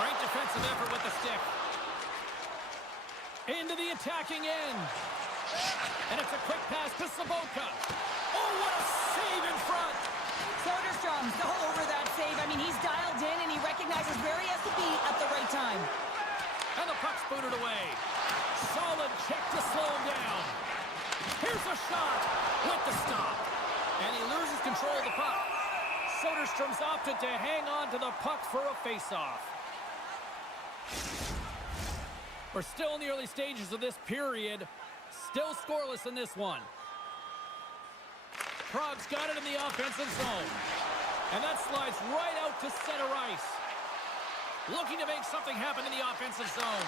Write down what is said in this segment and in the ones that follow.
Great defensive effort with the stick. Into the attacking end. And it's a quick pass to Saboka. Oh, what a save in front. Soderstrom's all over that save. I mean, he's dialed in and he recognizes where he has to be at the right time. And the puck's booted away. Solid check to slow him down. Here's a shot with the stop. And he loses control of the puck. Soderstrom's opted to hang on to the puck for a face-off. We're still in the early stages of this period. Still scoreless in this one. Prague's got it in the offensive zone. And that slides right out to center ice. Looking to make something happen in the offensive zone.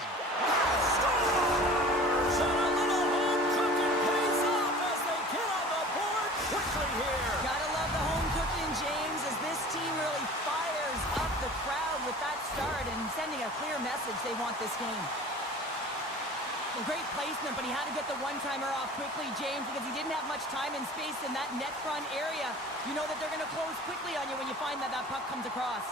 Scores! And a little home cooking pays off as they get on the board quickly here. Gotta love the home cooking, James, as this team really fires up the crowd with that start and sending a clear message they want this game. A great placement, but he had to get the one-timer off quickly, James, because he didn't have much time and space in that net front area. You know that they're going to close quickly on you when you find that that puck comes across.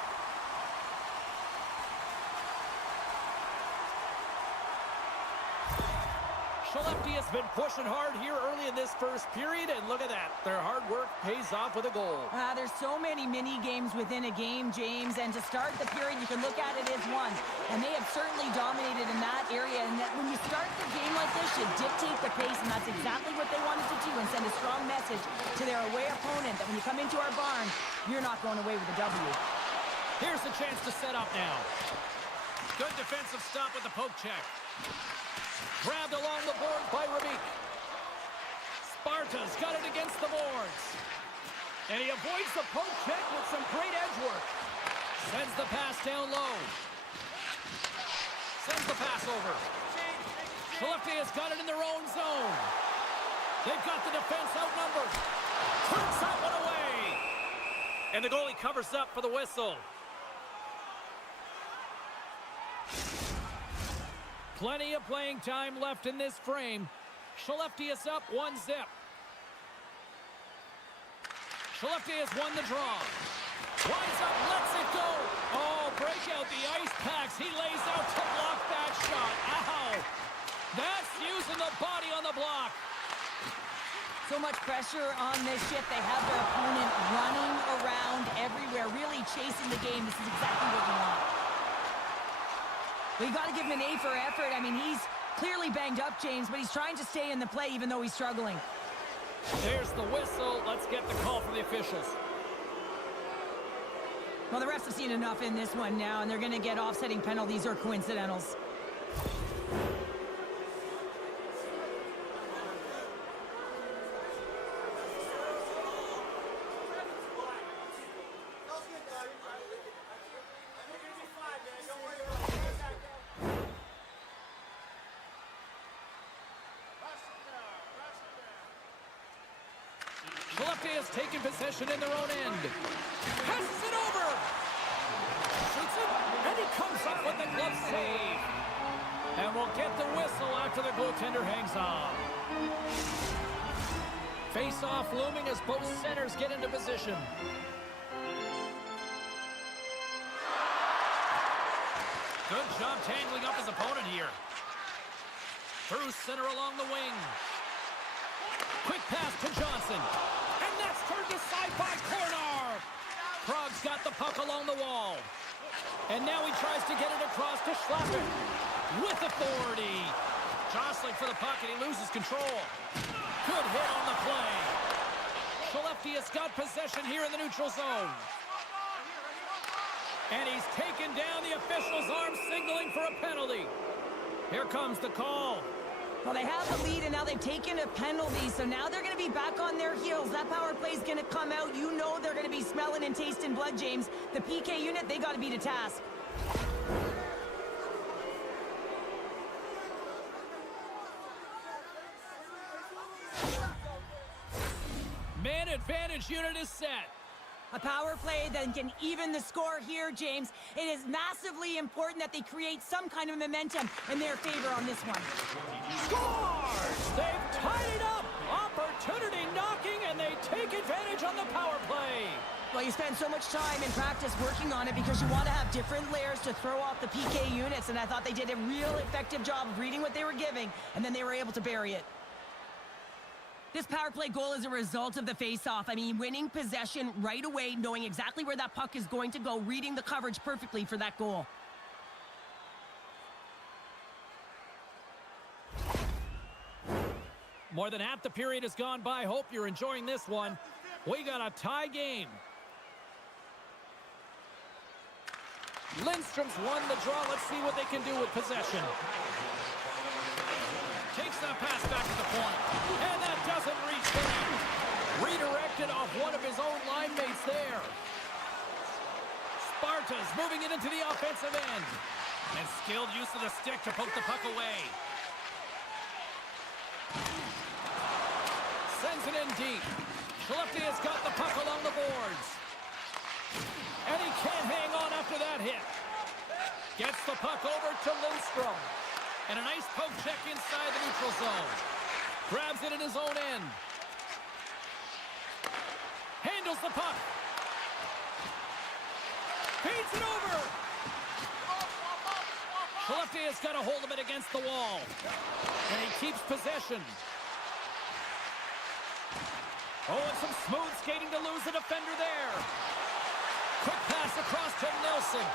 Skellefteå has been pushing hard here early in this first period, and look at that. Their hard work pays off with a goal. There's so many mini-games within a game, James, and to start the period, you can look at it as one. And they have certainly dominated in that area, and that when you start the game like this, you dictate the pace, and that's exactly what they wanted to do and send a strong message to their away opponent that when you come into our barn, you're not going away with a W. Here's the chance to set up now. Good defensive stop with the poke check. Grabbed along the board by Rabik. Sparta's got it against the boards. And he avoids the poke check with some great edge work. Sends the pass down low. Sends the pass over. Skellefteå has got it in their own zone. They've got the defense outnumbered. Turns that one away. And the goalie covers up for the whistle. Plenty of playing time left in this frame. Skellefteå is up 1-0. Skellefteå has won the draw. Winds up, lets it go. Oh, break out the ice packs. He lays out to block that shot. Ow! That's using the body on the block. So much pressure on this shift. They have their opponent running around everywhere, really chasing the game. This is exactly what you want. Well, you got to give him an A for effort. I mean, he's clearly banged up, James, but he's trying to stay in the play even though he's struggling. There's the whistle. Let's get the call from the officials. Well, the refs have seen enough in this one now, and they're going to get offsetting penalties or coincidentals. Skellefteå has taken possession in their own end. Passes it over. Shoots it, and he comes up with the glove save. And we'll get the whistle after the goaltender hangs on. Face-off looming as both centers get into position. Good job tangling up his opponent here. Through center along the wing. Quick pass to Johnson. And that's turned aside by Kornar. Prague's got the puck along the wall. And now he tries to get it across to Schlappen. With authority. Jostling for the puck and he loses control. Good hit on the play. Skellefteå's got possession here in the neutral zone. And he's taken down the official's arm, signaling for a penalty. Here comes the call. Well, they have the lead, and now they've taken a penalty, so now they're going to be back on their heels. That power play is going to come out. You know they're going to be smelling and tasting blood, James. The PK unit, they got to beat a task. Man advantage unit is set. A power play that can even the score here, James. It is massively important that they create some kind of momentum in their favor on this one. Scores! They've tied it up! Opportunity knocking, and they take advantage on the power play. Well, you spend so much time in practice working on it because you want to have different layers to throw off the PK units, and I thought they did a real effective job of reading what they were giving, and then they were able to bury it. This power play goal is a result of the face-off. I mean, winning possession right away, knowing exactly where that puck is going to go, reading the coverage perfectly for that goal. More than half the period has gone by. Hope you're enjoying this one. We got a tie game. Lindstrom's won the draw. Let's see what they can do with possession. Takes that pass back to the point. And that doesn't reach the net. Redirected off one of his own line mates there. Sparta's moving it into the offensive end. And skilled use of the stick to poke the puck away. Sends it in deep. Skellefteå has got the puck along the boards. And he can't hang on after that hit. Gets the puck over to Lindstrom. And a nice poke check inside the neutral zone. Grabs it in his own end. Handles the puck. Feeds it over. Skellefteå has got a hold of it against the wall. And he keeps possession. Oh, and some smooth skating to lose the defender there. Quick pass across to Nelson.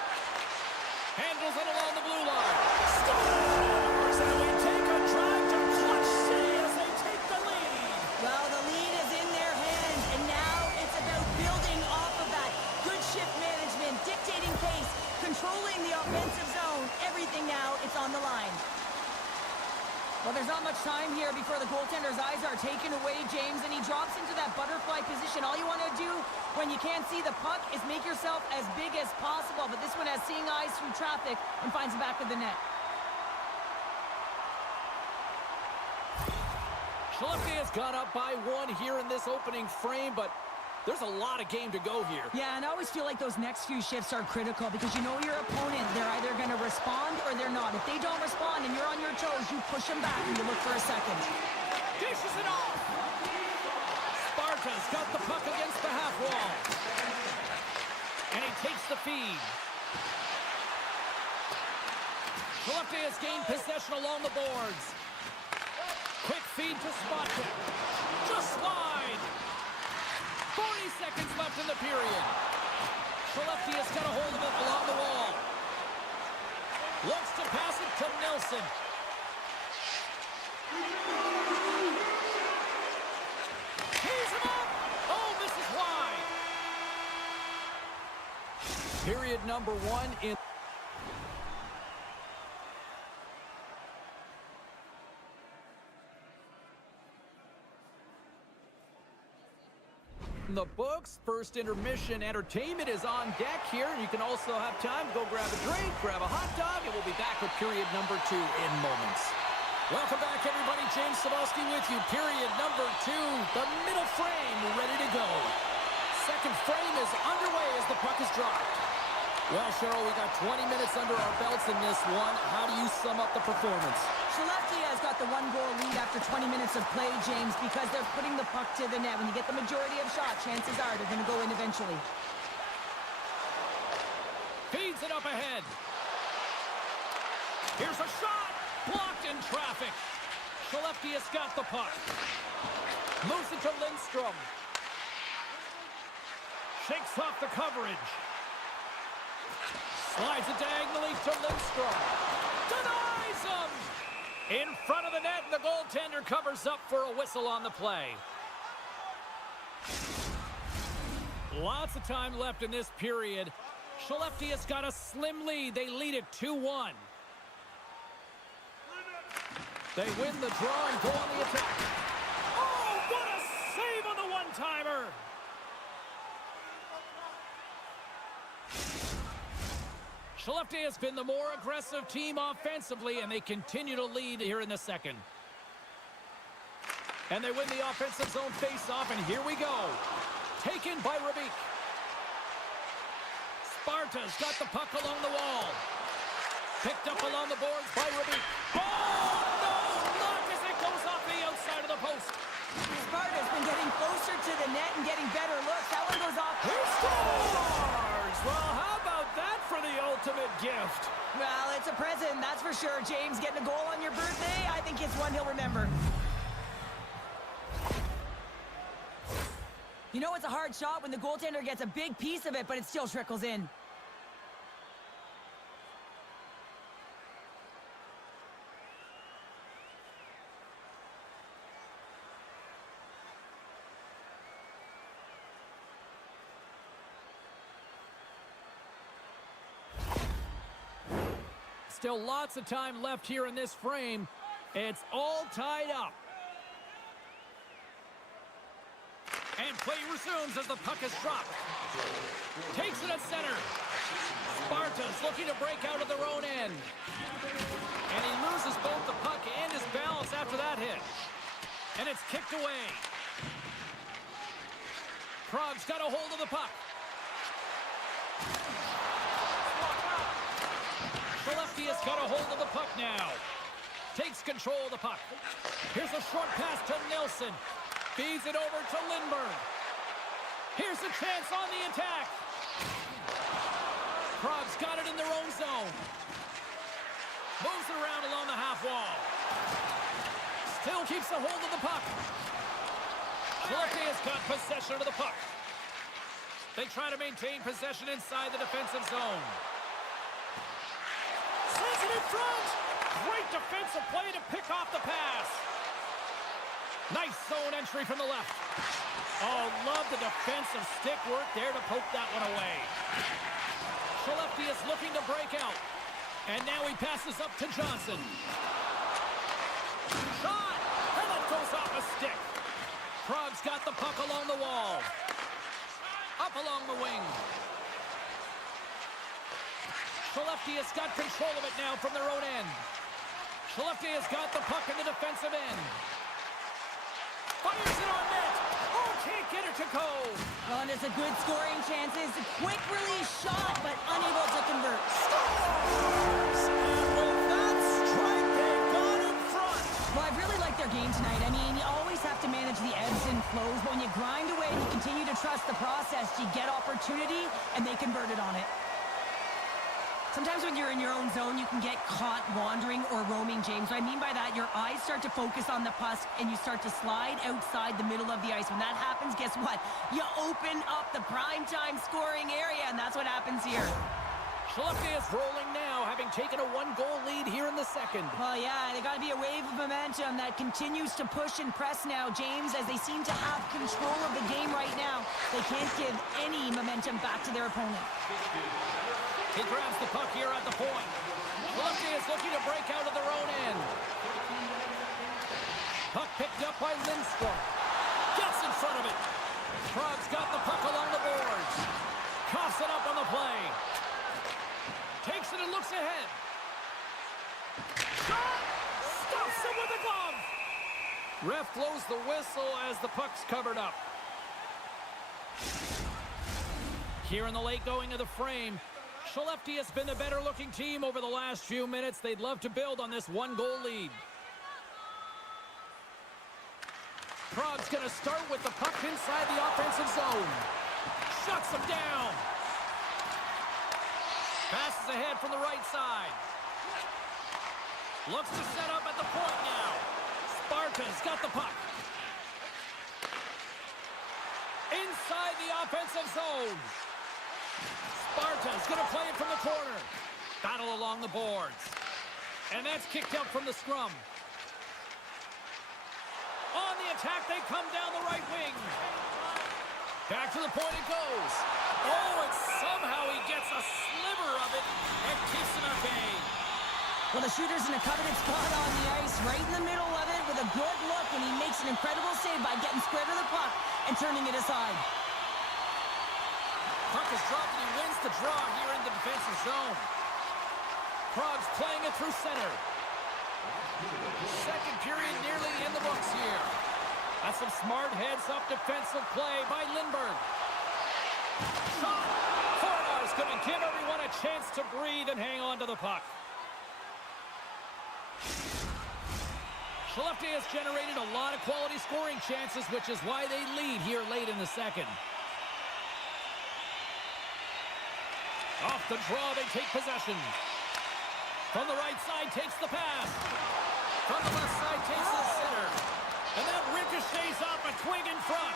Handles it along the blue line. Scores! And we take a drive to Clutch City as they take the lead. Well, the lead is in their hands, and now it's about building off of that. Good shift management, dictating pace, controlling the offensive zone. Everything now, it's on the line. Well, there's not much time here before the goaltender's eyes are taken away, James, and he drops into that butterfly position. All you want to do when you can't see the puck is make yourself as big as possible, but this one has seeing eyes through traffic and finds the back of the net. Skellefteå has got up by one here in this opening frame, but there's a lot of game to go here. Yeah, and I always feel like those next few shifts are critical because you know your opponent, they're either going to respond or they're not. If they don't respond and you're on your toes, you push them back and you look for a second. Dishes it off. Sparta's got the puck against the half wall. And he takes the feed. Skellefteå has gained possession along the boards. Quick feed to Sparta. Just wide. 40 seconds left in the period. Skellefteå has got a hold of it along the wall. Looks to pass it to Nelson. He's him up! Oh, misses wide. Period number one in... the books. First intermission entertainment is on deck here. You can also have time to go grab a drink, grab a hot dog, and we'll be back with period number 2 in moments. Welcome back, everybody. James Cebulski with you. Period number 2. The middle frame ready to go. Second frame is underway as the puck is dropped. Well, Cheryl, we got 20 minutes under our belts in this one. How do you sum up the performance? Skellefteå has got the 1-goal lead after 20 minutes of play, James, because they're putting the puck to the net. When you get the majority of shots, chances are they're going to go in eventually. Feeds it up ahead. Here's a shot. Blocked in traffic. Skellefteå's got the puck. Moves it to Lindstrom. Shakes off the coverage. Slides it diagonally to Lindstrom. Denies him! In front of the net, and the goaltender covers up for a whistle on the play. Lots of time left in this period. Skellefteå's got a slim lead. They lead it 2-1. They win the draw and go on the attack. Oh, what a save on the one-timer! Skellefteå has been the more aggressive team offensively, and they continue to lead here in the second. And they win the offensive zone face-off, and here we go. Taken by Rabik. Sparta's got the puck along the wall. Picked up along the boards by Rabik. Oh, no! Knock as it goes off the outside of the post. Sparta's been getting closer to the net and getting better looks. That one goes off. He scores! Well, how about that for the ultimate gift? Well, it's a present, that's for sure, James. Getting a goal on your birthday, I think it's one he'll remember. You know it's a hard shot when the goaltender gets a big piece of it, but it still trickles in. Still lots of time left here in this frame. It's all tied up. And play resumes as the puck is dropped. Takes it at center. Sparta's looking to break out of their own end. And he loses both the puck and his balance after that hit. And it's kicked away. Prague's got a hold of the puck. Skellefteå has got a hold of the puck now. Takes control of the puck. Here's a short pass to Nilsson. Feeds it over to Lindberg. Here's a chance on the attack. Prague's got it in their own zone. Moves it around along the half wall. Still keeps a hold of the puck. Skellefteå's got possession of the puck. They try to maintain possession inside the defensive zone. Sends it in front. Great defensive play to pick off the pass. Nice zone entry from the left. Oh, love the defensive stick work there to poke that one away. Skellefteå is looking to break out. And now he passes up to Johnson. Shot! And that goes off a stick. Prague's got the puck along the wall. Up along the wing. Skellefteå's got control of it now from their own end. Skellefteå's got the puck in the defensive end. Fires it on net. Oh, can't get it to go. Well, and it's a good scoring chance. It's a quick release shot, but unable to convert. Scores! And with that strike, they've gone in front. Well, I really like their game tonight. I mean, you always have to manage the ebbs and flows. But when you grind away and you continue to trust the process, you get opportunity, and they converted on it. Sometimes when you're in your own zone, you can get caught wandering or roaming, James. What I mean by that, your eyes start to focus on the puck and you start to slide outside the middle of the ice. When that happens, guess what? You open up the primetime scoring area, and that's what happens here. Skellefteå is rolling now, having taken a one-goal lead here in the second. Well, yeah, they got to be a wave of momentum that continues to push and press now, James, as they seem to have control of the game right now. They can't give any momentum back to their opponent. He grabs the puck here at the point. Skellefteå is looking to break out of their own end. Puck picked up by Lindstrom. Gets in front of it. Prague's got the puck along the boards. Coughs it up on the play. Takes it and looks ahead. Shot! Stops him with a glove. Ref blows the whistle as the puck's covered up. Here in the late going of the frame, Skellefteå has been the better-looking team over the last few minutes. They'd love to build on this one-goal lead. Prague's going to start with the puck inside the offensive zone. Shuts him down. Passes ahead from the right side. Looks to set up at the point now. Sparta's got the puck. Inside the offensive zone. Sparta's going to play it from the corner. Battle along the boards. And that's kicked out from the scrum. On the attack, they come down the right wing. Back to the point it goes. Oh, and somehow he gets a sliver of it and keeps him at bay. Well, the shooter's in a coveted spot on the ice, right in the middle of it, with a good look, and he makes an incredible save by getting square to the puck and turning it aside. Puck is dropped and he wins the draw here in the defensive zone. Prague's playing it through center. Second period nearly in the books here. That's some smart heads-up defensive play by Lindberg. Shot! Fornar's going to give everyone a chance to breathe and hang on to the puck. Skellefteå has generated a lot of quality scoring chances, which is why they lead here late in the second. Off the draw, they take possession. From the right side, takes the pass. From the left side, takes the center. And that ricochets off a twig in front.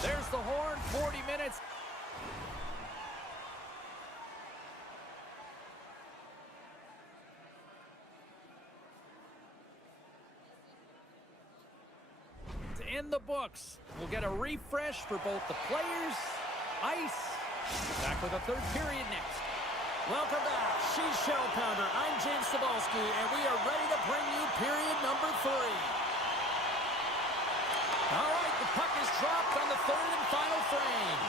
There's the horn, 40 minutes. In the books. We'll get a refresh for both the players, ice. Back with the third period next. Welcome back. She's Shell Pounder. I'm James Cebulski, and we are ready to bring you period number 3. All right, the puck is dropped on the third and final frame.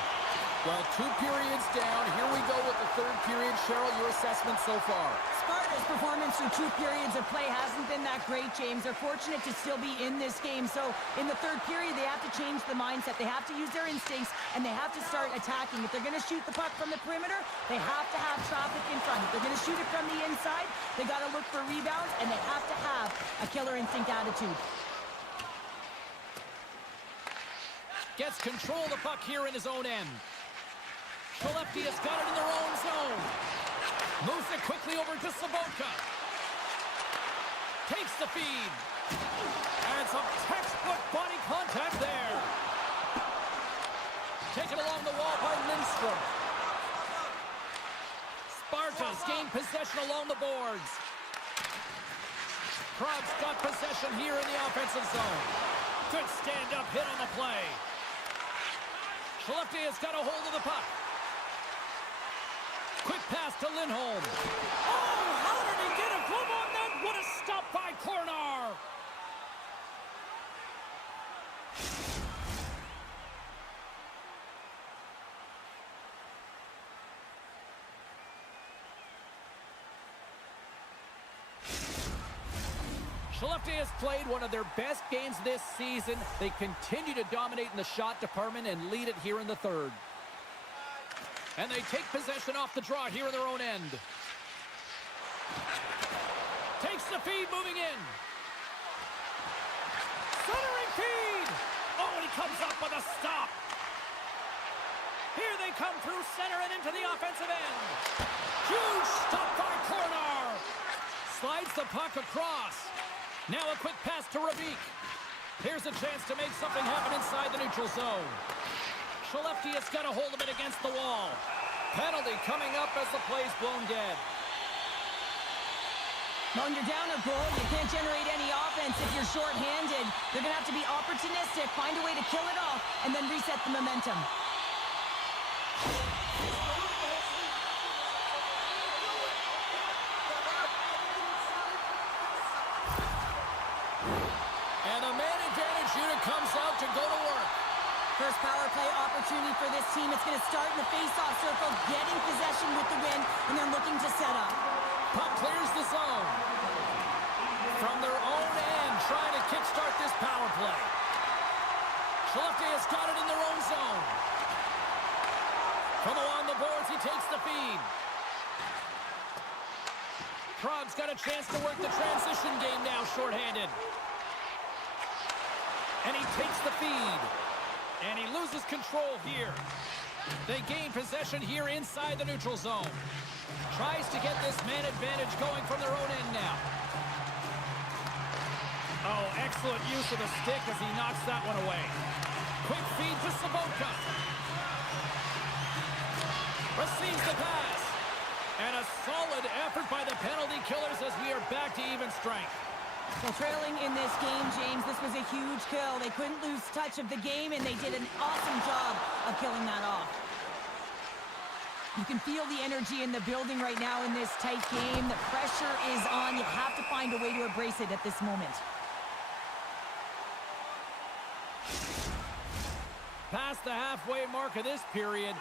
Well, 2 periods down. Here we go with the third period. Cheryl, your assessment so far? Sparta's performance through 2 periods of play hasn't been that great, James. They're fortunate to still be in this game. So in the third period, they have to change the mindset. They have to use their instincts, and they have to start attacking. If they're going to shoot the puck from the perimeter, they have to have traffic in front. If they're going to shoot it from the inside, they got to look for rebounds, and they have to have a killer instinct attitude. Gets control of the puck here in his own end. Skellefteå has got it in their own zone. Moves it quickly over to Sabotka. Takes the feed. And some textbook body contact there. Taken along the wall by Lindstrom. Sparta's gained possession along the boards. Praha's got possession here in the offensive zone. Good stand-up hit on the play. Skellefteå has got a hold of the puck. Quick pass to Lindholm. Oh, how did he get a glove on that? What a stop by Kornar. Skellefteå has played one of their best games this season. They continue to dominate in the shot department and lead it here in the third. And they take possession off the draw here in their own end. Takes the feed, moving in. Centering feed. Oh, and he comes up with a stop. Here they come through center and into the offensive end. Huge stop by Kornar. Slides the puck across. Now a quick pass to Ravik. Here's a chance to make something happen inside the neutral zone. Skellefteå has got a hold of it against the wall. Penalty coming up as the play's blown dead. When you're down a goal, you can't generate any offense if you're shorthanded. They're going to have to be opportunistic, find a way to kill it off, and then reset the momentum. And the man advantage unit comes out to go to work. First power play opportunity for this team. It's going to start in the face-off circle, getting possession with the win, and they're looking to set up. Puck clears the zone. From their own end, trying to kickstart this power play. Skellefteå has got it in their own zone. From along the boards, he takes the feed. Praha's got a chance to work the transition game now, shorthanded. And he takes the feed. And he loses control here. They gain possession here inside the neutral zone. Tries to get this man advantage going from their own end now. Oh, excellent use of the stick as he knocks that one away. Quick feed to Sabotka. Receives the pass. And a solid effort by the penalty killers as we are back to even strength. Well, trailing in this game, James, this was a huge kill. They couldn't lose touch of the game, and they did an awesome job of killing that off. You can feel the energy in the building right now in this tight game. The pressure is on. You have to find a way to embrace it at this moment. Past the halfway mark of this period,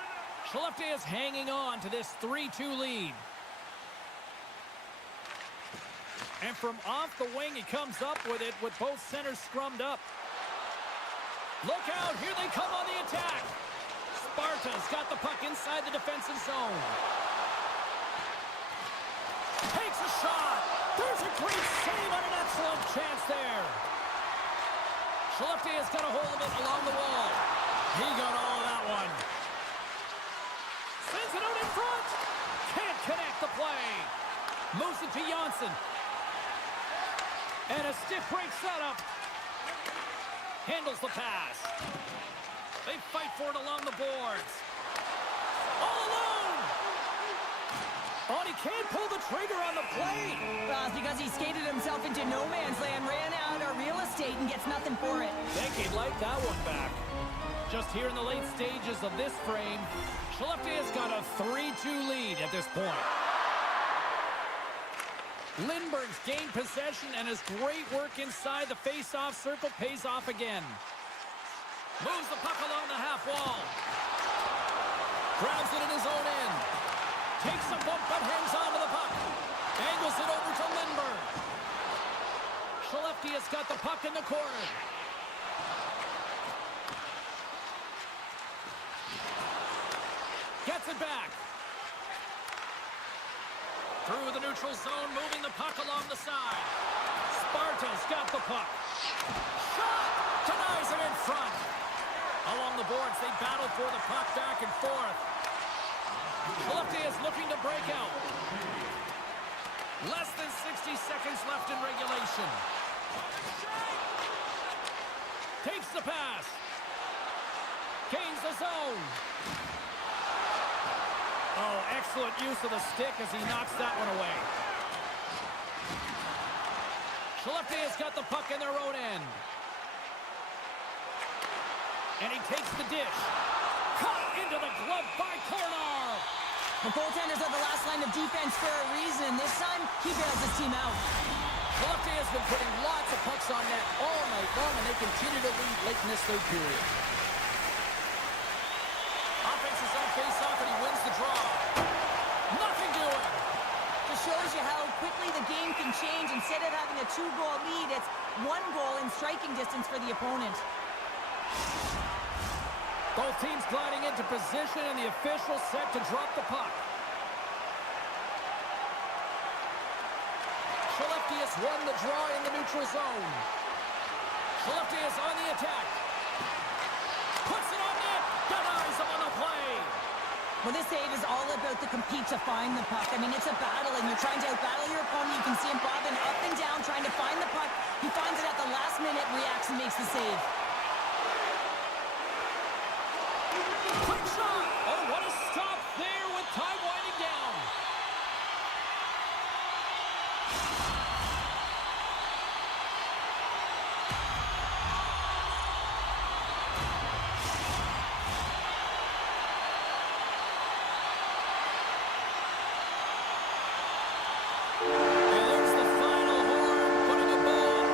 Skellefteå is hanging on to this 3-2 lead. And from off the wing, he comes up with it with both centers scrummed up. Look out, here they come on the attack. Sparta's got the puck inside the defensive zone. Takes a shot. There's a great save on an excellent chance there. Skellefteå has got a hold of it along the wall. He got all of that one. Sends it out in front. Can't connect the play. Moves it to Janssen. And a stick break setup. Handles the pass. They fight for it along the boards. All alone. Oh, and he can't pull the trigger on the play. Well, it's because he skated himself into no man's land, ran out of real estate, and gets nothing for it. Think he'd like that one back. Just here in the late stages of this frame, Skellefteå has got a 3-2 lead at this point. Lindberg's gained possession, and his great work inside the face-off circle pays off again. Moves the puck along the half wall. Grabs it in his own end. Takes a bump but hangs on to the puck. Angles it over to Lindberg. Skellefteå's got the puck in the corner. Gets it back. Through the neutral zone, moving the puck along the side. Sparta's got the puck. Shot! Denies it in front. Along the boards, they battle for the puck back and forth. Skellefteå is looking to break out. Less than 60 seconds left in regulation. Takes the pass. Gains the zone. Oh, excellent use of the stick as he knocks that one away. Skellefteå has got the puck in their own end. And he takes the dish. Caught into the glove by Kornar. The goaltenders are the last line of defense for a reason. This time, he bails his team out. Skellefteå has been putting lots of pucks on net all night long, and they continue to lead late in this third period. Offense is on face-off, and he wins the draw. Nothing doing. Just shows you how quickly the game can change. Instead of having a 2-goal lead, it's 1 goal in striking distance for the opponent. Both teams gliding into position, and the official set to drop the puck. Skellefteå has won the draw in the neutral zone. Skellefteå is on the attack. Puts it on net. Denies him on the play. Well, this save is all about the compete to find the puck. I mean, it's a battle, and you're trying to outbattle your opponent. You can see him bobbing up and down, trying to find the puck. He finds it at the last minute, reacts, and makes the save. Quick shot. Oh, what a stop there with time winding down. And there's the final horn, putting a bow on.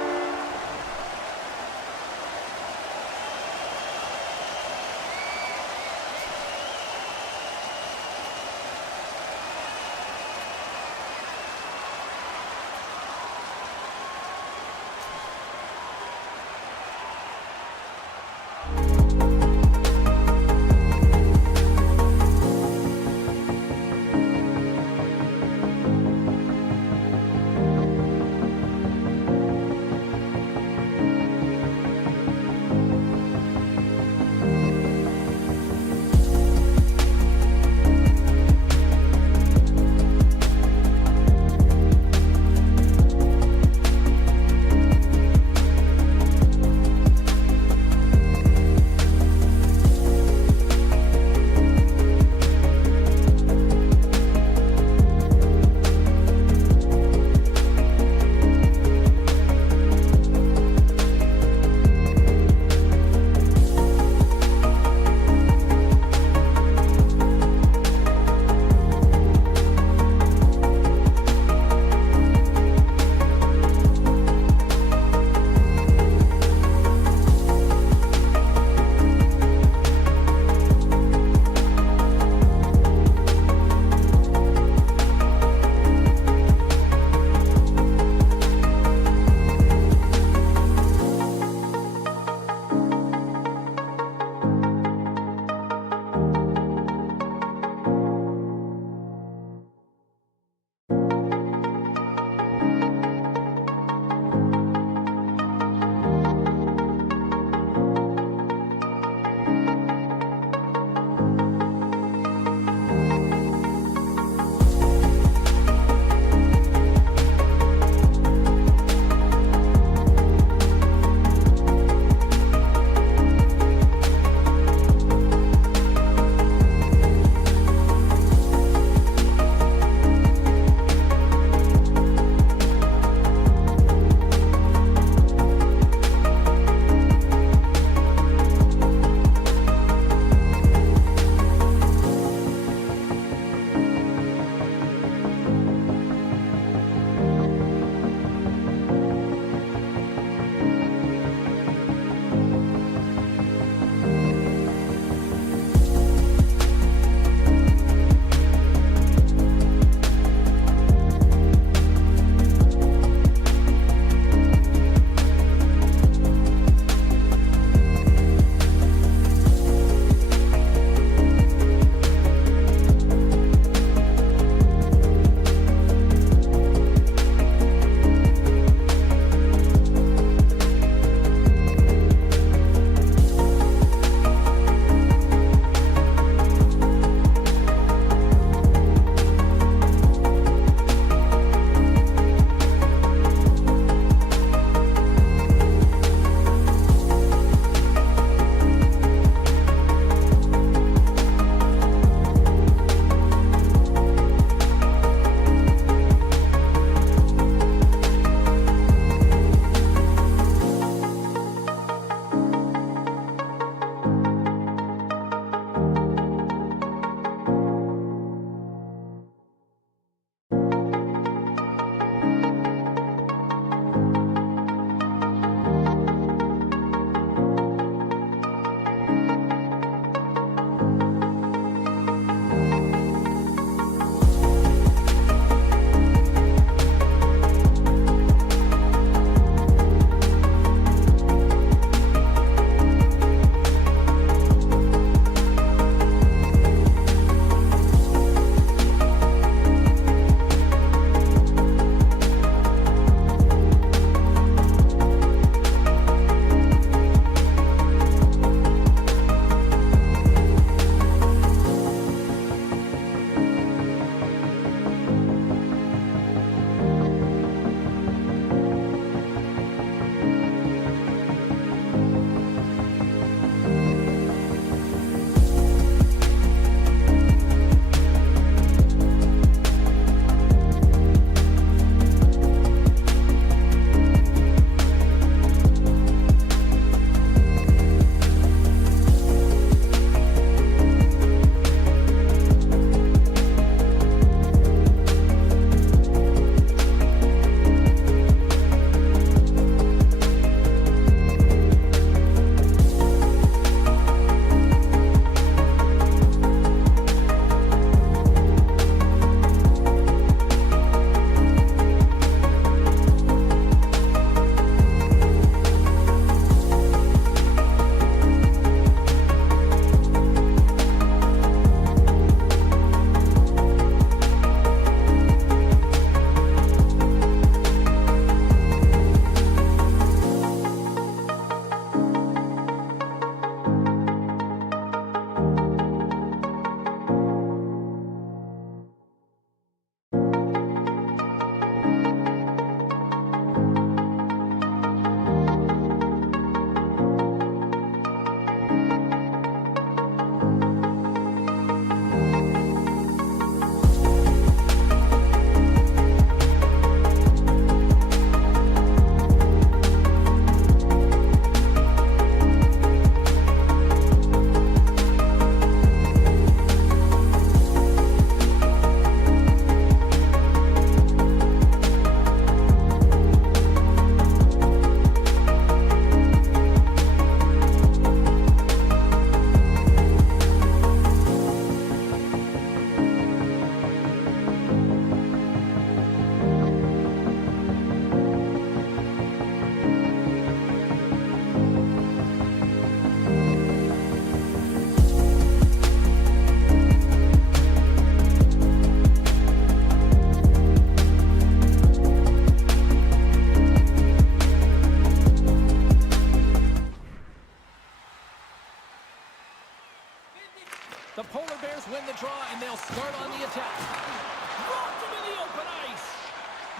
attack. Rocked him in the open ice.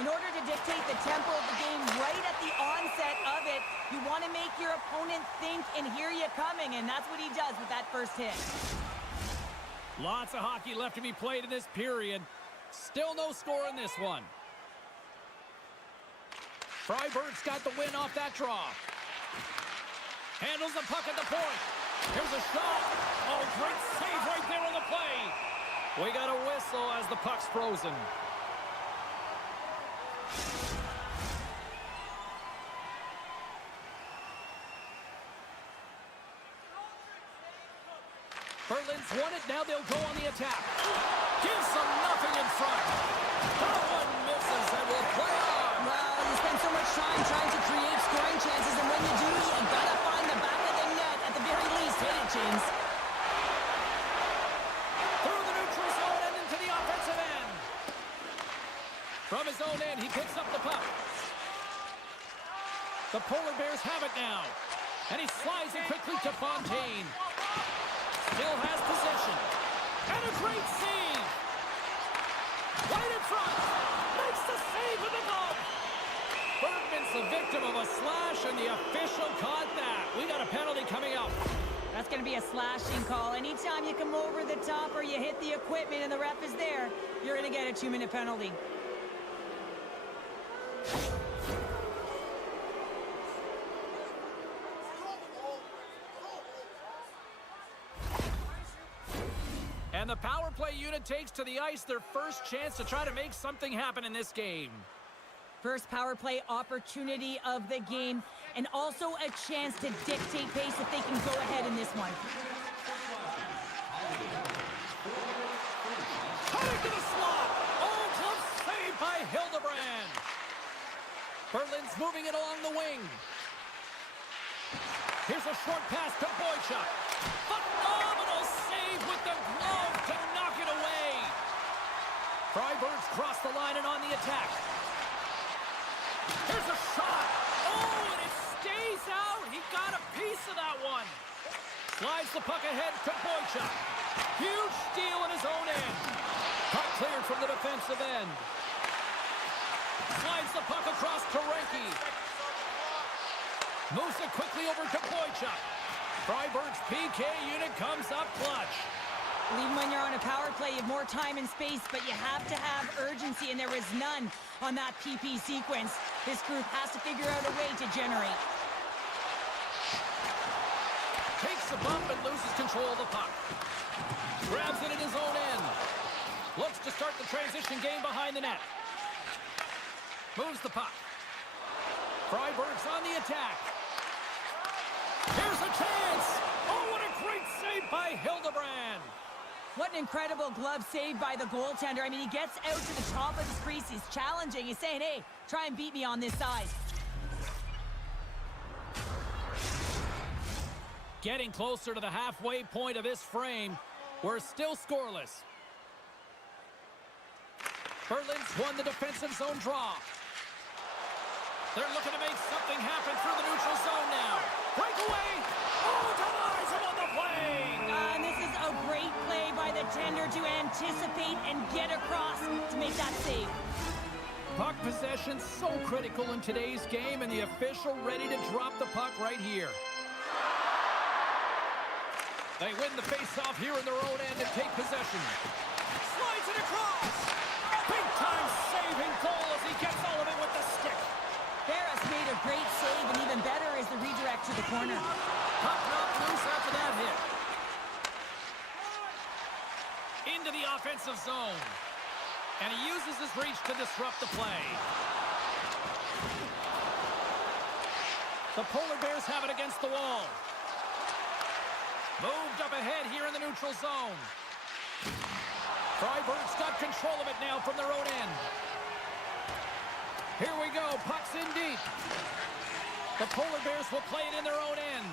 In order to dictate the tempo of the game right at the onset of it, you want to make your opponent think and hear you coming, and that's what he does with that first hit. Lots of hockey left to be played in this period. Still no score in this one. Freiburg's got the win off that draw. Handles the puck at the point. Here's a shot. Oh, great save right there on the play. We got a whistle as the puck's frozen. Berlin's won it. Now they'll go on the attack. Gives them nothing in front. That one misses and will play on. Well, you spend so much time trying to create scoring chances, and when you do, you gotta find the back of the net at the very least. Hit it, James. Through the neutral zone and into the offensive end. From his own end, he picks up the puck. The Polar Bears have it now. And he slides it quickly to Fontaine. Still has possession. And a great save. Right in front. Makes the save with the glove. Bergman's the victim of a slash, and the official caught that. We got a penalty coming up. That's going to be a slashing call. Anytime you come over the top or you hit the equipment and the ref is there, you're going to get a 2-minute penalty. And the power play unit takes to the ice their first chance to try to make something happen in this game. First power play opportunity of the game, and also a chance to dictate pace if they can go ahead in this one. Cutting to the slot. Oh, glove saved by Hildebrand. Berlin's moving it along the wing. Here's a short pass to Boychuk. Phenomenal save with the glove to knock it away. Freiburg's crossed the line and on the attack. Here's a shot. Oh, and it stays out. He got a piece of that one. Slides the puck ahead to Boychuk. Huge steal in his own end. Puck cleared from the defensive end. Slides the puck across to Renke. Moves it quickly over to Boychuk. Freiburg's PK unit comes up clutch. Even when you're on a power play, you have more time and space, but you have to have urgency, and there was none on that PP sequence. This group has to figure out a way to generate. Takes the bump and loses control of the puck. Grabs it in his own end. Looks to start the transition game behind the net. Moves the puck. Freiburg's on the attack. Here's a chance! Oh, what a great save by Hildebrand! What an incredible glove save by the goaltender. I mean, he gets out to the top of his crease. He's challenging. He's saying, hey, try and beat me on this side. Getting closer to the halfway point of this frame. We're still scoreless. Berlin's won the defensive zone draw. They're looking to make something happen through the neutral zone now. Breakaway! Oh, denies him on the play! And this is a great play by the tender to anticipate and get across to make that save. Puck possession so critical in today's game, and the official ready to drop the puck right here. They win the face-off here in their own end and take possession. Slides it across! Big-time saving goal as he gets all of it with the stick. Barras made a great save, and even better is the redirect to the corner. Puck knocked loose after that hit. Into the offensive zone. And he uses his reach to disrupt the play. The Polar Bears have it against the wall. Moved up ahead here in the neutral zone. Freiburg's got control of it now from their own end. Here we go, puck's in deep. The Polar Bears will play it in their own end.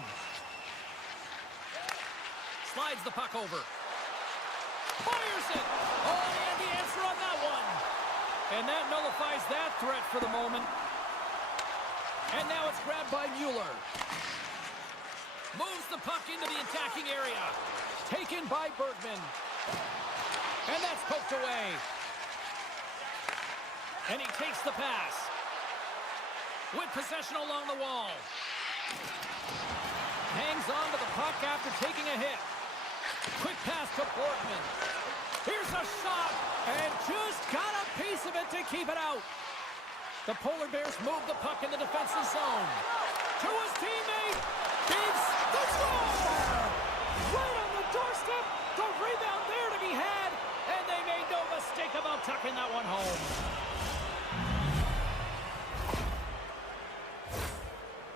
Slides the puck over. Fires it! Oh, and the answer on that one. And that nullifies that threat for the moment. And now it's grabbed by Mueller. Moves the puck into the attacking area. Taken by Bergman. And that's poked away. And he takes the pass. With possession along the wall. Hangs on to the puck after taking a hit. Quick pass to Portman. Here's a shot. And just got a piece of it to keep it out. The Polar Bears move the puck in the defensive zone. To his teammate. Beats the score! Right on the doorstep. The rebound there to be had. And they made no mistake about tucking that one home.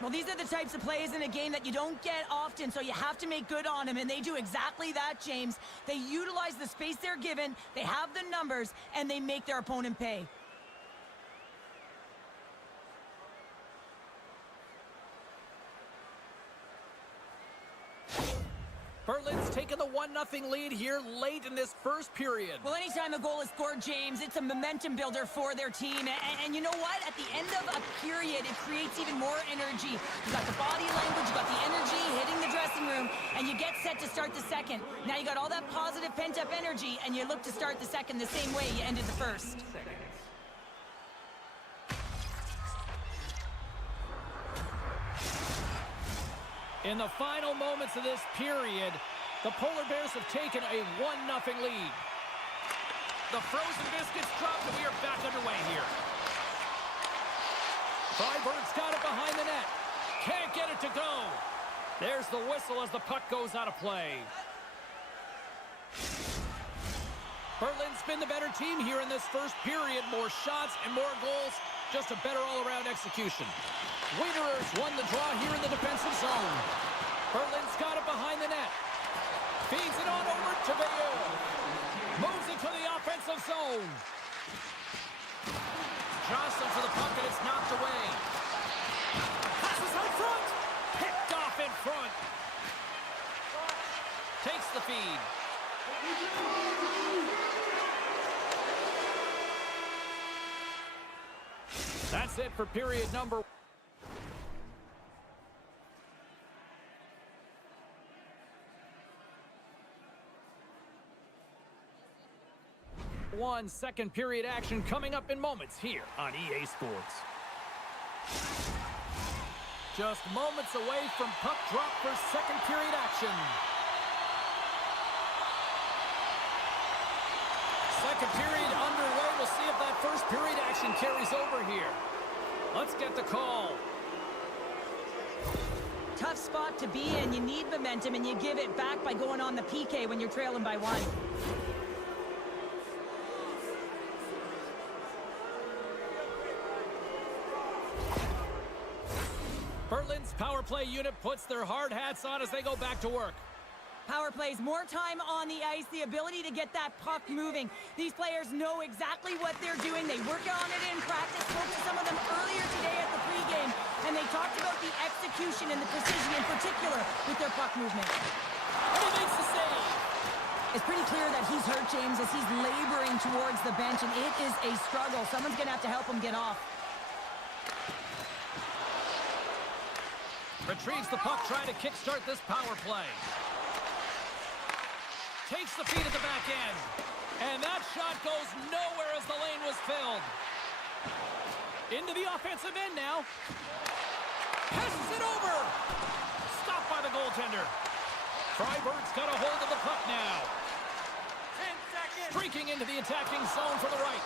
Well, these are the types of plays in a game that you don't get often, so you have to make good on them, and they do exactly that, James. They utilize the space they're given, they have the numbers, and they make their opponent pay. Berlin's taken the 1-0 lead here late in this first period. Well, anytime a goal is scored, James, it's a momentum builder for their team. And you know what? At the end of a period, it creates even more energy. You got the body language, you got the energy hitting the dressing room, and you get set to start the second. Now you got all that positive pent-up energy, and you look to start the second the same way you ended the first. In the final moments of this period, the Polar Bears have taken a 1-0 lead. The frozen biscuits dropped, and we are back underway here. Freiburg's got it behind the net. Can't get it to go. There's the whistle as the puck goes out of play. Berlin's been the better team here in this first period. More shots and more goals. Just a better all-around execution. Waiterers won the draw here in the defensive zone. Berlin's got it behind the net. Feeds it on over to Bayeux. Moves it to the offensive zone. Johnson for the puck, and it's knocked away. Passes out front. Picked off in front. Takes the feed. That's it for period number 1. Second period action coming up in moments here on EA Sports. Just moments away from puck drop for second period action. Second period underway. We'll see if that first period action carries over here. Let's get the call. Tough spot to be in. You need momentum, and you give it back by going on the PK when you're trailing by 1. Berlin's power play unit puts their hard hats on as they go back to work. Power plays, more time on the ice, the ability to get that puck moving. These players know exactly what they're doing. They work on it in practice. Spoke to some of them earlier today at the pregame, and they talked about the execution and the precision in particular with their puck movement. And he makes the save. It's pretty clear that he's hurt, James, as he's laboring towards the bench, and it is a struggle. Someone's going to have to help him get off. Retrieves the puck, trying to kickstart this power play. Takes the feed at the back end. And that shot goes nowhere as the lane was filled. Into the offensive end now. Passes it over. Stopped by the goaltender. Freiburg's got a hold of the puck now. 10 seconds. Streaking into the attacking zone for the right.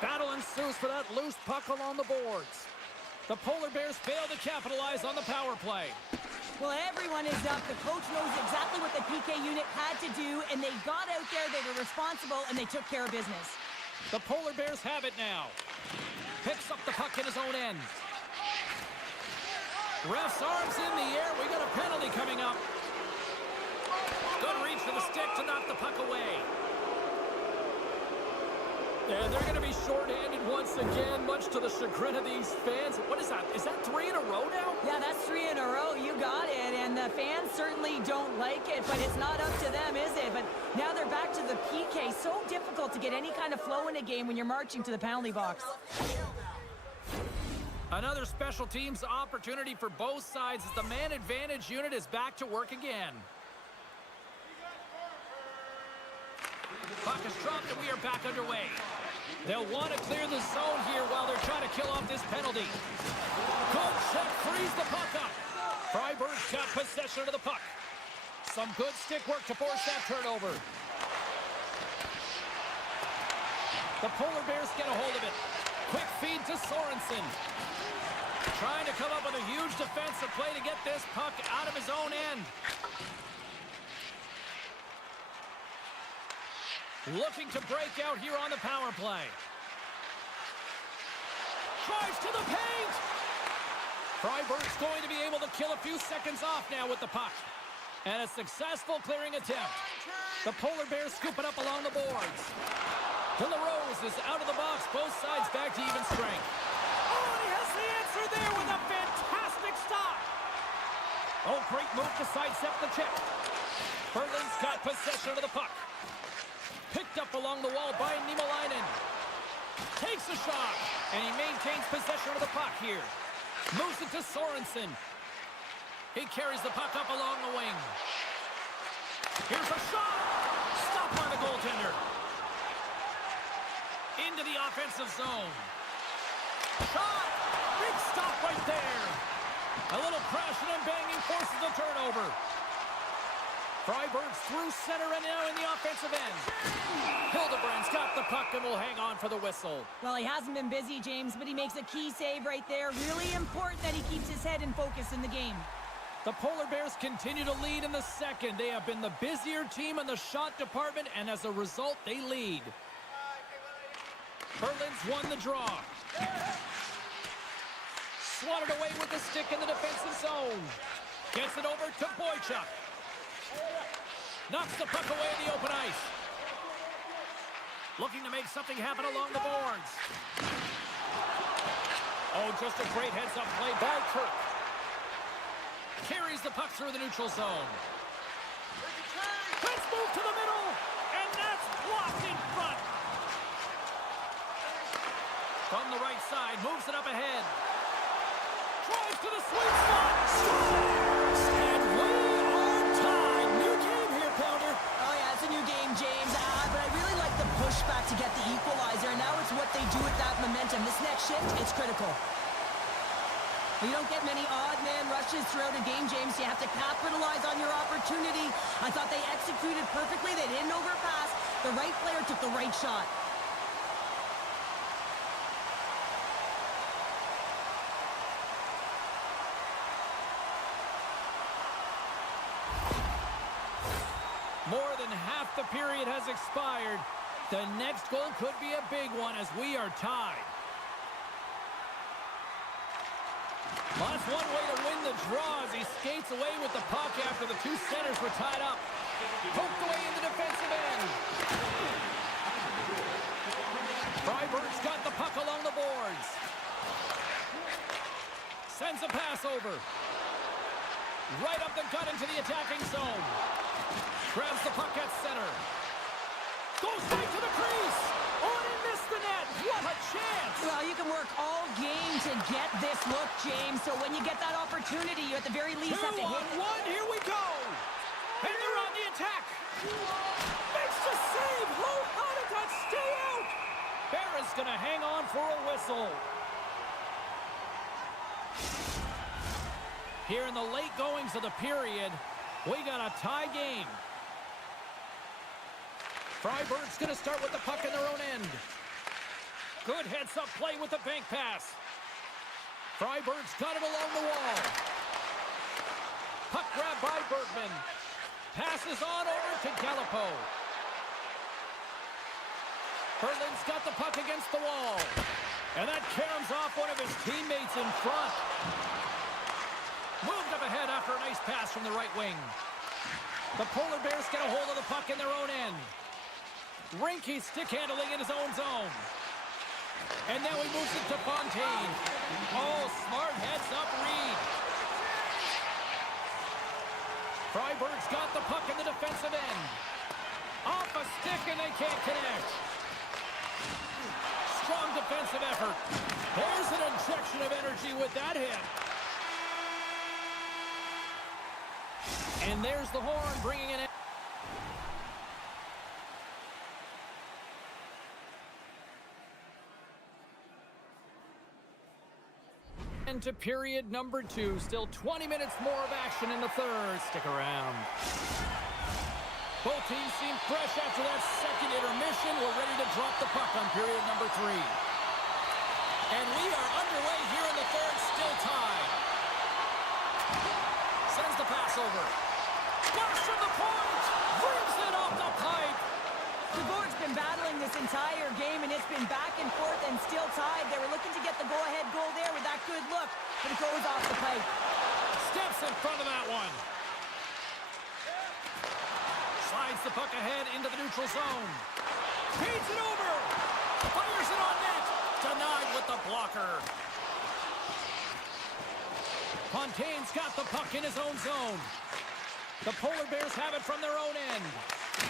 Battle ensues for that loose puck along the boards. The Polar Bears fail to capitalize on the power play. Well, everyone is up. The coach knows exactly what the PK unit had to do, and they got out there, they were responsible, and they took care of business. The Polar Bears have it now. Picks up the puck in his own end. Ref's arms in the air. We got a penalty coming up. Good reach to the stick to knock the puck away. And they're going to be shorthanded once again, much to the chagrin of these fans. What is that? Is that 3 in a row now? Yeah, that's 3 in a row. You got it. And the fans certainly don't like it, but it's not up to them, is it? But now they're back to the PK. So difficult to get any kind of flow in a game when you're marching to the penalty box. Another special teams opportunity for both sides as the man advantage unit is back to work again. Puck is dropped and we are back underway. They'll want to clear the zone here while they're trying to kill off this penalty. Good check, frees the puck up. Freiburg's got possession of the puck. Some good stick work to force that turnover. The Polar Bears get a hold of it. Quick feed to Sorensen. Trying to come up with a huge defensive play to get this puck out of his own end. Looking to break out here on the power play. Drives to the paint! Freiburg's going to be able to kill a few seconds off now with the puck. And a successful clearing attempt. The Polar Bears scoop it up along the boards. De La Rose is out of the box, both sides back to even strength. Oh, and he has the answer there with a fantastic stop. Oh, great move to sidestep the check. Berlin's got possession of the puck. Picked up along the wall by Niemelainen. Takes a shot, and he maintains possession of the puck here. Moves it to Sorensen. He carries the puck up along the wing. Here's a shot. Stopped by the goaltender. Into the offensive zone. Shot! Big stop right there. A little crashing and banging forces the turnover. Freiburg's through center and now in the offensive end. Hildebrand's got the puck and will hang on for the whistle. Well, he hasn't been busy, James, but he makes a key save right there. Really important that he keeps his head in focus in the game. The Polar Bears continue to lead in the second. They have been the busier team in the shot department, and as a result, they lead. Berlin's won the draw. Swatted away with the stick in the defensive zone. Gets it over to Boychuk. Knocks the puck away in the open ice. Looking to make something happen along the boards. Oh, just a great heads-up play by Kirk. Carries the puck through the neutral zone. Let's move to the middle, and that's blocked in front. From the right side, moves it up ahead. Drives to the sweet spot. Scores! And we are tied. New game here, Pounder. Oh, yeah, it's a new game, James. But I really like the pushback to get the equalizer, and now it's what they do with that momentum. This next shift, it's critical. You don't get many odd man rushes throughout a game, James. You have to capitalize on your opportunity. I thought they executed perfectly. They didn't overpass. The right player took the right shot. More than half the period has expired. The next goal could be a big one as we are tied. Well, that's one way to win the draw as he skates away with the puck after the two centers were tied up. Poked away in the defensive end. Freiburg's got the puck along the boards. Sends a pass over. Right up the gut into the attacking zone. Grabs the puck at center. Goes right to the crease. Oh, and he missed the net. What a chance. Well, you can work all game to get this look, James. So when you get that opportunity, you at the very least have to hit it. 2-on-1, here we go. And they're on the attack. Makes the save. Oh, how did that stay out? Barron's going to hang on for a whistle. Here in the late goings of the period, we got a tie game. Freiburg's going to start with the puck in their own end. Good heads-up play with the bank pass. Freiburg's got it along the wall. Puck grab by Bergman. Passes on over to Gallipo. Berlin's got the puck against the wall. And that caroms off one of his teammates in front. Moved up ahead after a nice pass from the right wing. The Polar Bears get a hold of the puck in their own end. Rinky stick handling in his own zone. And now he moves it to Fontaine. Oh, smart heads up read. Freiburg's got the puck in the defensive end. Off a stick and they can't connect. Strong defensive effort. There's an injection of energy with that hit. And there's the horn bringing it in. into period number 2. Still 20 minutes more of action in the third. Stick around. Both teams seem fresh after that second intermission. We're ready to drop the puck on period number 3. And we are underway here in the third, still tied. Sends the pass over. Blast from the point! Rims it off the pipe! Fribourg's been battling this entire game, and it's been back and forth and still tied. They were looking to get the go-ahead goal there with that good look, but it goes off the pipe. Steps in front of that one. Slides the puck ahead into the neutral zone. Feeds it over. Fires it on net. Denied with the blocker. Fontaine's got the puck in his own zone. The Polar Bears have it from their own end.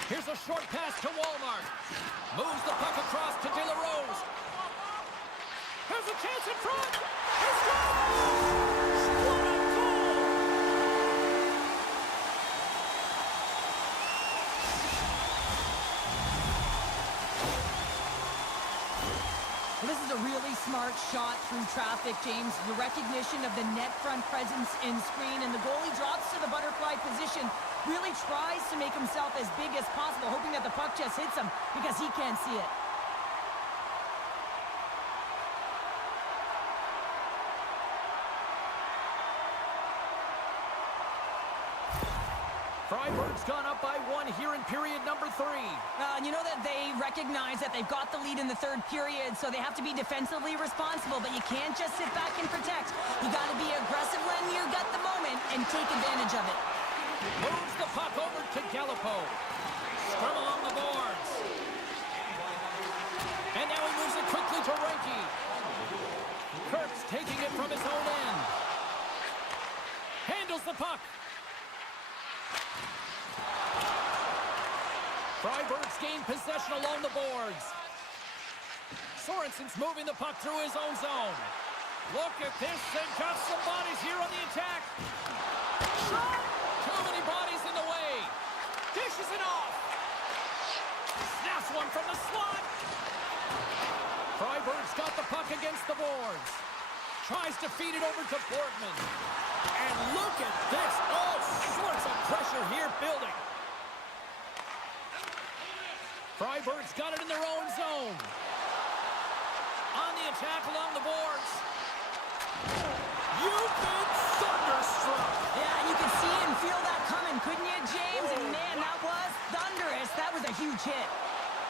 Here's a short pass to Walmart. Moves the puck across to De La Rose. Has a chance in front. He scores! What a goal! Well, this is a really smart shot through traffic, James. The recognition of the net front presence in screen, and the goalie drops to the butterfly position. Really tries to make himself as big as possible, hoping that the puck just hits him because he can't see it. Freiburg's gone up by 1 here in period number 3. You know that they recognize that they've got the lead in the third period, so they have to be defensively responsible, but you can't just sit back and protect. You got to be aggressive when you got the moment and take advantage of it. Moves the puck over to Gallipo. Scrum along the boards. And now he moves it quickly to Reinke. Kurtz taking it from his own end. Handles the puck. Freiburg's gained possession along the boards. Sorensen's moving the puck through his own zone. Look at this. They've got some bodies here on the attack. Shot! Too many bodies in the way. Dishes it off. Snaps one from the slot. Freiburg's got the puck against the boards. Tries to feed it over to Portman. And look at this. All sorts of pressure here building. Freiburg's got it in their own zone. On the attack along the boards. You've been thunderstruck. Yeah, you could see and feel that coming, couldn't you, James? And man, that was thunderous. That was a huge hit.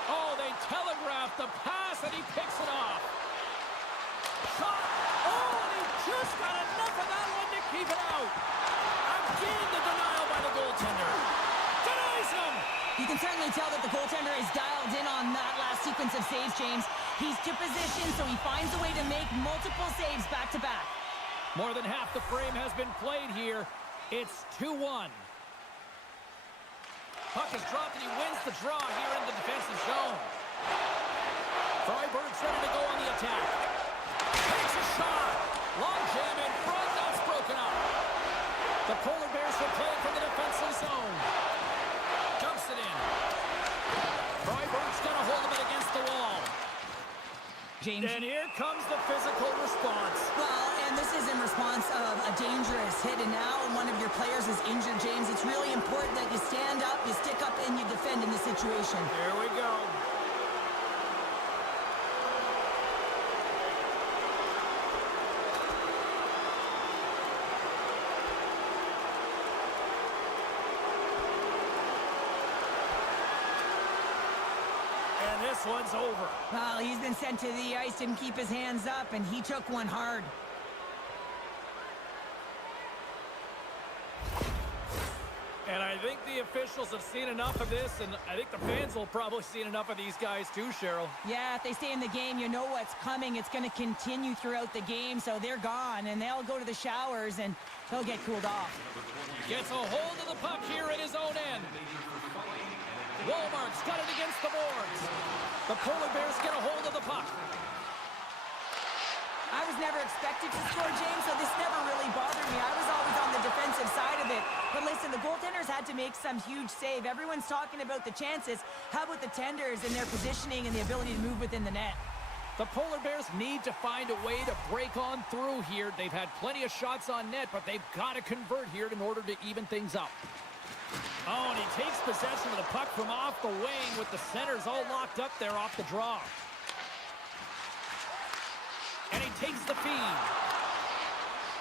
Oh, they telegraphed the pass, and he picks it off. Shot. Oh, and he just got enough of that one to keep it out. Again, the denial by the goaltender. Denies him. You can certainly tell that the goaltender is dialed in on that last sequence of saves, James. He's to position, so he finds a way to make multiple saves back-to-back. More than half the frame has been played here. It's 2-1. Puck is dropped, and he wins the draw here in the defensive zone. Freiburg's ready to go on the attack. Takes a shot. Long jam in front. That's broken up. The Polar Bears will play it from the defensive zone. Dumps it in. Freiburg's got a hold of it against the wall. James. And here comes the physical response. Well, and this is in response of a dangerous hit, and now one of your players is injured, James. It's really important that you stand up, you stick up, and you defend in this situation. Here we go. This one's over. Well, he's been sent to the ice, didn't keep his hands up, and he took one hard. And I think the officials have seen enough of this, and I think the fans will probably see enough of these guys too, Cheryl. Yeah, if they stay in the game, you know what's coming. It's going to continue throughout the game, so they're gone, and they'll go to the showers, and they'll get cooled off. Gets a hold of the puck here at his own end. Walmart's got it against the boards. The Polar Bears get a hold of the puck. I was never expected to score, James, so this never really bothered me. I was always on the defensive side of it. But listen, the goaltenders had to make some huge save. Everyone's talking about the chances. How about the tenders and their positioning and the ability to move within the net? The Polar Bears need to find a way to break on through here. They've had plenty of shots on net, but they've got to convert here in order to even things up. Oh, and he takes possession of the puck from off the wing with the centers all locked up there off the draw. And he takes the feed.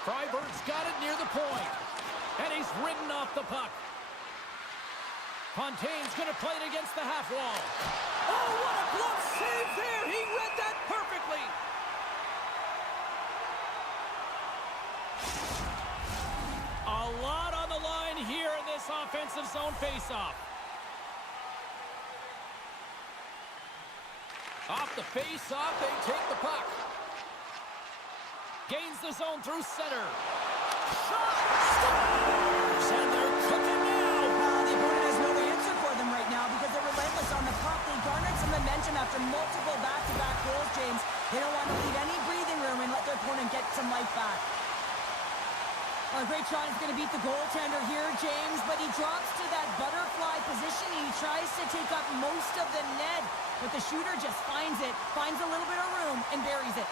Freiburg's got it near the point. And he's ridden off the puck. Fontaine's going to play it against the half wall. Oh, what a glove save there! He read that perfectly! A lot on the line here in this offensive zone faceoff. Off the faceoff, they take the puck. Gains the zone through center. Shot! Scores! And they're cooking now! The opponent has no answer for them right now because they're relentless on the puck. They garnered some momentum after multiple back-to-back goals, James. They don't want to leave any breathing room and let their opponent get some life back. A great shot is going to beat the goaltender here, James, but he drops to that butterfly position. He tries to take up most of the net, but the shooter just finds it, finds a little bit of room, and buries it.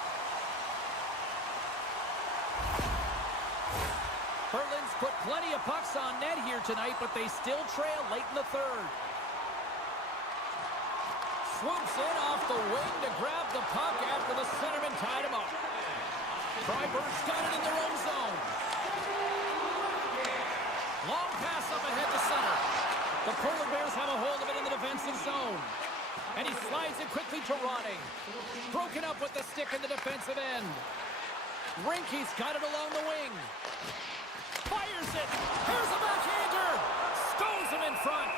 Berlin's put plenty of pucks on net here tonight, but they still trail late in the third. Swoops in off the wing to grab the puck after the centerman tied him up. Freiburg's got it in their own zone. Long pass up ahead to center. The Polar Bears have a hold of it in the defensive zone. And he slides it quickly to Ronning. Broken up with the stick in the defensive end. Rinke's got it along the wing. Fires it. Here's a backhander. Stones him in front.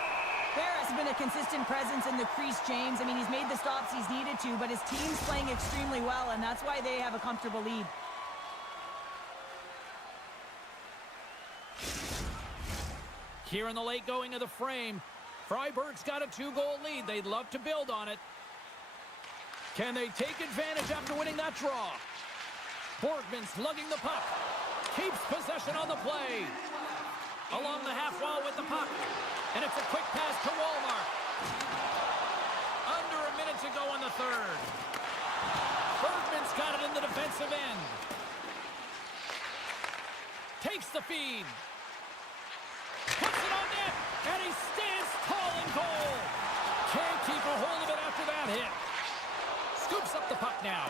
There has been a consistent presence in the crease, James. I mean, he's made the stops he's needed to, but his team's playing extremely well, and that's why they have a comfortable lead. Here in the late going of the frame, Freiburg's got a 2-goal lead. They'd love to build on it. Can they take advantage after winning that draw? Borgman's lugging the puck. Keeps possession on the play. Along the half wall with the puck. And it's a quick pass to Walmart. Under a minute to go in the third. Bergman's got it in the defensive end. Takes the feed. Puts it on net. And he stands tall in goal. Can't keep a hold of it after that hit. Scoops up the puck now.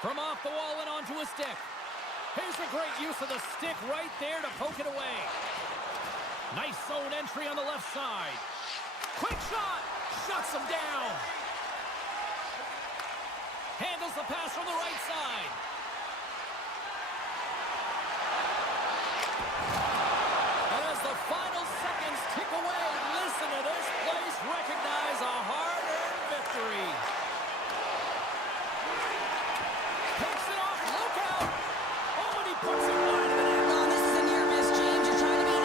From off the wall and onto a stick. Here's a great use of the stick right there to poke it away. Nice zone entry on the left side. Quick shot. Shuts him down. Handles the pass from the right side. And as the final seconds tick away, listen to this place recognize a hard-earned victory. Takes it off. Look out. Oh, and he puts it wide of the net. Oh, this is a near miss, James. You're trying to be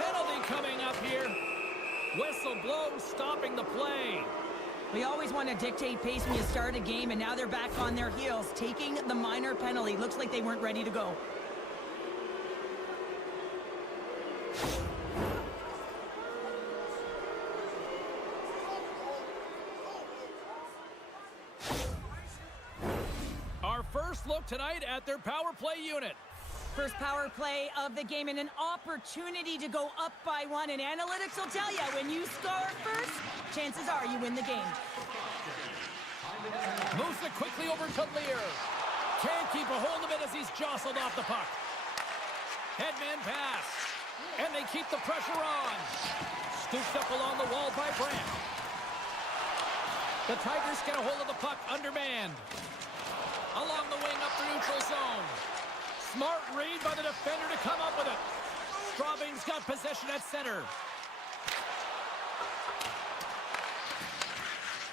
penalty coming up here. Whistle blows, stopping the play. We always want to dictate pace when you start a game, and now they're back on their heels, taking the minor penalty. Looks like they weren't ready to go. Our first look tonight at their power play unit. First power play of the game and an opportunity to go up by one. And analytics will tell you, when you score first, chances are you win the game. Moves it quickly over to Lear. Can't keep a hold of it as he's jostled off the puck. Headman pass. And they keep the pressure on. Scooped up along the wall by Brandt. The Tigers get a hold of the puck undermanned. Along the wing up the neutral zone. Smart read by the defender to come up with it. Straubing's got possession at center.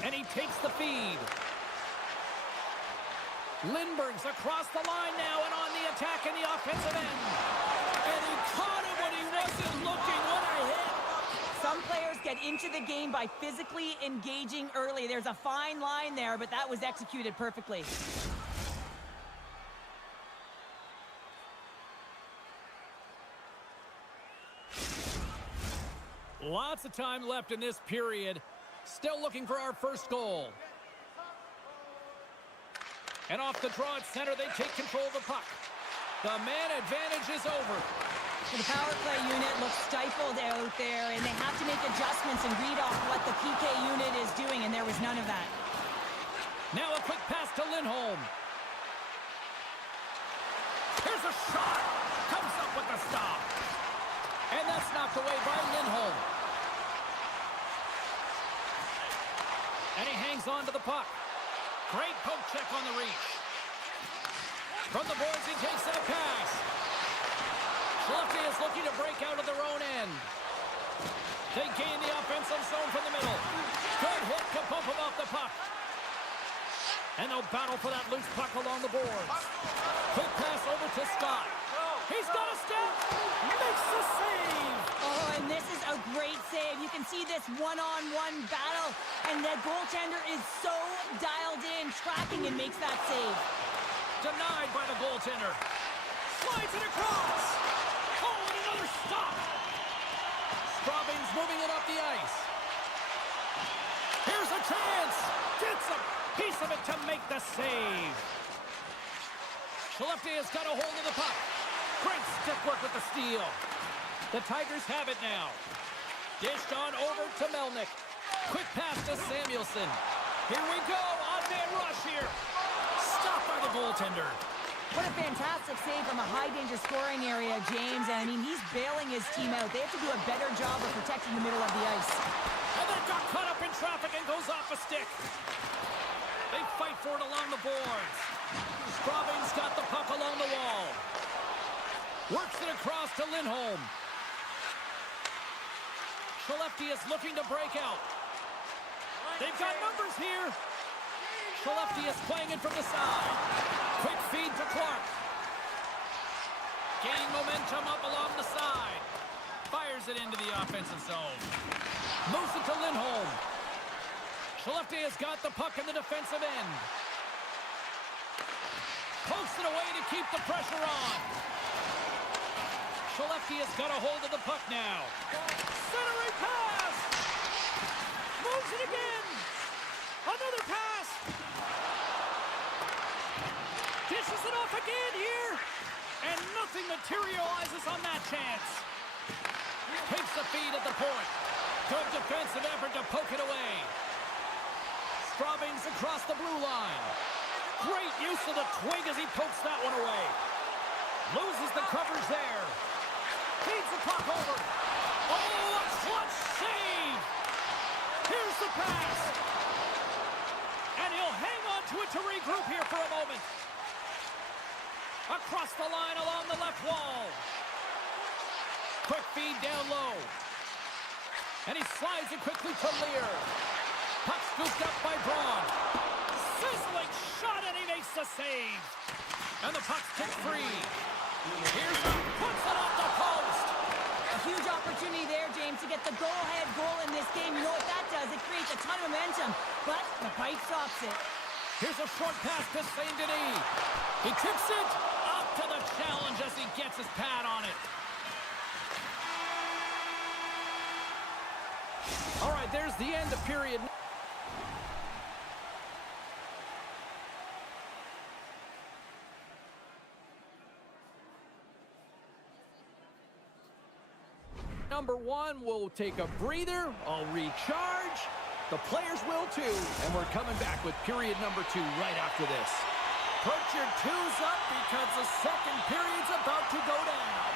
And he takes the feed. Lindbergh's across the line now and on the attack in the offensive end. And he caught him when he wasn't looking. What a hit. Some players get into the game by physically engaging early. There's a fine line there, but that was executed perfectly. Lots of time left in this period. Still looking for our first goal. And off the draw at center, they take control of the puck. The man advantage is over. The power play unit looks stifled out there, and they have to make adjustments and read off what the PK unit is doing, and there was none of that. Now a quick pass to Lindholm. Here's a shot. Comes up with the stop. And that's knocked away by Lindholm. And he hangs on to the puck. Great poke check on the reach. From the boards, he takes that pass. Skellefteå is looking to break out of their own end. They gain the offensive zone from the middle. Good hit to bump him off the puck. And they'll battle for that loose puck along the boards. Quick pass over to Scott. He's got a step. Makes the save. Oh, and this is a great save. You can see this one-on-one battle, and the goaltender is so dialed in, tracking, and makes that save. Denied by the goaltender. Slides it across. Oh, and another stop. Straubing's moving it up the ice. Here's a chance. Gets a piece of it to make the save. Skellefteå has got a hold of the puck. Great stick work with the steal. The Tigers have it now. Dished on over to Melnick. Quick pass to Samuelsson. Here we go. Odd man rush here. Stopped by the goaltender. What a fantastic save from a high-danger scoring area, James. And, I mean, he's bailing his team out. They have to do a better job of protecting the middle of the ice. And then got caught up in traffic and goes off a stick. They fight for it along the boards. Straubing's got the puck along the wall. Works it across to Lindholm. Skellefteå is looking to break out. They've got numbers here. Skellefteå is playing it from the side. Quick feed to Clark. Gaining momentum up along the side. Fires it into the offensive zone. Moves it to Lindholm. Skellefteå has got the puck in the defensive end. Pokes it away to keep the pressure on. Skellefteå has got a hold of the puck now. Centering pass! Moves it again! Another pass! Dishes it off again here! And nothing materializes on that chance. Takes the feed at the point. Good defensive effort to poke it away. Straubing's across the blue line. Great use of the twig as he pokes that one away. Loses the coverage there. Feeds the puck over. Oh, a clutch save! Here's the pass. And he'll hang on to it to regroup here for a moment. Across the line along the left wall. Quick feed down low. And he slides it quickly to Lear. Puck scooped up by Braun. Sizzling shot and he makes the save. And the puck's kicked free. Here's the puts it off the post. A huge opportunity the go-ahead goal in this game. You know what that does? It creates a ton of momentum, but the pipe stops it. Here's a short pass to Saint-Denis. He tips it up to the challenge as he gets his pad on it. All right, there's the end of period. Number one will take a breather. I'll recharge. The players will too. And we're coming back with period number 2 right after this. Put your twos up because the second period's about to go down.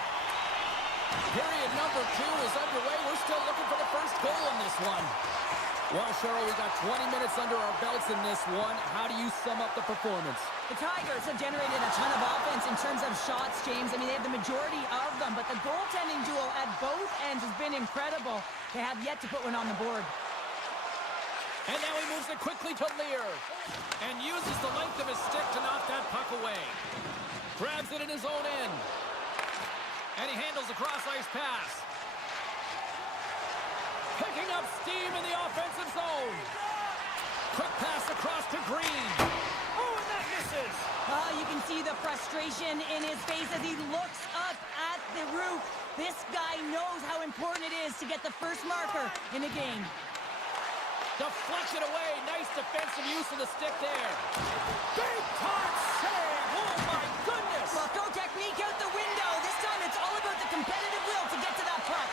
Period number 2 is underway. We're still looking for the first goal in this one. Well, Cheryl, we got 20 minutes under our belts in this one. How do you sum up the performance? The Tigers have generated a ton of offense in terms of shots, James. I mean, they have the majority of them, but the goaltending duel at both ends has been incredible. They have yet to put one on the board. And now he moves it quickly to Lear. And uses the length of his stick to knock that puck away. Grabs it in his own end. And he handles a cross-ice pass. Picking up steam in the offensive zone. Quick pass across to Green. Oh, and that misses. You can see the frustration in his face as he looks up at the roof. This guy knows how important it is to get the first marker in the game. Deflected away. Nice defensive use of the stick there. Big time save. Oh, my goodness. Well, throw technique out the window. This time it's all about the competitive will to get to that puck.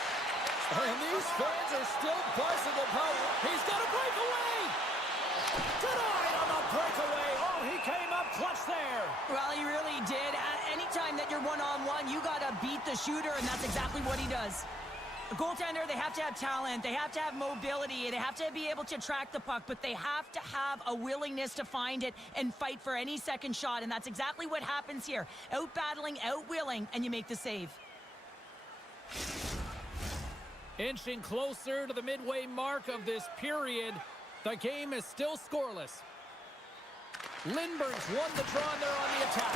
And these fans are still buzzing about it. He's got a breakaway. Denied on the breakaway. Oh, he came up clutch there. Well, he really did. Anytime that you're one-on-one, you got to beat the shooter, and that's exactly what he does. A goaltender, they have to have talent, they have to have mobility, they have to be able to track the puck, but they have to have a willingness to find it and fight for any second shot, and that's exactly what happens here. Out-battling, out-willing, and you make the save. Inching closer to the midway mark of this period, the game is still scoreless. Lindbergh's won the draw and they're on the attack.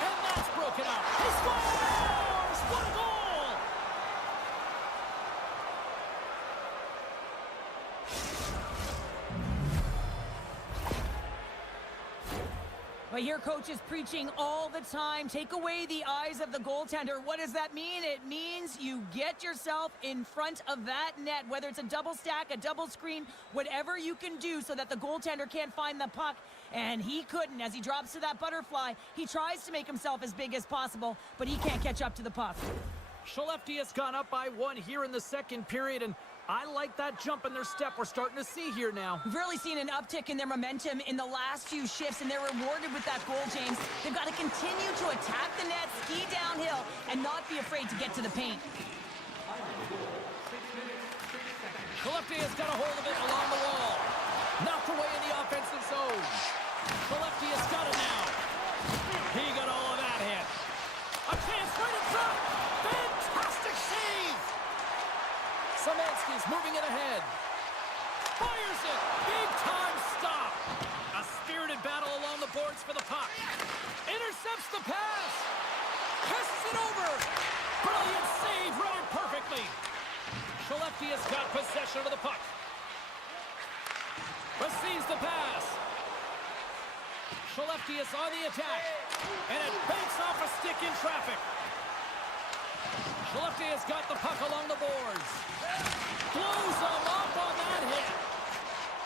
And that's broken up. He scores! What a goal! Well, your coach is preaching all the time. Take away the eyes of the goaltender. What does that mean? It means you get yourself in front of that net, whether it's a double stack, a double screen, whatever you can do so that the goaltender can't find the puck. And he couldn't. As he drops to that butterfly, he tries to make himself as big as possible, but he can't catch up to the puck. Skellefteå has gone up by 1 here in the second period, and I like that jump in their step we're starting to see here now. We've really seen an uptick in their momentum in the last few shifts, and they're rewarded with that goal, James. They've got to continue to attack the net, ski downhill, and not be afraid to get to the paint. Skellefteå has got a hold of it along the wall. Knocked away in the offensive zone. Skellefteå's got it now. He got all of that hit. A chance right in front. Fantastic save. Samansky's moving it ahead. Fires it. Big time stop. A spirited battle along the boards for the puck. Intercepts the pass. Casts it over. Brilliant save. Read it perfectly. Skellefteå's got possession of the puck. Receives the pass. Skellefteå's on the attack. And it banks off a stick in traffic. Skellefteå's got the puck along the boards. Blows them off on that hit.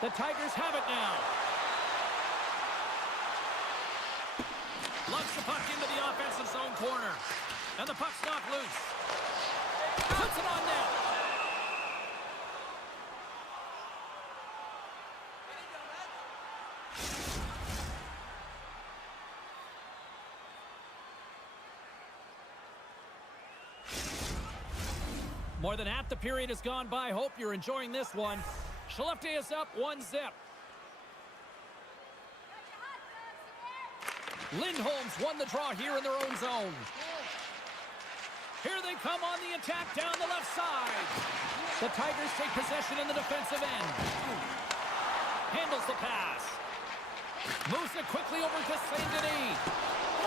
The Tigers have it now. Lugs the puck into the offensive zone corner. And the puck's knocked loose. Puts it on net. More than half the period has gone by. Hope you're enjoying this one. Skellefteå is up 1-0. Lindholm's won the draw here in their own zone. Here they come on the attack down the left side. The Tigers take possession in the defensive end. Handles the pass. Moves it quickly over to Saint-Denis.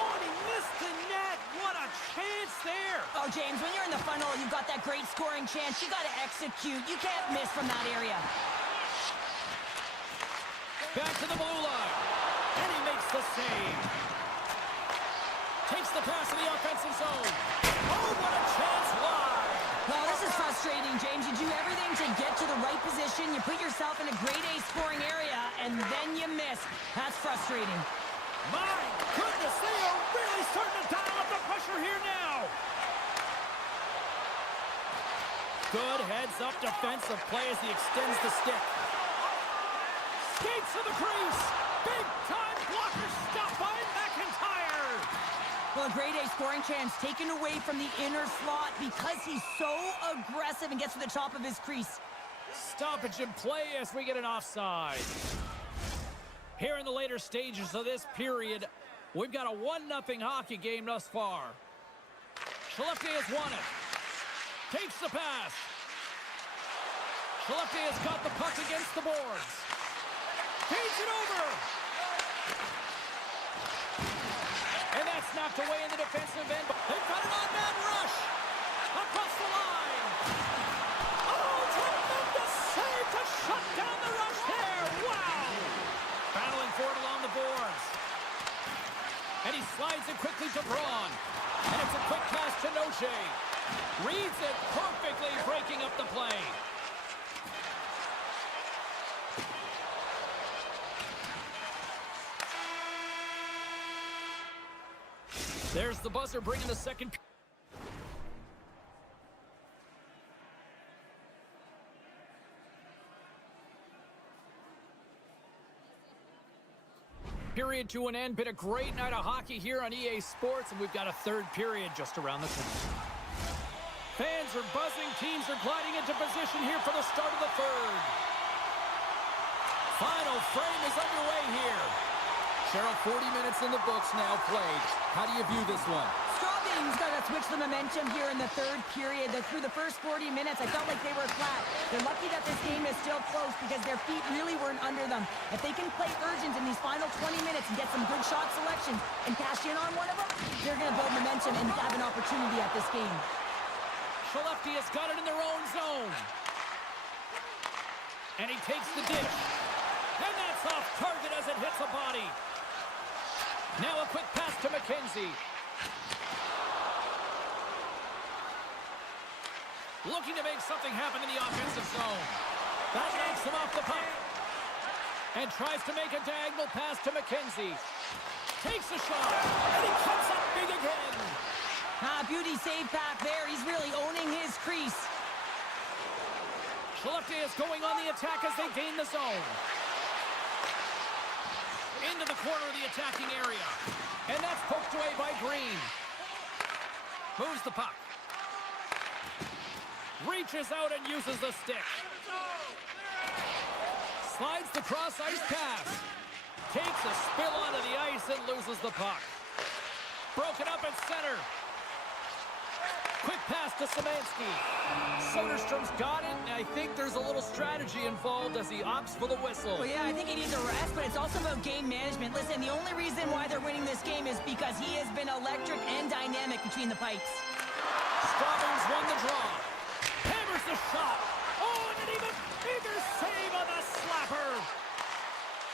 Oh, and he missed the net. What a chance there. here. Oh, James, when you're in the funnel, you've got that great scoring chance. You got to execute. You can't miss from that area. Back to the blue line. And he makes the save. Takes the pass in the offensive zone. Oh, what a chance wide. Well, this is frustrating, James. You do everything to get to the right position. You put yourself in a grade A scoring area, and then you miss. That's frustrating. My goodness, they are really starting to dial up the pressure here now. Good heads-up defensive play as he extends the stick. Skates to the crease. Big-time blocker stop by McIntyre. Well, a grade A scoring chance taken away from the inner slot because he's so aggressive and gets to the top of his crease. Stoppage in play as we get an offside. Here in the later stages of this period, we've got a 1-0 hockey game thus far. Skellefteå has won it. Takes the pass. Skellefteå has got the puck against the boards. Feeds it over. And that's knocked away in the defensive end. They've got an on-man rush. Across the line. Oh, tremendous save to shut down the rush there. Wow. Battling for it along the boards. And he slides it quickly to Braun. And it's a quick pass to Noche. Reads it perfectly, breaking up the play. There's the buzzer bringing the second period to an end. Been a great night of hockey here on EA Sports, and we've got a third period just around the corner. Fans are buzzing. Teams are gliding into position here for the start of the third. Final frame is underway here. Cheryl, 40 minutes in the books now played. How do you view this one? Straubing's got to switch the momentum here in the third period. Through the first 40 minutes, I felt like they were flat. They're lucky that this game is still close because their feet really weren't under them. If they can play urgent in these final 20 minutes and get some good shot selections and cash in on one of them, they're going to build momentum and have an opportunity at this game. Skellefteå has got it in their own zone. And he takes the dish. And that's off target as it hits a body. Now a quick pass to McKenzie. Looking to make something happen in the offensive zone. That knocks him off the puck. And tries to make a diagonal pass to McKenzie. Takes a shot. And he cuts up big again. Beauty save back there. He's really owning his crease. Skellefteå is going on the attack as they gain the zone. Into the corner of the attacking area. And that's poked away by Green. Moves the puck. Reaches out and uses the stick. Slides the cross-ice pass. Takes a spill onto the ice and loses the puck. Broken up at center. Quick pass to Szymanski. Soderstrom's got it, and I think there's a little strategy involved as he opts for the whistle. Well, yeah, I think he needs a rest, but it's also about game management. Listen, the only reason why they're winning this game is because he has been electric and dynamic between the pipes. Straubing's won the draw. Hammers the shot. Oh, and an even bigger save on the slapper.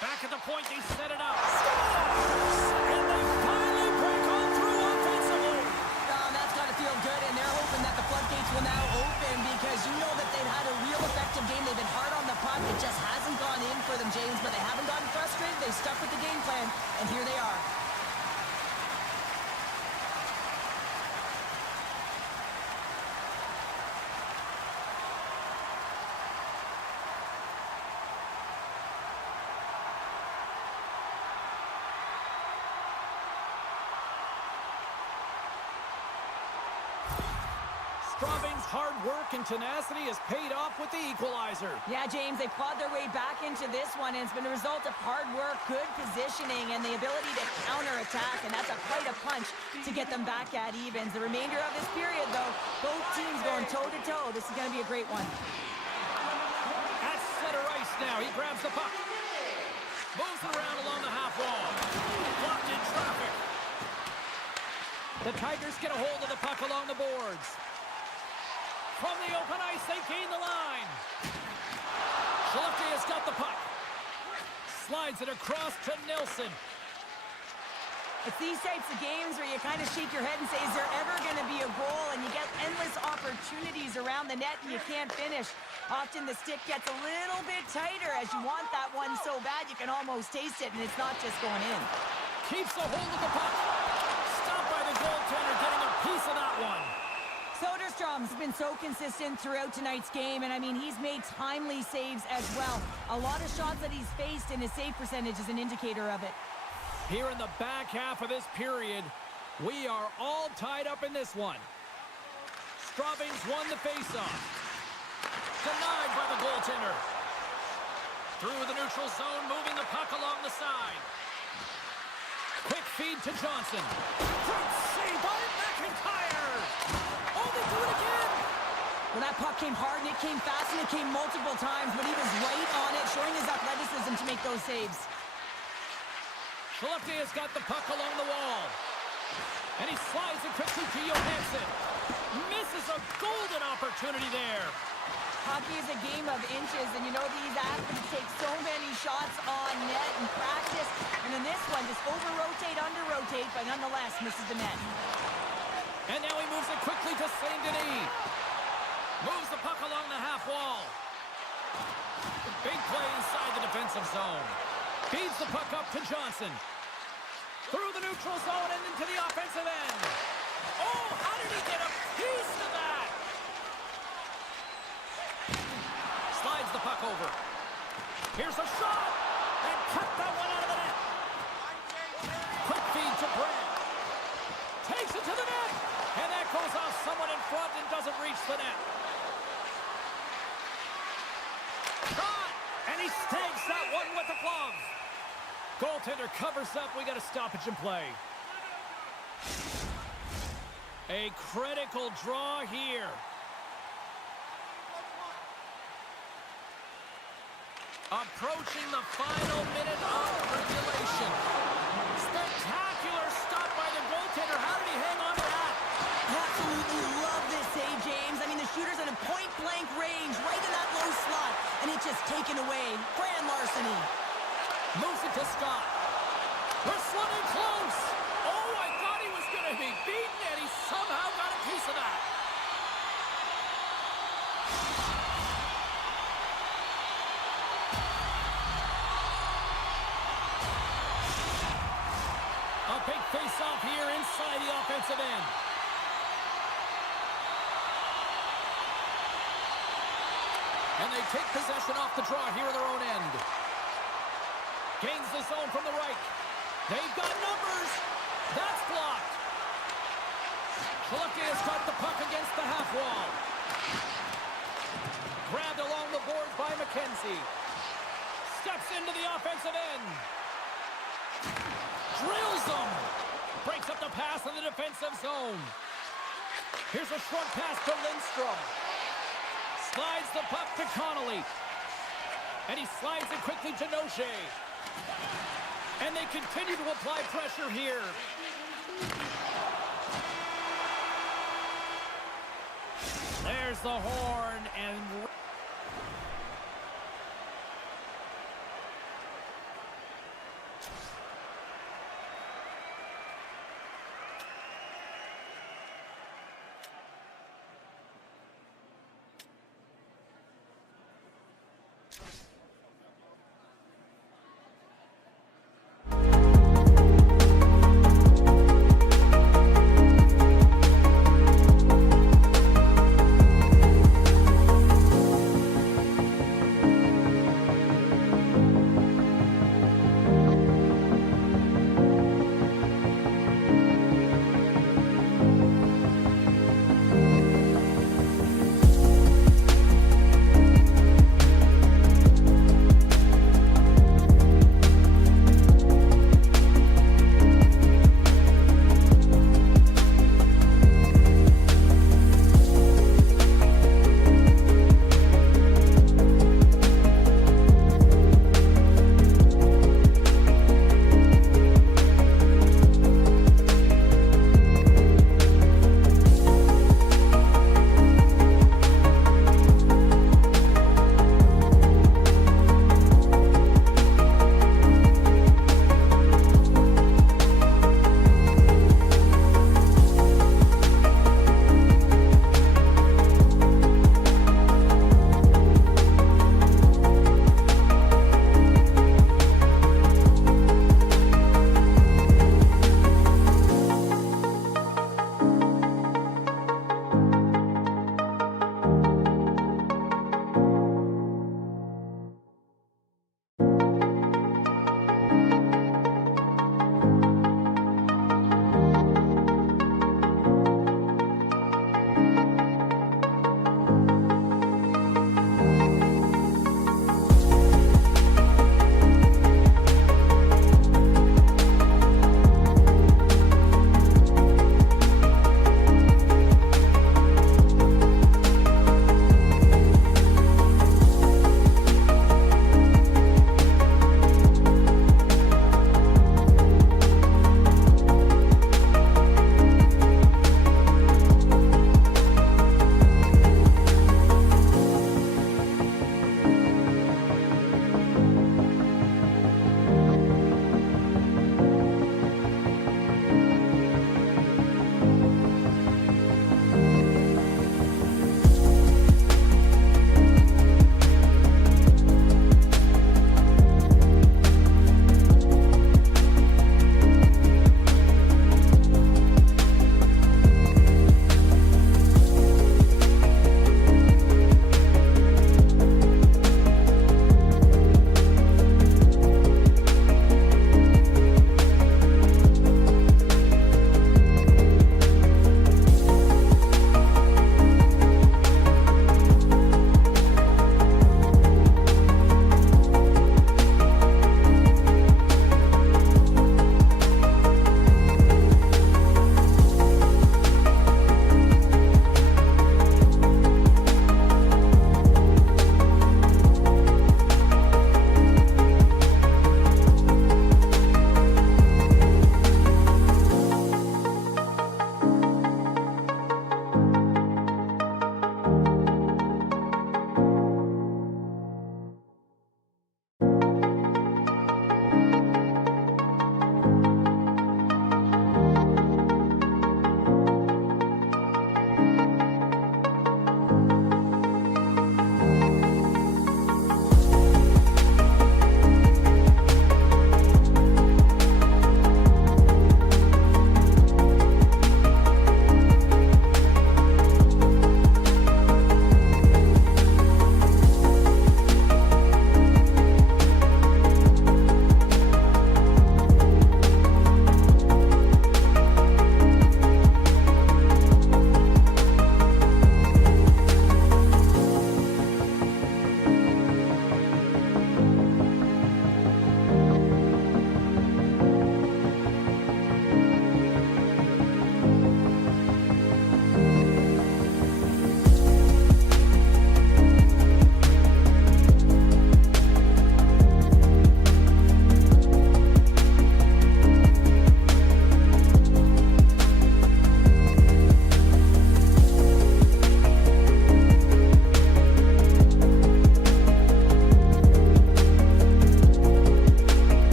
Back at the point, they set it up. And they finally break on through offensively. That's got to feel good, and they're hoping that the floodgates will now open because you know that they've had a real effective game. They've been hard on the puck. It just hasn't gone in for them, James, but they haven't gotten frustrated. They stuck with the game plan, and here they are. Straubing's hard work and tenacity has paid off with the equalizer. Yeah, James, they clawed their way back into this one, and it's been a result of hard work, good positioning, and the ability to counterattack, and that's quite a punch to get them back at evens. The remainder of this period, though, both teams going toe-to-toe. This is going to be a great one. At center ice now, he grabs the puck. Moves it around along the half wall. Blocked in traffic. The Tigers get a hold of the puck along the boards. From the open ice, they gain the line. Skellefteå has got the puck. Slides it across to Nilsson. It's these types of games where you kind of shake your head and say, is there ever going to be a goal? And you get endless opportunities around the net and you can't finish. Often the stick gets a little bit tighter as you want that one so bad you can almost taste it, and it's not just going in. Keeps a hold of the puck. Stopped by the goaltender, getting a piece of that one. Soderstrom's been so consistent throughout tonight's game, and I mean, he's made timely saves as well. A lot of shots that he's faced, and his save percentage is an indicator of it. Here in the back half of this period, we are all tied up in this one. Straubing's won the faceoff. Denied by the goaltender. Through the neutral zone, moving the puck along the side. Quick feed to Johnson. Great save by McIntyre! Oh, they do it again! Well, that puck came hard, and it came fast, and it came multiple times, but he was right on it, showing his athleticism to make those saves. Skellefteå has got the puck along the wall. And he slides it quickly to Johansson. Misses a golden opportunity there. Hockey is a game of inches, and you know these athletes take so many shots on net in practice. And in this one, just over-rotate, under-rotate, but nonetheless misses the net. And now he moves it quickly to Saint-Denis. Moves the puck along the half wall. Big play inside the defensive zone. Feeds the puck up to Johnson. Through the neutral zone and into the offensive end. Oh, how did he get a piece of that? Slides the puck over. Here's a shot. And cut that one out of the net. Quick feed to Brand. Takes it to the net. And that goes off someone in front and doesn't reach the net. Shot. And he snags that one with the glove. Goaltender covers up. We got a stoppage in play. A critical draw here. Approaching the final minute of regulation. Spectacular stop by the goaltender. How did he hang on to that? Absolutely love this save, James. I mean, the shooter's in a point-blank range, right in that low slot, and it's just taken away. Grand larceny. Moves it to Scott. We're slipping close. Oh, I thought he was going to be beaten, and he somehow got a piece of that. A big face-off here inside the offensive end. And they take possession off the draw here in their own end. Gains the zone from the right. They've got numbers. That's blocked. Skellefteå has got the puck against the half wall. Grabbed along the boards by McKenzie. Steps into the offensive end. Drills them. Breaks up the pass in the defensive zone. Here's a short pass to Lindstrom. Slides the puck to Connolly. And he slides it quickly to Noche. And they continue to apply pressure here. There's the horn, and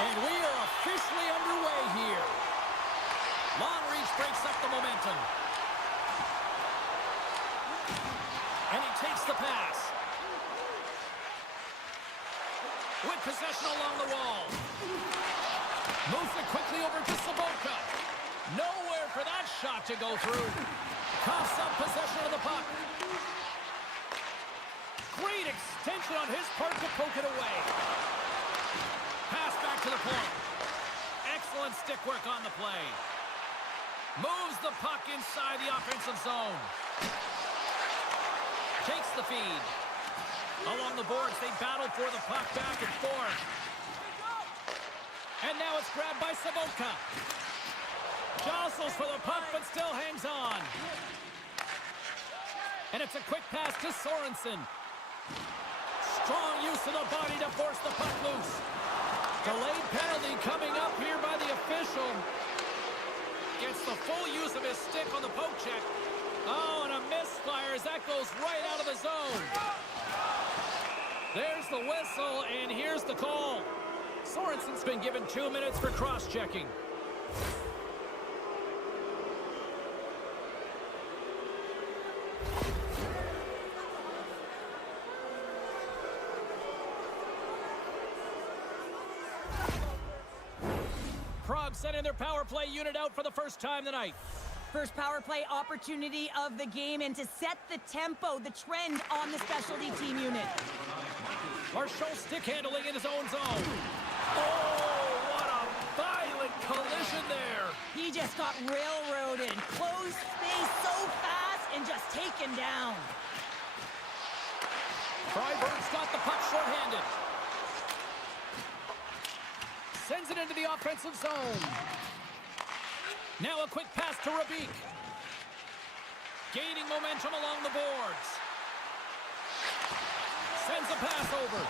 And we are officially underway here. Long reach breaks up the momentum. And he takes the pass. With possession along the wall. Moves it quickly over to Saboka. Nowhere for that shot to go through. Coughs up possession of the puck. Great extension on his part to poke it away. Pass back to the point. Excellent stick work on the play. Moves the puck inside the offensive zone. Takes the feed. Along the boards, they battle for the puck back and forth. And now it's grabbed by Saboka. Jostles for the puck, but still hangs on. And it's a quick pass to Sorensen. Strong use of the body to force the puck loose. Delayed penalty coming up here by the official. Gets the full use of his stick on the poke check. Oh, and a misfire as that goes right out of the zone. There's the whistle, and here's the call. Sorensen's been given 2 minutes for cross-checking. Prague sending their power play unit out for the first time tonight. First power play opportunity of the game, and to set the tempo, the trend on the specialty team unit. Marshall stick handling in his own zone. Oh, what a violent collision there. He just got railroaded. Closed space so fast and just taken down. Freiburg's got the puck shorthanded. Sends it into the offensive zone. Now a quick pass to Rabik. Gaining momentum along the boards. Sends a pass over.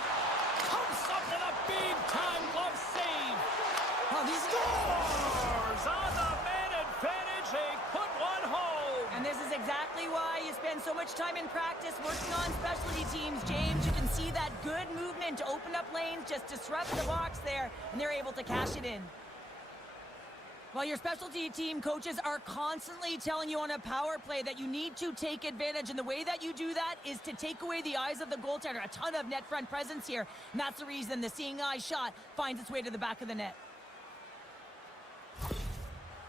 Comes up with a big-time glove save. Oh, these Scores on the man advantage. They put one home. And this is exactly why you spend so much time in practice working on specialty teams, James. You can see that good movement to open up lanes, just disrupt the box there, and they're able to cash it in. Well, your specialty team coaches are constantly telling you on a power play that you need to take advantage, and the way that you do that is to take away the eyes of the goaltender. A ton of net front presence here, and that's the reason the seeing eye shot finds its way to the back of the net.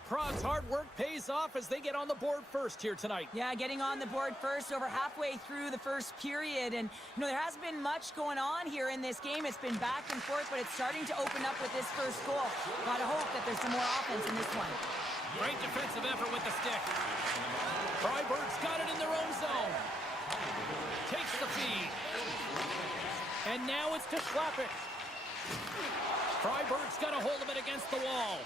Prague's hard work pays off as they get on the board first here tonight. Yeah, getting on the board first over halfway through the first period. And, you know, there hasn't been much going on here in this game. It's been back and forth, but it's starting to open up with this first goal. Gotta hope that there's some more offense in this one. Great defensive effort with the stick. Freiburg's got it in their own zone. Takes the feed. And now it's to Schlappik. Freiburg's got a hold of it against the wall.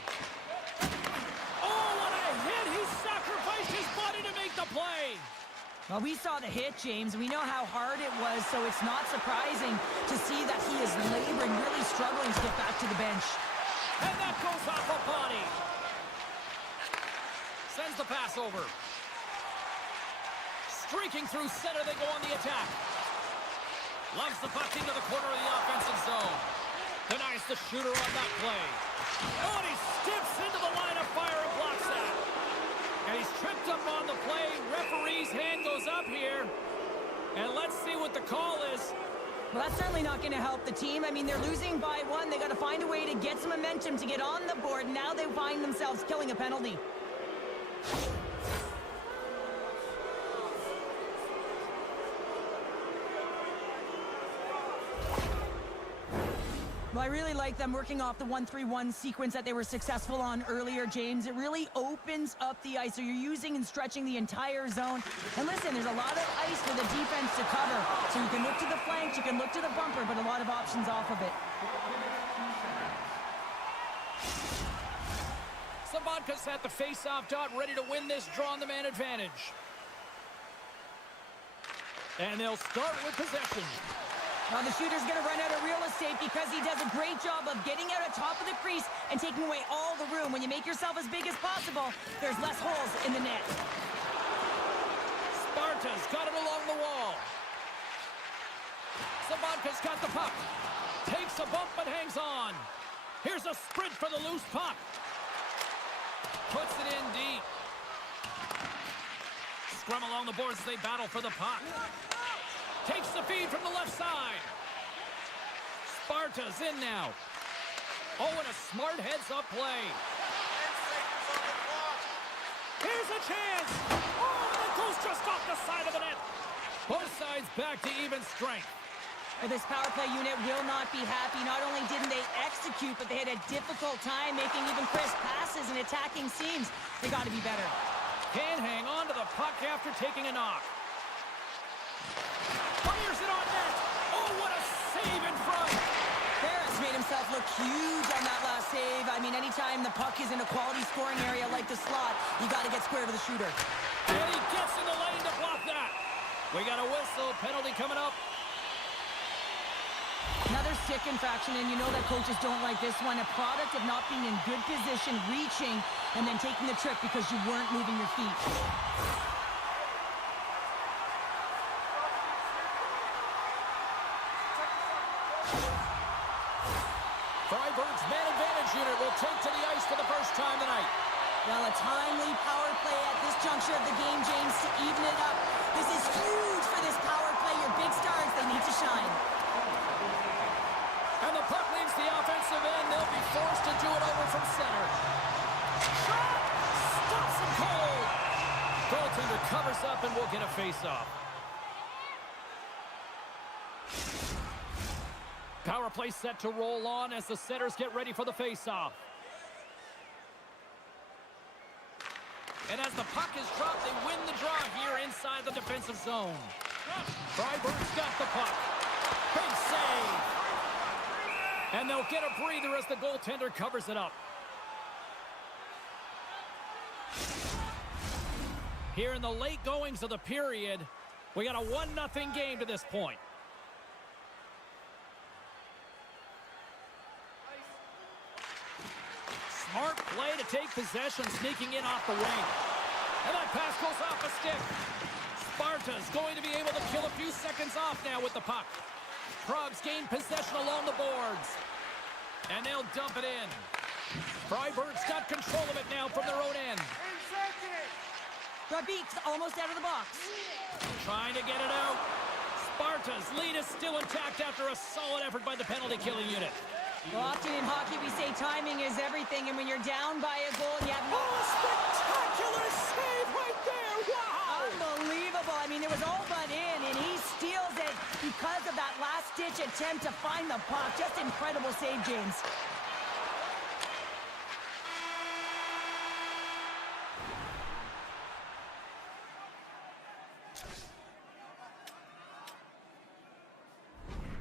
Oh, what a hit! He sacrificed his body to make the play. Well, we saw the hit, James. We know how hard it was, so it's not surprising to see that he is laboring, really struggling to get back to the bench. And that goes off a body. Sends the pass over. Streaking through center, they go on the attack. Loves the puck into the corner of the offensive zone. Denies the shooter on that play. Oh, and he steps into the line of fire and blocks that. And he's tripped up on the play. Referee's hand goes up here. And let's see what the call is. Well, that's certainly not going to help the team. I mean, they're losing by one. They got to find a way to get some momentum to get on the board. Now they find themselves killing a penalty. Well, I really like them working off the 1-3-1 sequence that they were successful on earlier, James. It really opens up the ice, so you're using and stretching the entire zone. And listen, there's a lot of ice for the defense to cover. So you can look to the flanks, you can look to the bumper, but a lot of options off of it. Sabatka's at the face-off dot, ready to win this draw on the man advantage. And they'll start with possession. Well, the shooter's going to run out of real estate because he does a great job of getting out of top of the crease and taking away all the room. When you make yourself as big as possible, there's less holes in the net. Sparta's got it along the wall. Sabatka's got the puck. Takes a bump but hangs on. Here's a sprint for the loose puck. Puts it in deep. Scrum along the boards as they battle for the puck. Takes the feed from the left side. Sparta's in now. Oh, and a smart heads-up play. Here's a chance. Oh, and it goes just off the side of the net. Both sides back to even strength. This power play unit will not be happy. Not only didn't they execute, but they had a difficult time making even crisp passes and attacking seams. They got to be better. Can't hang on to the puck after taking a knock. Fires it on net. Oh, what a save in front. Ferris made himself look huge on that last save. I mean, anytime the puck is in a quality scoring area like the slot, you got to get square to the shooter. And he gets in the lane to block that. We got a whistle. Penalty coming up. Another stick infraction, and you know that coaches don't like this one. A product of not being in good position, reaching, and then taking the trip because you weren't moving your feet. Freiburg's man advantage unit will take to the ice for the first time tonight. Well, a timely power play at this juncture of the game, James, to even it up. This is huge for this power play. Your big stars, they need to shine. And the puck leaves the offensive end. They'll be forced to do it over from center. Shot! Stops him cold. Goaltender covers up and will get a face-off. Power play set to roll on as the setters get ready for the face-off. And as the puck is dropped, they win the draw here inside the defensive zone. Freiburg's got the puck. Big save. And they'll get a breather as the goaltender covers it up. Here in the late goings of the period, we got a 1-0 game to this point. Smart play to take possession, sneaking in off the wing. And that pass goes off a stick. Sparta's going to be able to kill a few seconds off now with the puck. Prague's gained possession along the boards. And they'll dump it in. Freiburg's got control of it now from their own end. Rabeek's almost out of the box. Trying to get it out. Sparta's lead is still intact after a solid effort by the penalty-killing unit. Well, often in hockey, we say timing is everything, and when you're down by a goal, you have... Oh, spectacular save right there! Wow! Unbelievable. I mean, it was all but in, and he steals it because of that last-ditch attempt to find the puck. Just incredible save, James.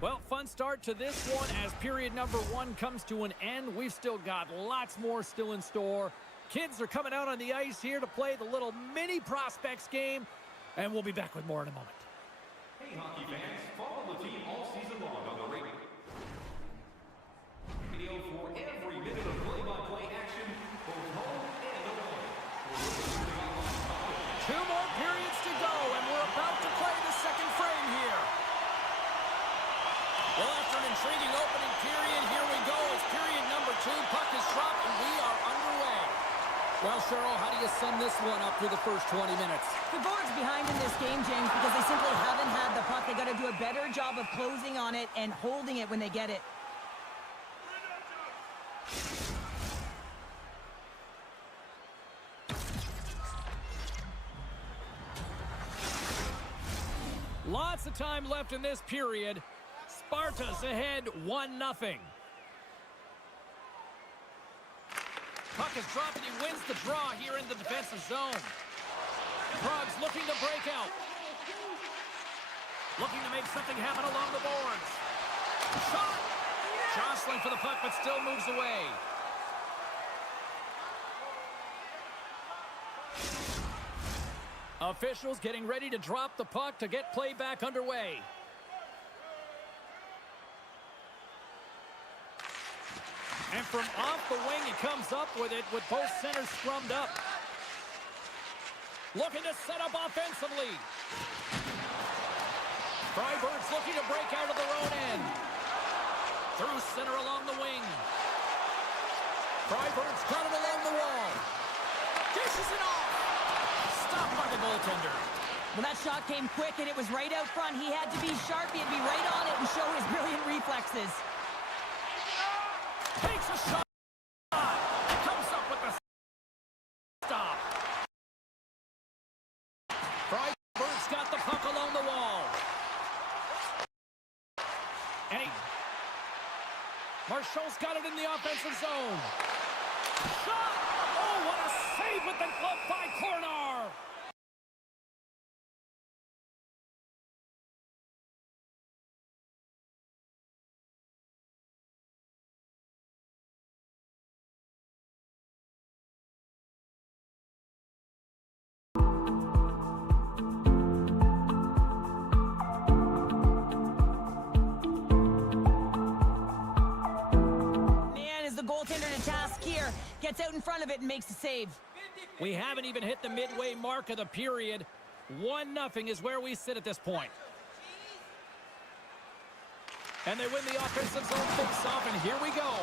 Well, fun start to this one as period number 1 comes to an end. We've still got lots more still in store. Kids are coming out on the ice here to play the little mini prospects game, and we'll be back with more in a moment. Hey, hockey fans, follow the team all season long on the radio for every minute of play-by-play action, both home and away. 2 more periods to go, and we're about to play the second frame here. Well, after an intriguing opening period, here we go. It's period number 2. Puck is dropped, and we are underway. Well, Cheryl, how do you sum this one up through the first 20 minutes? The Forwards behind in this game, James, because they simply haven't had the puck. They got to do a better job of closing on it and holding it when they get it. Lots of time left in this period. Sparta's ahead 1-0. Puck is dropped and he wins the draw here in the defensive zone. Prague's looking to break out. Looking to make something happen along the boards. Shot! Jostling for the puck, but still moves away. Officials getting ready to drop the puck to get play back underway. And from off the wing, he comes up with it with both centers scrummed up. Looking to set up offensively. Freiburg's looking to break out of their own end. Through center along the wing. Freiburg's got it along the wall. Dishes it off. Stopped by the goaltender. Well, that shot came quick, and it was right out front. He had to be sharp. He had to be right on it and show his brilliant reflexes. Takes a shot. Comes up with the stop. Freiburg's got the puck along the wall. And Marchand's got it in the offensive zone. Shot! Oh, what a save with the glove by Cornar! Goaltender to task here, gets out in front of it and makes the save. We haven't even hit the midway mark of the period. 1-0 is where we sit at this point. And they win the offensive zone face-off, and here we go.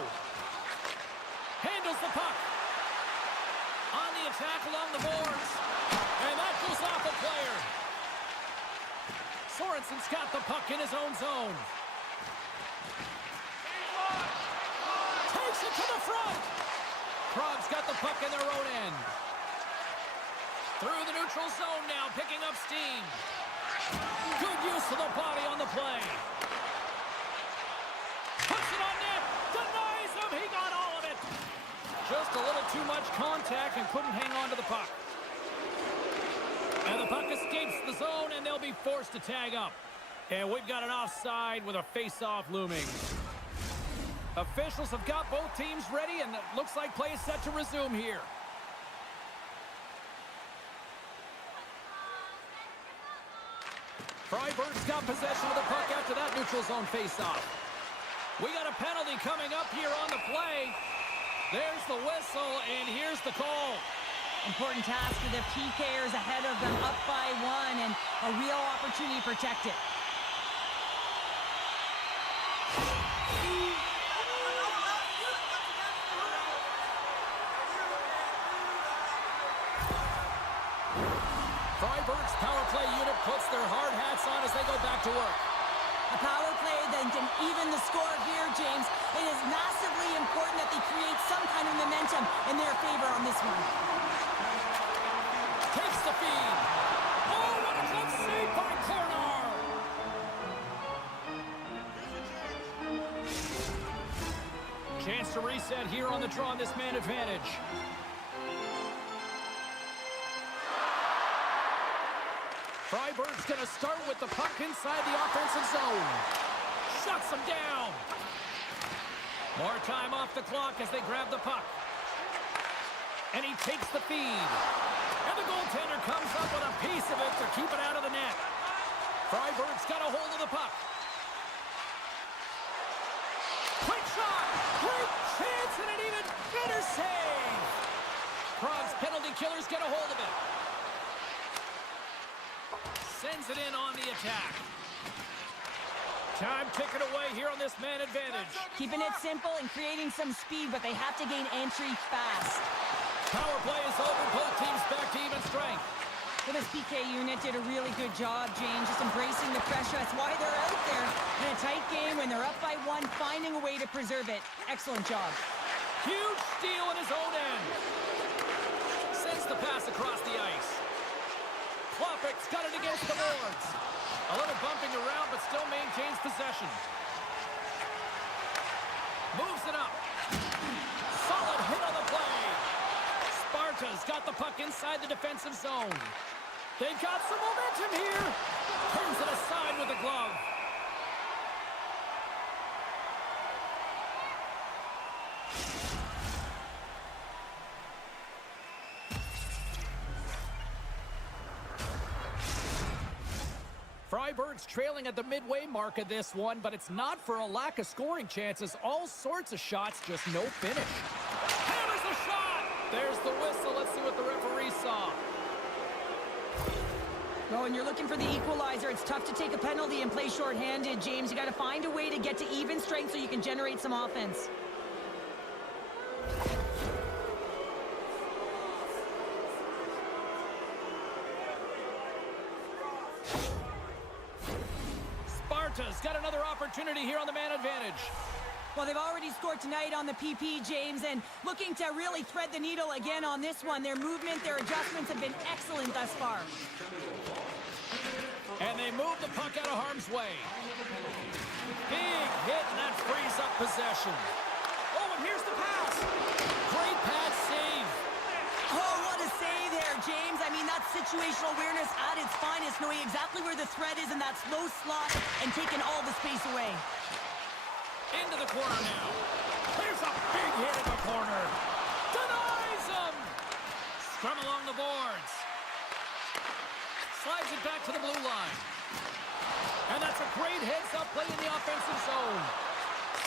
Handles the puck. On the attack along the boards. And that goes off a player. Sorensen's got the puck in his own zone. Takes it to the front. Prague's got the puck in their own end. Through the neutral zone now, picking up steam. Good use of the body on the play. Puts it on net. Denies him. He got all of it. Just a little too much contact and couldn't hang on to the puck. And the puck escapes the zone, and they'll be forced to tag up. And we've got an offside with a face-off looming. Officials have got both teams ready, and it looks like play is set to resume here. Freiburg's got possession of the puck after that neutral zone face-off. We got a penalty coming up here on the play. There's the whistle, and here's the call. Important task for the PKers ahead of them, up by 1, and a real opportunity to protect it. Freiburg's power play unit puts their hard hats on as they go back to work. A power play then can even the score here, James. It is massively important that they create some kind of momentum in their favor on this one. Takes the feed. Oh, what a glove save by Cornar. Chance to reset here on the draw on this man advantage. Freiburg's going to start with the puck inside the offensive zone. Shuts him down. More time off the clock as they grab the puck. And he takes the feed. And the goaltender comes up with a piece of it to keep it out of the net. Freiburg's got a hold of the puck. Quick shot. Great chance and an even better save. Prague's penalty killers get a hold of it. Sends it in on the attack. Time ticking away here on this man advantage. Keeping it simple and creating some speed, but they have to gain entry fast. Power play is over. Both teams back to even strength. Well, this PK unit did a really good job, James, just embracing the pressure. That's why they're out there in a tight game when they're up by 1, finding a way to preserve it. Excellent job. Huge steal in his own end. Sends the pass across the ice. Klopek's got it against the boards. A little bumping around, but still maintains possession. Moves it up. Solid hit on the play. Sparta's got the puck inside the defensive zone. They've got some momentum here. Turns it aside with a glove. Freiburg's trailing at the midway mark of this one, but it's not for a lack of scoring chances. All sorts of shots, just no finish. Hammers the shot! There's the whistle. Let's see what the referee saw. Well, when you're looking for the equalizer, it's tough to take a penalty and play shorthanded, James. You got to find a way to get to even strength so you can generate some offense. Sparta's got another opportunity here on the man advantage. Well, they've already scored tonight on the PP, James, and looking to really thread the needle again on this one. Their movement, their adjustments have been excellent thus far. And they move the puck out of harm's way. Big hit, and that frees up possession. Oh, and here's the pass. Great pad save. Oh, what a save there, James. I mean, that's situational awareness at its finest, knowing exactly where the threat is in that slow slot and taking all the space away. Into the corner now. There's a big hit in the corner. Denies him. Scrum along the boards. Slides it back to the blue line. And that's a great heads-up play in the offensive zone.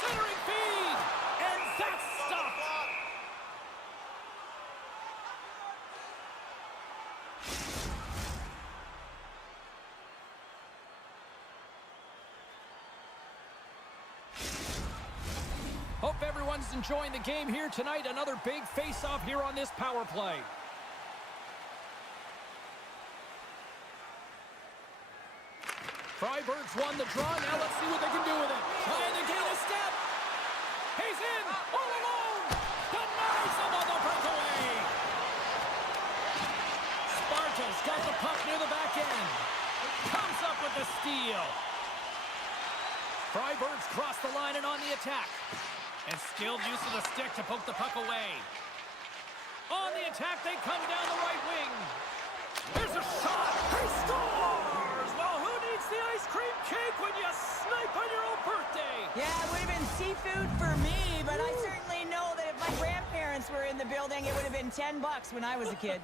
Centering feed. And that's stopped. Hope everyone's enjoying the game here tonight. Another big face-off here on this power play. Freiburg's won the draw. Now let's see what they can do with it. Trying to gain a step. He's in. All alone. Denies him on the breakaway. Sparta's got the puck near the back end. Comes up with the steal. Freiburg's crossed the line and on the attack. And skilled use of the stick to poke the puck away. On the attack, they come down the right wing. There's a shot. He scores! Well, who needs the ice cream cake when you snipe on your own birthday? Yeah, it would have been seafood for me, but I certainly know that if my grandparents were in the building, it would have been $10 when I was a kid.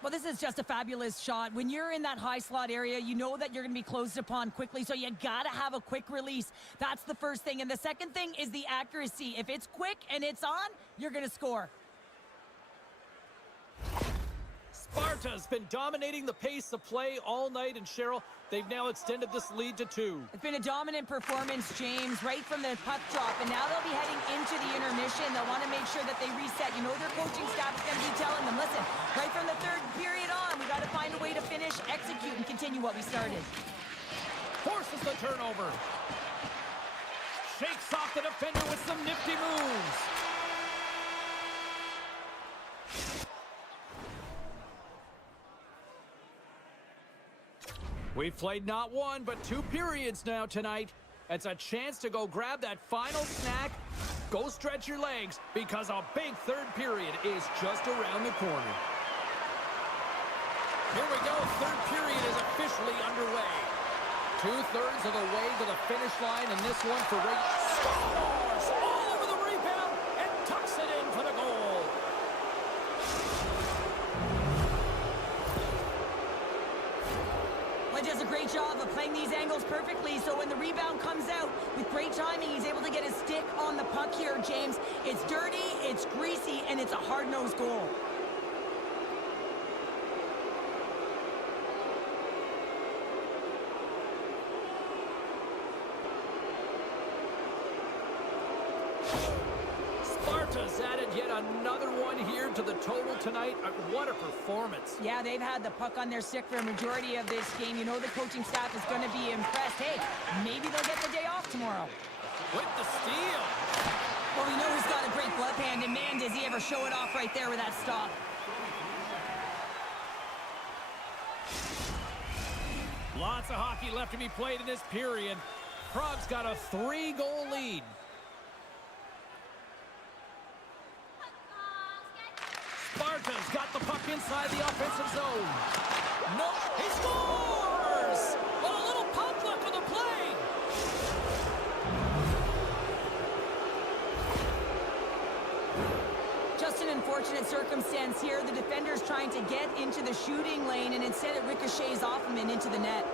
Well, this is just a fabulous shot. When you're in that high slot area, you know that you're going to be closed upon quickly, so you got to have a quick release. That's the first thing. And the second thing is the accuracy. If it's quick and it's on, you're going to score. Sparta's been dominating the pace of play all night, and Cheryl, they've now extended this lead to 2. It's been a dominant performance, James, right from the puck drop, and now they'll be heading into the intermission. They'll want to make sure that they reset. You know their coaching staff is going to be telling them, listen, right from the third period on, we got to find a way to finish, execute, and continue what we started. Forces the turnover. Shakes off the defender with some nifty moves. We've played not one, but 2 periods now tonight. It's a chance to go grab that final snack. Go stretch your legs, because a big third period is just around the corner. Here we go. Third period is officially underway. 2/3 of the way to the finish line, and this one for Ray. Scores! All over the rebound and tucks it in for the goal. He does a great job of playing these angles perfectly, so when the rebound comes out, with great timing, he's able to get his stick on the puck here, James. It's dirty, it's greasy, and it's a hard-nosed goal. Sparta's added yet another one here to the total tonight. What a performance. Yeah, they've had the puck on their stick for a majority of this game. You know the coaching staff is going to be impressed. Hey, maybe they'll get the day off tomorrow. With the steal. Well, we know he's got a great glove hand, and man, does he ever show it off right there with that stop. Lots of hockey left to be played in this period. Prague's got a 3-goal lead. Sparta's got the puck inside the offensive zone. No, he scores! But a little puck luck on the play. Just an unfortunate circumstance here. The defender's trying to get into the shooting lane, and instead it ricochets off him and into the net.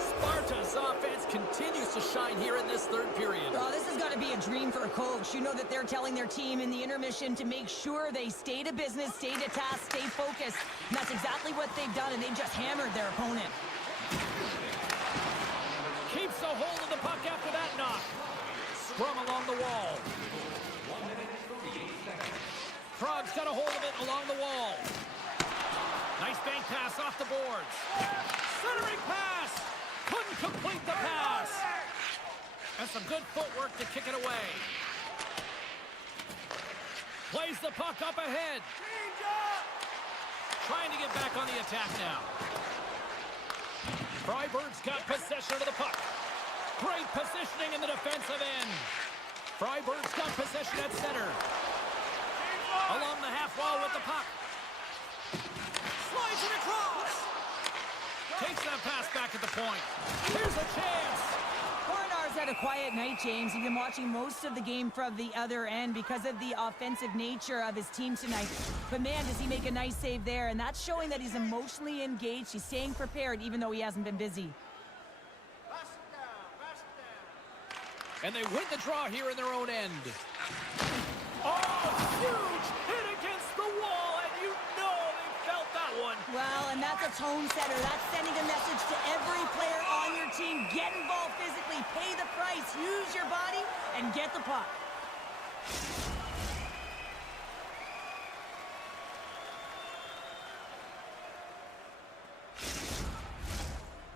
Sparta's offense continues to shine here in this third period. Oh, this has got to be a dream for a coach. You know that they're telling their team in the intermission to make sure they stay to business, stay to task, stay focused. And that's exactly what they've done, and they've just hammered their opponent. Keeps a hold of the puck after that knock. Scrum along the wall. Prague's got a hold of it along the wall. Nice bank pass off the boards. Centering pass. Couldn't complete the pass. And some good footwork to kick it away. Plays the puck up ahead. Trying to get back on the attack now. Freiburg's got possession of the puck. Great positioning in the defensive end. Freiburg's got possession at center. Along the half wall with the puck. Slides it across. Takes that pass back at the point. Here's a chance. Coronar's had a quiet night, James. He's been watching most of the game from the other end because of the offensive nature of his team tonight. But man, does he make a nice save there. And that's showing that he's emotionally engaged. He's staying prepared even though he hasn't been busy. And they win the draw here in their own end. Oh, huge hit against the wall, and you know they felt that one. Well, and that's a tone setter. That's sending a message to every player on your team. Get involved physically, pay the price, use your body, and get the puck.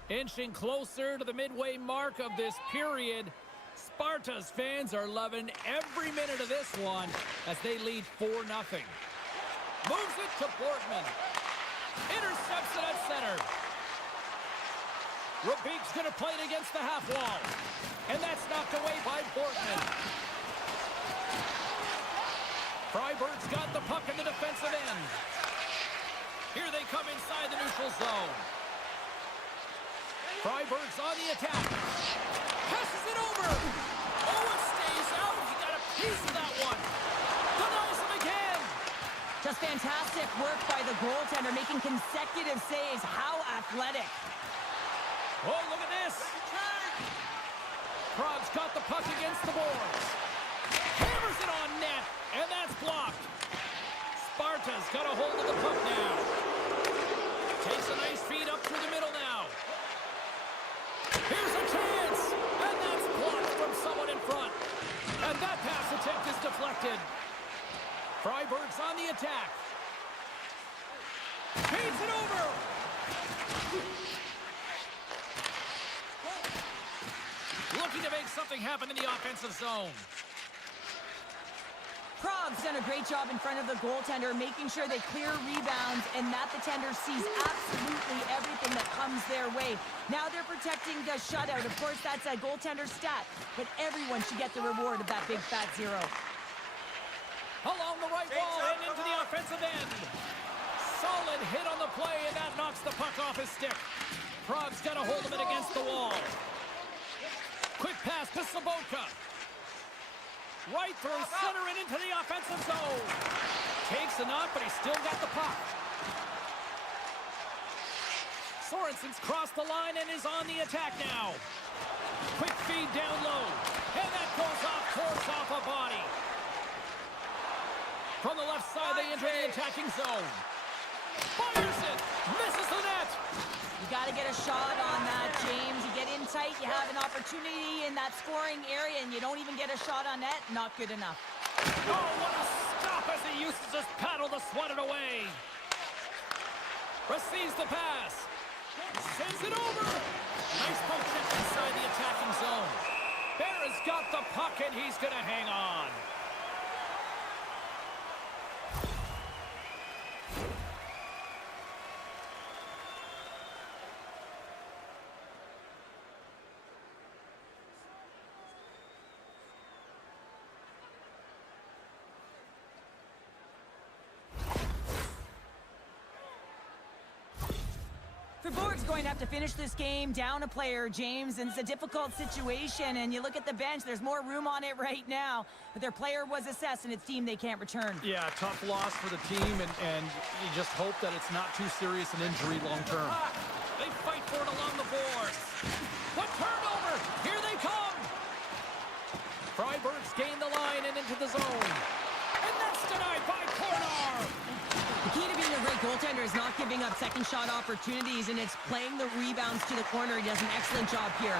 Inching closer to the midway mark of this period. Sparta's fans are loving every minute of this one as they lead 4-0. Moves it to Bortman. Intercepts it at center. Rubik's going to play it against the half wall. And that's knocked away by Bortman. Freiburg's got the puck in the defensive end. Here they come inside the neutral zone. Freiburg's on the attack. Passes it over. Oh, it stays out. He got a piece of that one. Denies him again. Just fantastic work by the goaltender, making consecutive saves. How athletic. Oh, look at this. Prague's got the puck against the boards. Hammers it on net, and that's blocked. Sparta's got a hold of the puck now. Takes a nice feed up through the middle now. Here's a chance, and that's blocked from someone in front. And that pass attempt is deflected. Freiburg's on the attack. Feeds it over. Looking to make something happen in the offensive zone. Prague's done a great job in front of the goaltender, making sure they clear rebounds and that the tender sees absolutely everything that comes their way. Now they're protecting the shutout. Of course, that's a goaltender stat, but everyone should get the reward of that big fat zero. Along the right wall and into the offensive end. Solid hit on the play, and that knocks the puck off his stick. Prague's got a hold of it against the wall. Quick pass to Sobotka. Right through center and into the offensive zone. Takes a knock, but he's still got the puck. Sorensen's crossed the line and is on the attack now. Quick feed down low. And that goes off course off a body. From the left side, they enter the attacking zone. Fires it. Misses the net. You got to get a shot on that, James. You get in tight, you have an opportunity in that scoring area, and you don't even get a shot on net. Not good enough. Oh, what a stop as he uses his paddle to swat it away. Receives the pass. Sends it over. Nice poke check inside the attacking zone. Bear has got the puck, and he's going to hang on. Fribourg's going to have to finish this game down a player, James, and it's a difficult situation. And you look at the bench, there's more room on it right now. But their player was assessed, and it's team they can't return. Yeah, tough loss for the team, and you just hope that it's not too serious an injury long term. They fight for it along the boards. The turnover! Here they come! goaltender is not giving up second shot opportunities, and it's playing the rebounds to the corner. He does an excellent job here.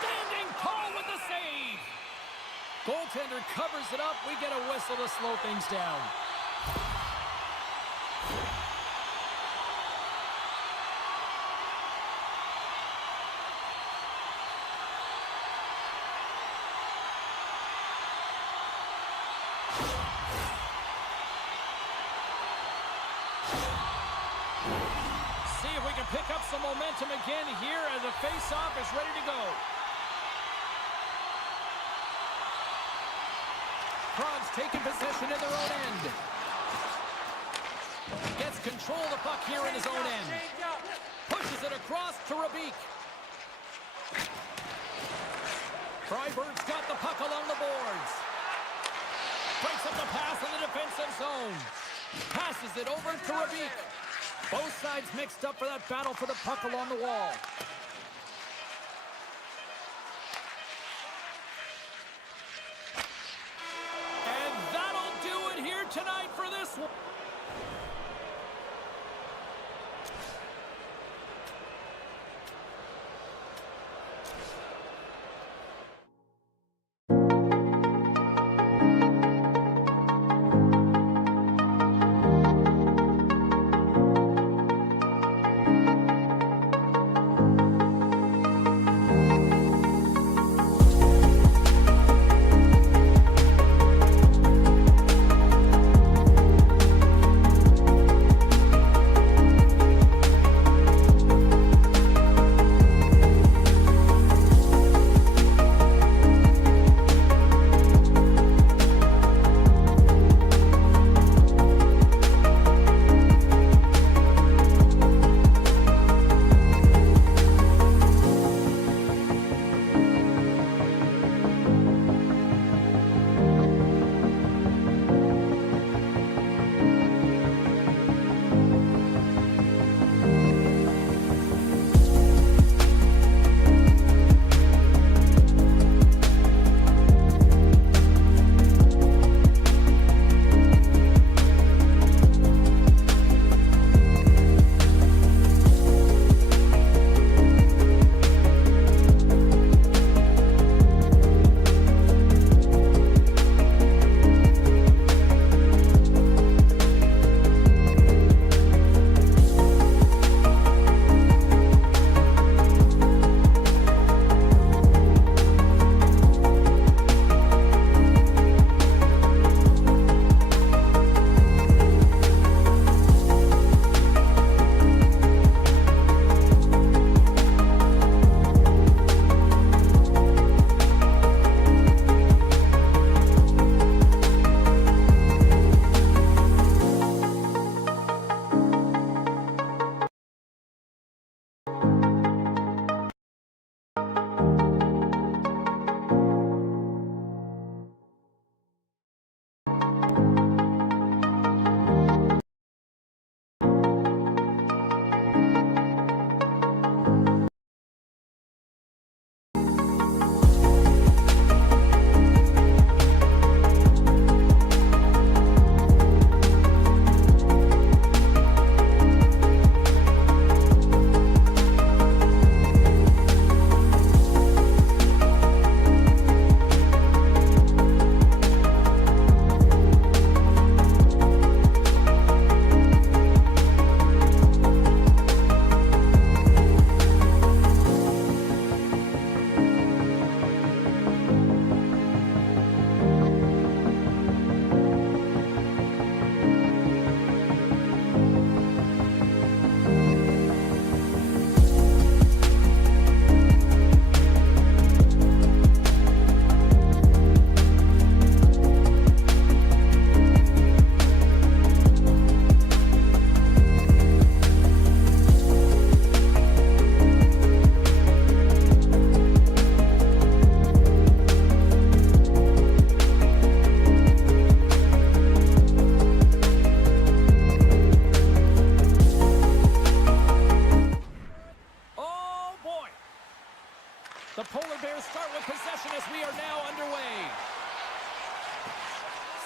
Standing tall with the save. Goaltender covers it up. We get a whistle to slow things down. See if we can pick up some momentum again here as the face-off is ready to go. Prague's taking possession in their own end. Gets control of the puck here in his own end. Pushes it across to Rabik. Freiburg's got the puck along the boards. Breaks up the pass in the defensive zone. Passes it over to Rabik. Both sides mixed up for that battle for the puck along the wall. And that'll do it here tonight for this one.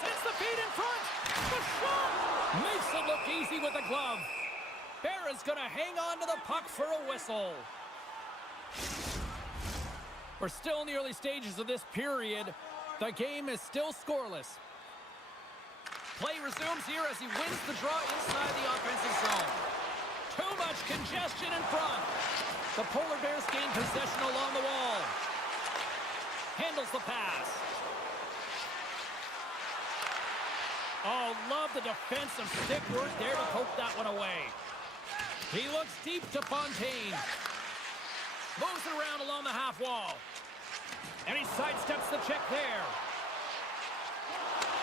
Sends the feed in front. The shot! Makes it look easy with the glove. Bear is going to hang on to the puck for a whistle. We're still in the early stages of this period. The game is still scoreless. Play resumes here as he wins the draw inside the offensive zone. Too much congestion in front. The Polar Bears gain possession along the wall. Handles the pass. Oh, love the defensive stick work there to poke that one away. He looks deep to Fontaine. Moves it around along the half wall. And he sidesteps the check there.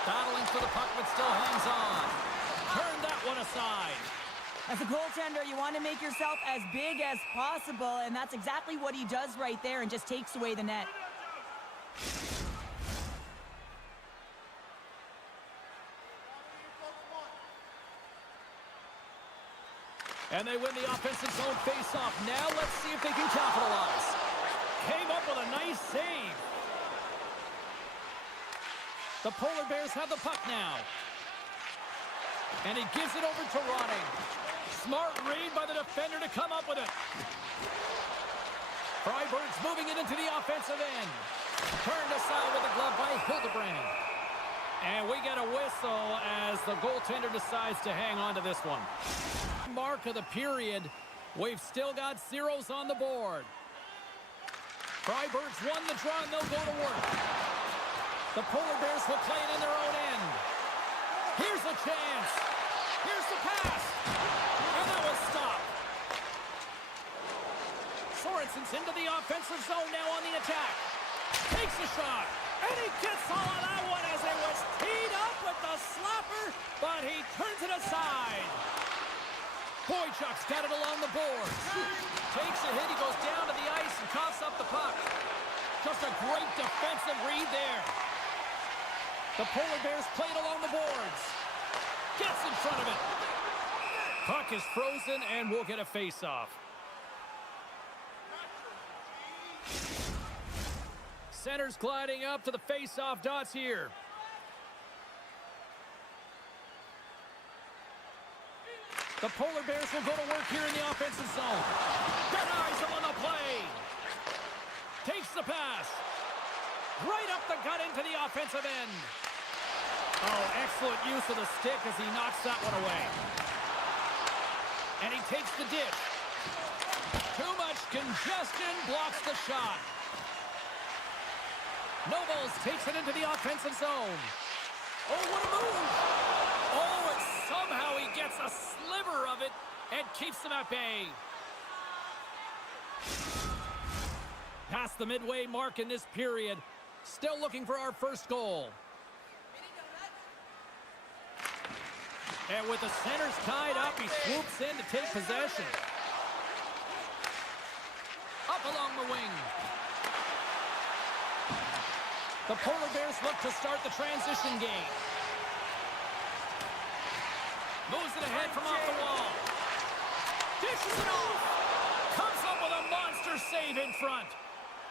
Battling for the puck, but still hangs on. Turn that one aside. As a goaltender, you want to make yourself as big as possible, and that's exactly what he does right there and just takes away the net. And they win the offensive zone face-off. Now let's see if they can capitalize. Came up with a nice save. The Polar Bears have the puck now. And he gives it over to Ronning. Smart read by the defender to come up with it. Freiburg's moving it into the offensive end. Turned aside with the glove by Hildebrand. And we get a whistle as the goaltender decides to hang on to this one. Mark of the period. We've still got zeros on the board. Freiburg's won the draw and they'll go to work. The Polar Bears will play it in their own end. Here's a chance. Here's the pass. And that was stopped. Sorensen's into the offensive zone now on the attack. Takes a shot. And he gets all of that one as it was teed up with the slapper, but he turns it aside. Boychuk's got it along the boards. Takes a hit, he goes down to the ice and coughs up the puck. Just a great defensive read there. The Polar Bears played along the boards. Gets in front of it. Puck is frozen and we'll get a face-off. Center's gliding up to the face-off dots here. The Polar Bears will go to work here in the offensive zone. Denies him on the play. Takes the pass. Right up the gut into the offensive end. Oh, excellent use of the stick as he knocks that one away. And he takes the dish. Too much congestion blocks the shot. Nobles takes it into the offensive zone. Oh, what a move. Oh, and somehow he gets a sliver of it and keeps them at bay. Past the midway mark in this period. Still looking for our first goal. And with the centers tied up, he swoops in to take possession. Up along the wing. The Polar Bears look to start the transition game. Moves it ahead from off the wall. Dishes it off. Comes up with a monster save in front.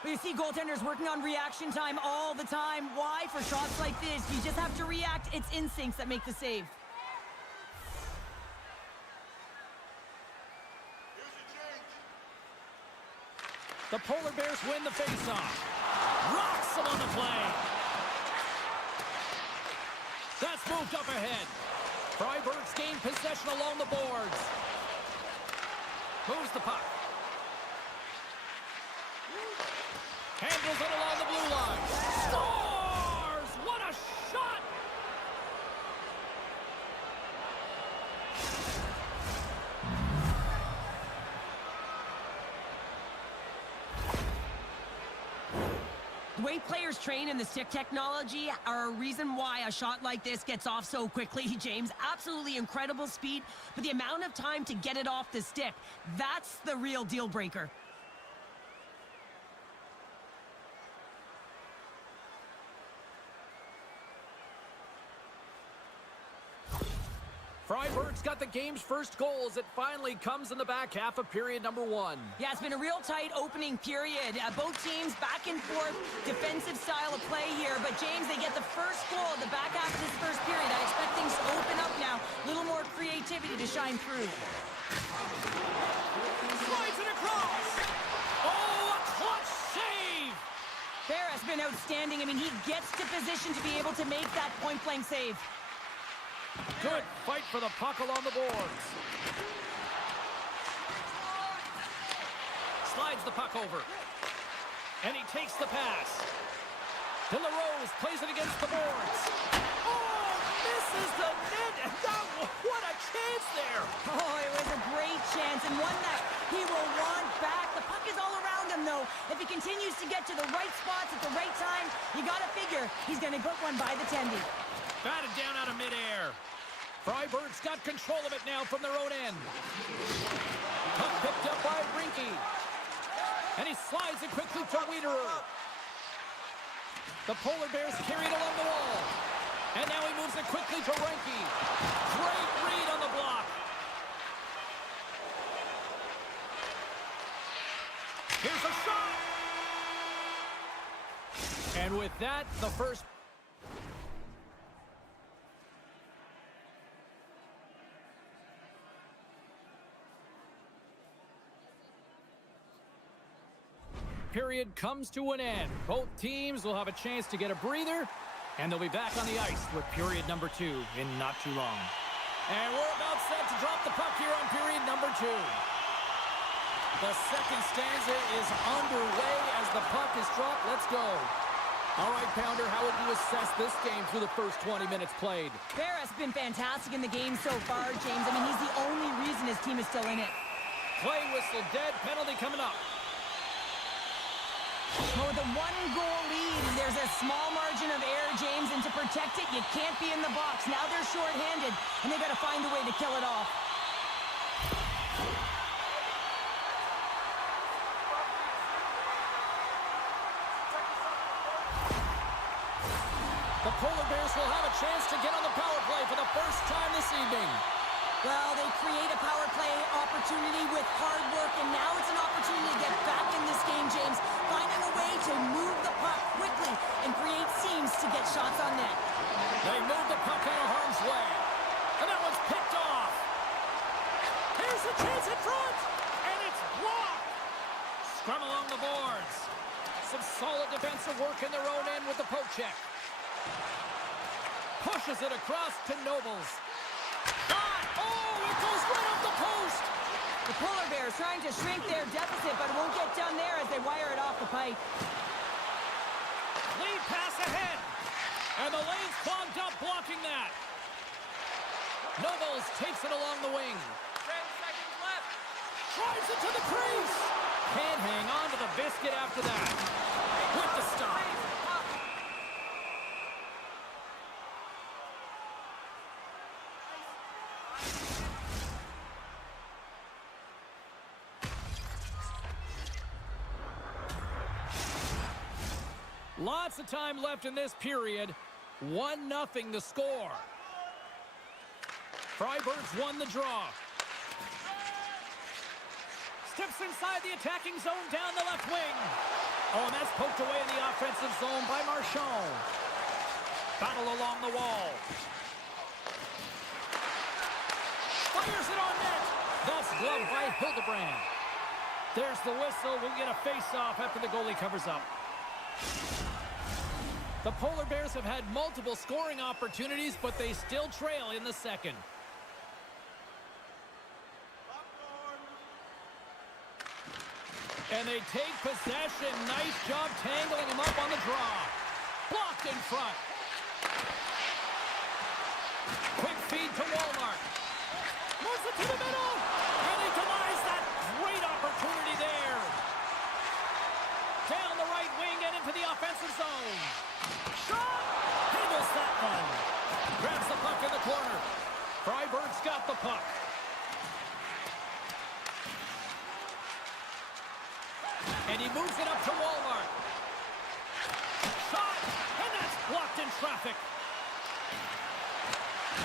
You see goaltenders working on reaction time all the time. Why? For shots like this, you just have to react. It's instincts that make the save. The Polar Bears win the faceoff. Rocks him on the play. That's moved up ahead. Freiburg's gained possession along the boards. Moves the puck. Handles it along the blue line. Scores! What a shot! The way players train in the stick technology are a reason why a shot like this gets off so quickly, James. Absolutely incredible speed, but the amount of time to get it off the stick, that's the real deal breaker. Freiburg's got the game's first goal as it finally comes in the back half of period number 1. Yeah, it's been a real tight opening period. Both teams back and forth, defensive style of play here. But, James, they get the first goal in the back half of this first period. I expect things to open up now. A little more to shine through. Slides it across. Oh, a clutch save. Bear has been outstanding. I mean, he gets to position to be able to make that point-blank save. Good fight for the puck along the boards. Slides the puck over. And he takes the pass. De La Rose plays it against the boards. Oh, misses the net. And what a chance there. Oh, it was a great chance and one that he will want back. The puck is all around him, though. If he continues to get to the right spots at the right time, you got to figure he's going to get one by the tendy. Batted down out of midair. Freiburg's got control of it now from their own end. Puck picked up by Rinky. And he slides it quickly to Wiederer. The Polar Bears carry it along the wall. And now he moves it quickly to Rinky. Great read on the block. Here's a shot. And with that, the first... period comes to an end. Both teams will have a chance to get a breather, and they'll be back on the ice with period number 2 in not too long. And we're about set to drop the puck here on period number 2. The second stanza is underway as the puck is dropped. Let's go. All right, Pounder, how would you assess this game through the first 20 minutes played? Bear has been fantastic in the game so far, James. I mean, he's the only reason his team is still in it. Play whistle dead, penalty coming up. Well, with a one-goal lead, there's a small margin of error, James, and to protect it, you can't be in the box. Now they're shorthanded, and they got to find a way to kill it off. The Polar Bears will have a chance to get on the power play for the first time this evening. Well, they create a power play opportunity with hard work, and now it's an opportunity to get back in this game, James. Finding a way to move the puck quickly and create seams to get shots on net. They move the puck out of harm's way. And that one's picked off. Here's a chance in front. And it's blocked. Scrum along the boards. Some solid defensive work in their own end with the poke check. Pushes it across to Nobles. Oh, it goes right off the post. The Polar Bears trying to shrink their deficit, but it won't get done there as they wire it off the pipe. Lead pass ahead. And the lane's clogged up blocking that. Nobles takes it along the wing. 10 seconds left. Drives it to the crease. Can't hang on to the biscuit after that. With the stop. Lots of time left in this period. 1-0 the score. Freiburg's won the draw. Steps inside the attacking zone down the left wing. Oh, and that's poked away in the offensive zone by Marchand. Battle along the wall. Fires it on net. That's gloved by Hildebrand. There's the whistle. We'll get a face-off after the goalie covers up. The Polar Bears have had multiple scoring opportunities, but they still trail in the second. And they take possession. Nice job tangling him up on the draw. Blocked in front. Quick feed to Walmart. Moves it to the middle. And he denies that great opportunity there. Down the right wing and into the offensive zone. Shot! Handles that one. Grabs the puck in the corner. Freiburg's got the puck. And he moves it up to Walmart. Shot! And that's blocked in traffic.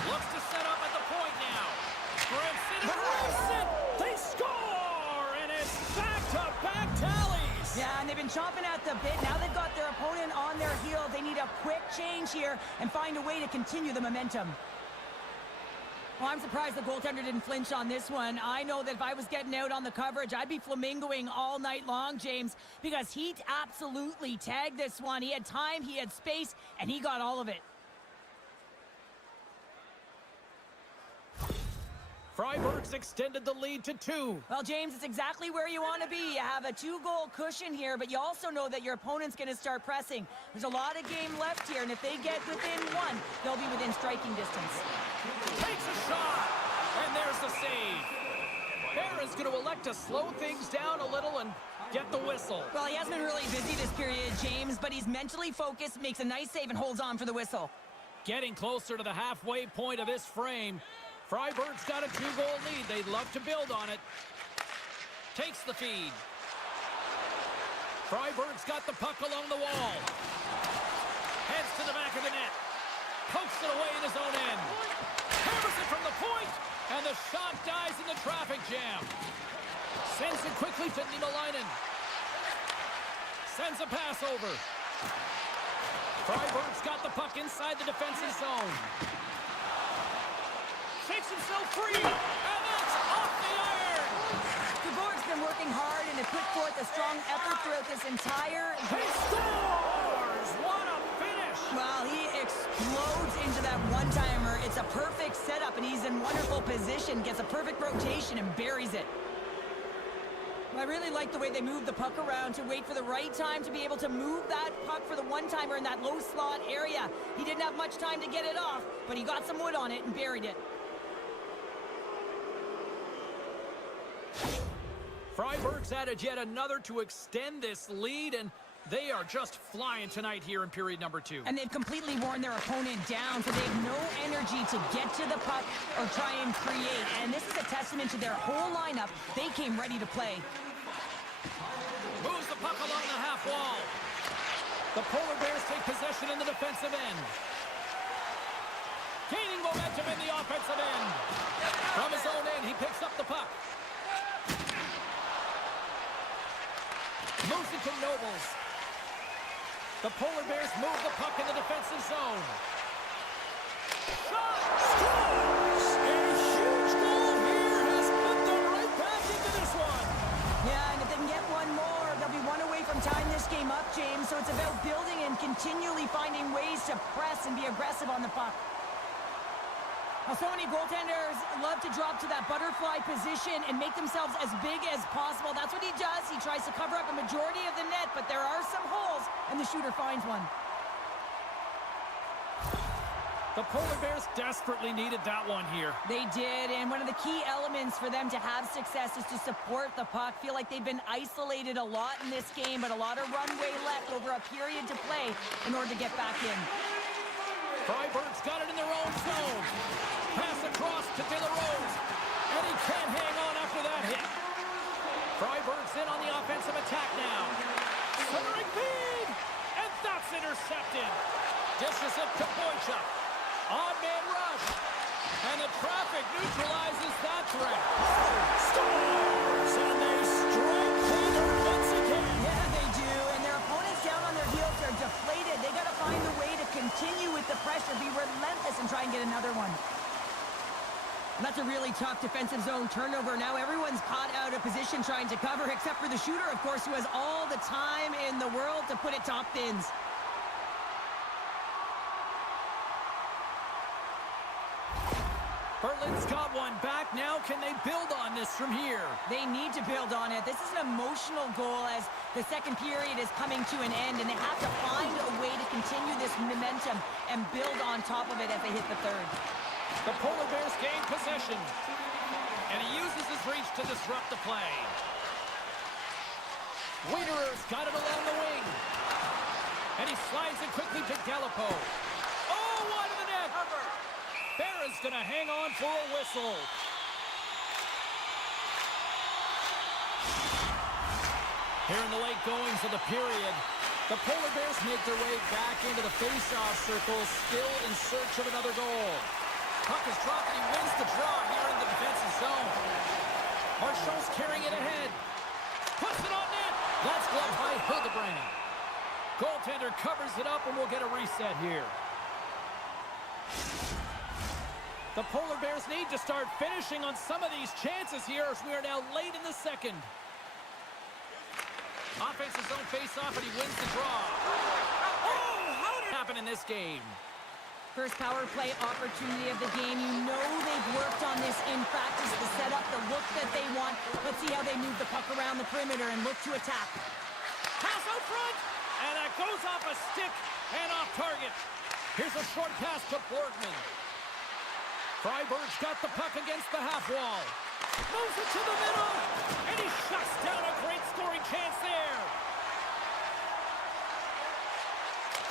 Looks to set up at the point now. Grips it and rips it. They score! And it's back-to-back tallies. Yeah, and they've been chomping at the bit. Now they've got their opponent on their heels. They need a quick change here and find a way to continue the momentum. Well, I'm surprised the goaltender didn't flinch on this one. I know that if I was getting out on the coverage, I'd be flamingoing all night long, James, because he absolutely tagged this one. He had time, he had space, and he got all of it. Freiburg's extended the lead to 2. Well, James, it's exactly where you want to be. You have a 2-goal cushion here, but you also know that your opponent's going to start pressing. There's a lot of game left here, and if they get within 1, they'll be within striking distance. Takes a shot, and there's the save. Barron's going to elect to slow things down a little and get the whistle. Well, he hasn't been really busy this period, James, but he's mentally focused, makes a nice save, and holds on for the whistle. Getting closer to the halfway point of this frame. Freiburg's got a 2-goal lead. They'd love to build on it. Takes the feed. Freiburg's got the puck along the wall. Heads to the back of the net. Pokes it away in his own end. Hammers it from the point, and the shot dies in the traffic jam. Sends it quickly to Niemelainen. Sends a pass over. Freiburg's got the puck inside the defensive zone. Takes himself free, and that's off the iron! Fribourg's been working hard and have put forth a strong effort throughout this entire... He scores! What a finish! Well, he explodes into that one-timer. It's a perfect setup, and he's in wonderful position. Gets a perfect rotation and buries it. I really like the way they move the puck around to wait for the right time to be able to move that puck for the one-timer in that low slot area. He didn't have much time to get it off, but he got some wood on it and buried it. Freiburg's added yet another to extend this lead, and they are just flying tonight here in period number 2. And they've completely worn their opponent down, so they have no energy to get to the puck or try and create. And this is a testament to their whole lineup. They came ready to play. Moves the puck along the half wall. The Polar Bears take possession in the defensive end. Gaining momentum in the offensive end. From his own end, he picks up the puck. Moves it to Nobles. The Polar Bears move the puck in the defensive zone. Shot! Scores! A huge goal here has put them right back into this one. Yeah, and if they can get one more, they'll be one away from tying this game up, James. So it's about building and continually finding ways to press and be aggressive on the puck. Now, so many goaltenders love to drop to that butterfly position and make themselves as big as possible. That's what he does. He tries to cover up a majority of the net, but there are some holes, and the shooter finds one. The Polar Bears desperately needed that one here. They did, and one of the key elements for them to have success is to support the puck. Feel like they've been isolated a lot in this game, but a lot of runway left over a period to play in order to get back in. Freiburg's got it in their own zone. Pass across to De La Rose, and he can't hang on after that hit. Freiburg's in on the offensive attack now. Centering feed, and that's intercepted. Dishes it to Boychuk. Odd man rush, and the traffic neutralizes that threat. Scores, and they strike Taylor once again. Yeah, they do, and their opponents down on their heels are deflated. They got to find a way to continue with the pressure, be relentless, and try and get another one. And that's a really tough defensive zone turnover. Now everyone's caught out of position trying to cover, except for the shooter, of course, who has all the time in the world to put it top bins. Berlin's got one back. Now can they build on this from here? They need to build on it. This is an emotional goal as the second period is coming to an end, and they have to find a way to continue this momentum and build on top of it as they hit the third. The Polar Bears gain possession, and he uses his reach to disrupt the play. Wiederer's got it along the wing, and he slides it quickly to Gallipo. Oh, wide of the net! Barron's going to hang on for a whistle. Here in the late goings of the period, the Polar Bears make their way back into the face-off circle, still in search of another goal. Puck is dropped, and he wins the draw here in the defensive zone. Marchand's carrying it ahead. Puts it on net. That's gloved by Hildebrand. Goaltender covers it up, and we'll get a reset here. The The Polar Bears need to start finishing on some of these chances here as we are now late in the second. Offensive zone face-off, and he wins the draw. Oh, how did it happen in this game? First power play opportunity of the game. You know they've worked on this in practice to set up the look that they want. Let's see how they move the puck around the perimeter and look to attack. Pass out front, and that goes off a stick and off target. Here's a short pass to Borgman. Freiburg's got the puck against the half wall. Moves it to the middle, and he shuts down a great scoring chance there.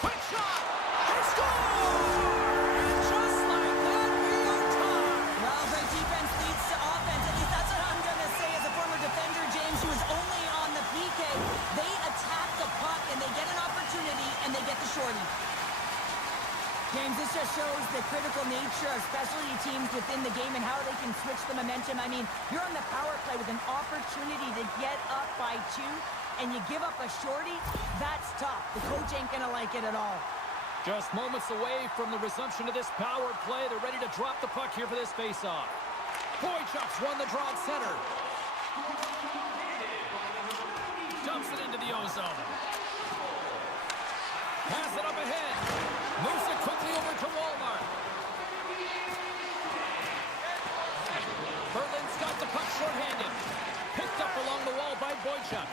Quick shot, they score! And just like that, we are tied. Well, great defense leads to offense. At least that's what I'm going to say as a former defender, James, who was only on the PK. They attack the puck, and they get an opportunity, and they get the shorty. James, this just shows the critical nature of specialty teams within the game and how they can switch the momentum. I mean, you're on the power play with an opportunity to get up by 2, and you give up a shorty, that's tough. The coach ain't going to like it at all. Just moments away from the resumption of this power play. They're ready to drop the puck here for this faceoff. Boychuk's won the draw at center. Dumps it into the ozone. Pass it up ahead. Moves it quickly over to Walmart. Berlin's got the puck shorthanded. Picked up along the wall by Boychuk.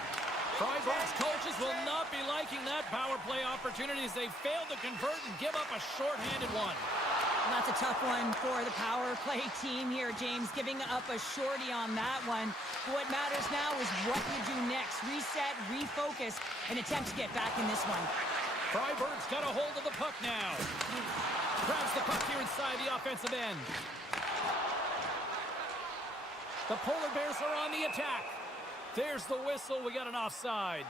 Freiburg's coaches will not be liking that power play opportunity as they fail to convert and give up a shorthanded one. And that's a tough one for the power play team here, James, giving up a shorty on that one. What matters now is what you do next. Reset, refocus, and attempt to get back in this one. Freiburg's got a hold of the puck now. Grabs the puck here inside the offensive end. The Polar Bears are on the attack. There's the whistle. We got an offside.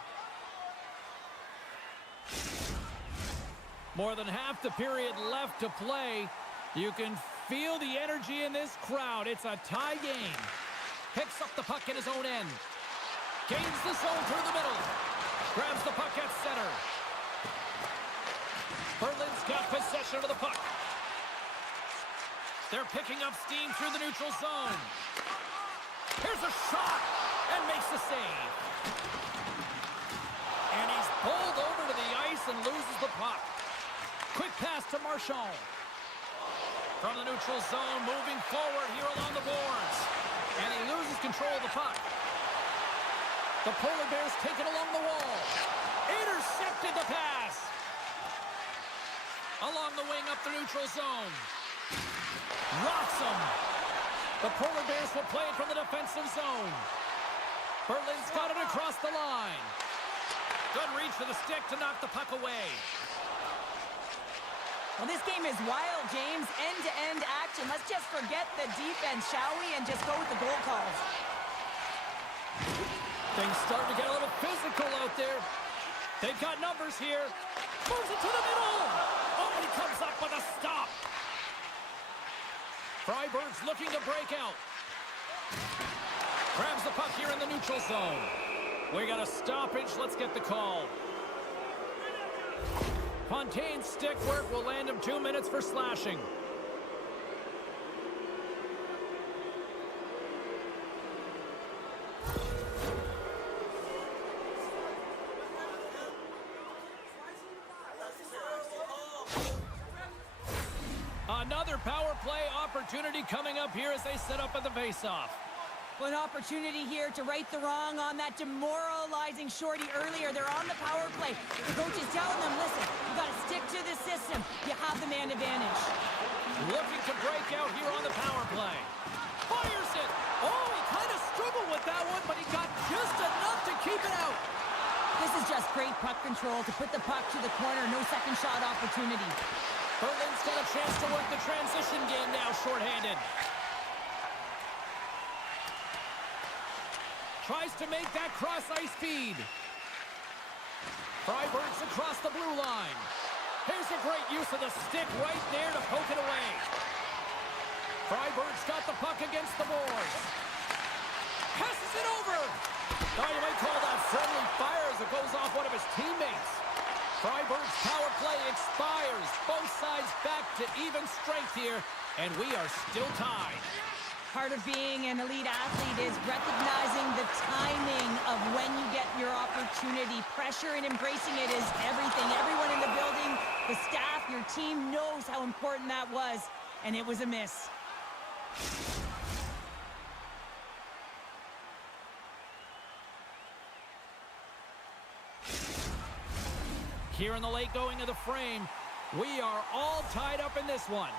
More than half the period left to play. You can feel the energy in this crowd. It's a tie game. Picks up the puck at his own end. Gains the zone through the middle. Grabs the puck at center. Berlin's got possession of the puck. They're picking up steam through the neutral zone. Here's a shot and makes the save. And he's bowled over to the ice and loses the puck. Quick pass to Marchand. From the neutral zone, moving forward here along the boards. And he loses control of the puck. The Polar Bears take it along the wall. Intercepted the pass. Along the wing up the neutral zone. Rocks him. The Polar Bears will play it from the defensive zone. Berlin's got it across the line. Good reach for the stick to knock the puck away. Well, this game is wild, James. End-to-end action. Let's just forget the defense, shall we? And just go with the goal calls. Things starting to get a little physical out there. They've got numbers here. Moves it to the middle. Oh, and he comes up with a stop. Freiburg's looking to break out. Grabs the puck here in the neutral zone. We got a stoppage. Let's get the call. Fontaine's stick work will land him 2 minutes for slashing. Another power play opportunity coming up here as they set up at the faceoff. Well, an opportunity here to right the wrong on that demoralizing shorty earlier. They're on the power play. The coach is telling them, listen, you got to stick to the system. You have the man advantage. Looking to break out here on the power play. Fires it. Oh, he kind of struggled with that one, but he got just enough to keep it out. This is just great puck control to put the puck to the corner. No second shot opportunity. Berlin's got a chance to work the transition game now, shorthanded. Tries to make that cross-ice feed. Freiburg's across the blue line. Here's a great use of the stick right there to poke it away. Freiburg's got the puck against the boards. Passes it over. Oh, you might call that friendly fire as it goes off one of his teammates. Freiburg's power play expires. Both sides back to even strength here, and we are still tied. Part of being an elite athlete is recognizing the timing of when you get your opportunity. Pressure and embracing it is everything. Everyone in the building, the staff, your team knows how important that was, and it was a miss. Here in the late going of the frame, we are all tied up in this one.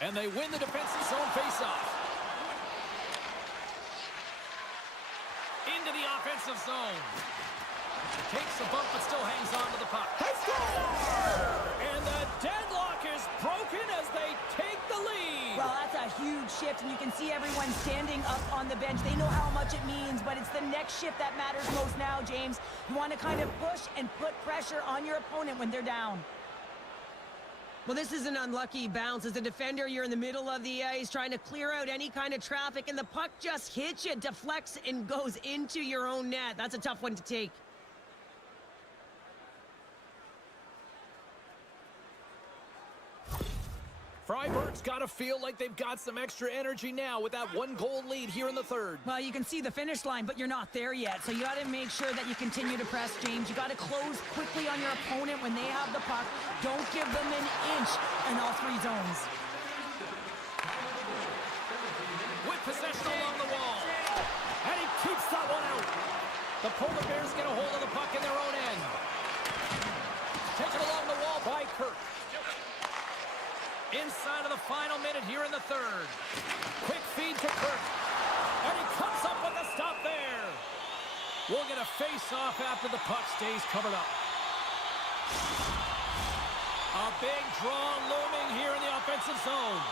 And they win the defensive zone faceoff. Into the offensive zone. Takes a bump but still hangs on to the puck. And the deadlock is broken as they take the lead. Well, that's a huge shift, and you can see everyone standing up on the bench. They know how much it means, but it's the next shift that matters most now, James. You want to kind of push and put pressure on your opponent when they're down. Well, this is an unlucky bounce. As a defender, you're in the middle of the ice trying to clear out any kind of traffic, and the puck just hits you, deflects, and goes into your own net. That's a tough one to take. Freiburg's got to feel like they've got some extra energy now with that one-goal lead here in the third. Well, you can see the finish line, but you're not there yet. So you got to make sure that you continue to press, James. You got to close quickly on your opponent when they have the puck. Don't give them an inch in all three zones. With possession along the wall. And he keeps that one out. The Polar Bears get a hold of the puck in their own end. Taken along the wall by Kirk. Inside of the final minute here in the third. Quick feed to Kirk. And he comes up with a stop there. We'll get a face-off after the puck stays covered up. A big draw looming here in the offensive zone.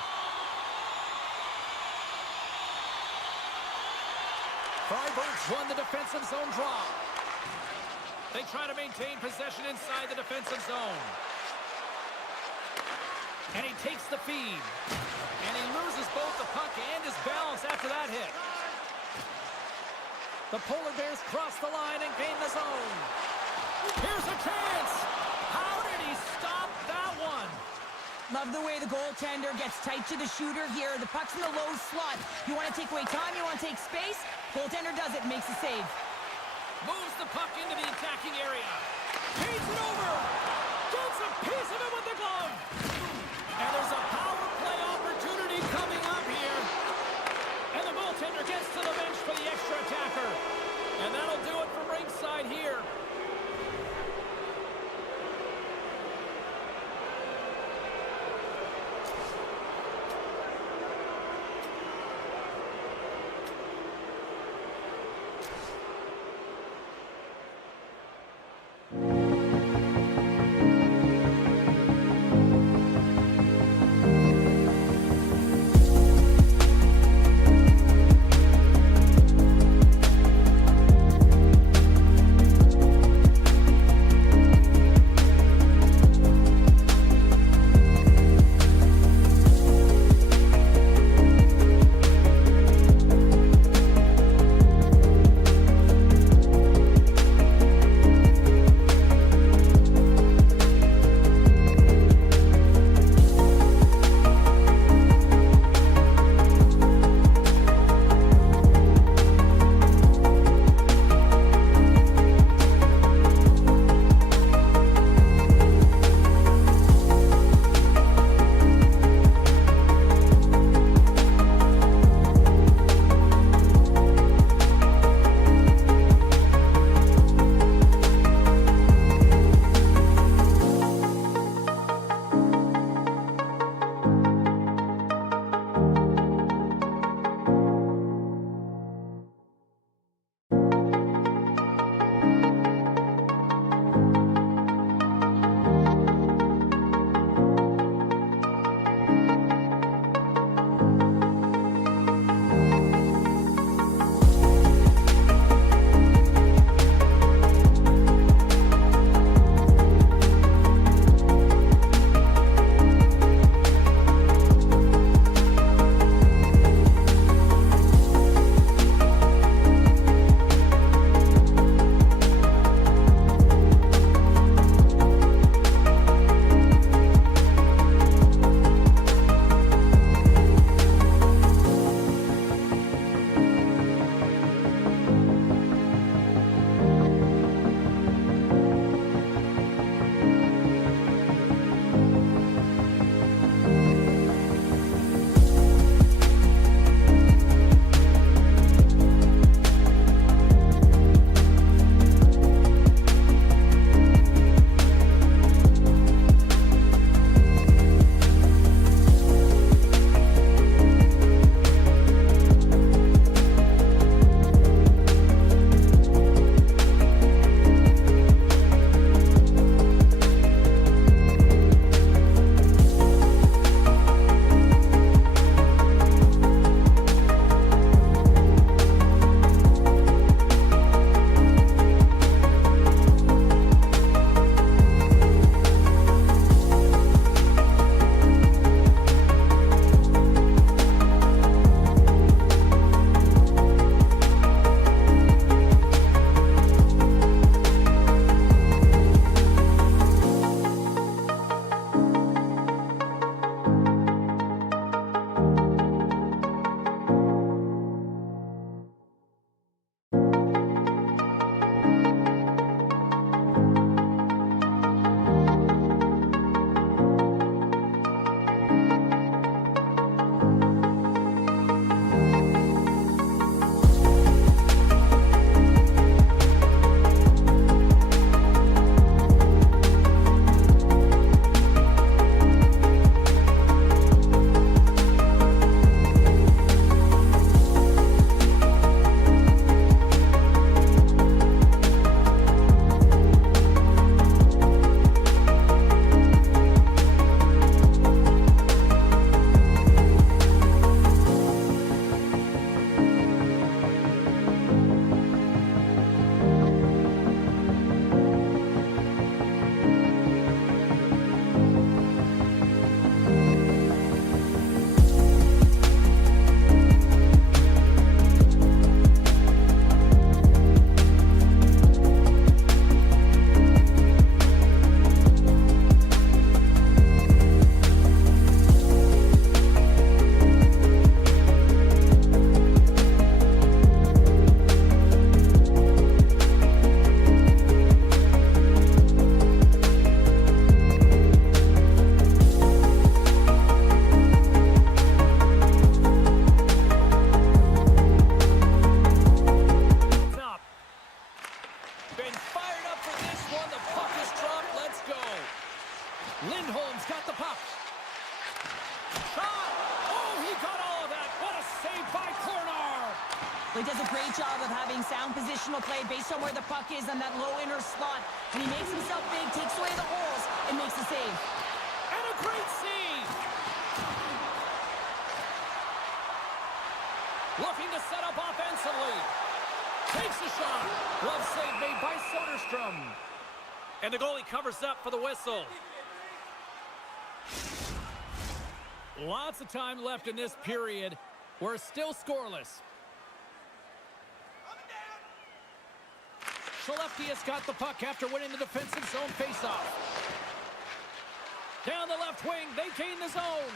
Freiburg's won the defensive zone draw. They try to maintain possession inside the defensive zone. And he takes the feed. And he loses both the puck and his balance after that hit. The Polar Bears cross the line and gain the zone. Here's a chance. How did he stop that one? Love the way the goaltender gets tight to the shooter here. The puck's in the low slot. You want to take away time, you want to take space. Goaltender does it, makes a save. Moves the puck into the attacking area. Feeds it over. Gets a piece of it with the glove. And there's a power play opportunity coming up here. And the goaltender gets to the bench for the extra attacker. And that'll do it from ringside here. Lindholm's got the puck. Shot! Oh, he got all of that. What a save by Kornar. He does a great job of having sound positional play based on where the puck is on that low inner slot. And he makes himself big, takes away the holes, and makes the save. And a great save. Looking to set up offensively. Takes a shot. Glove save made by Soderstrom. And the goalie covers up for the whistle. Lots of time left in this period. We're still scoreless. Skellefteå has got the puck after winning the defensive zone faceoff. Down the left wing, they gain the zone.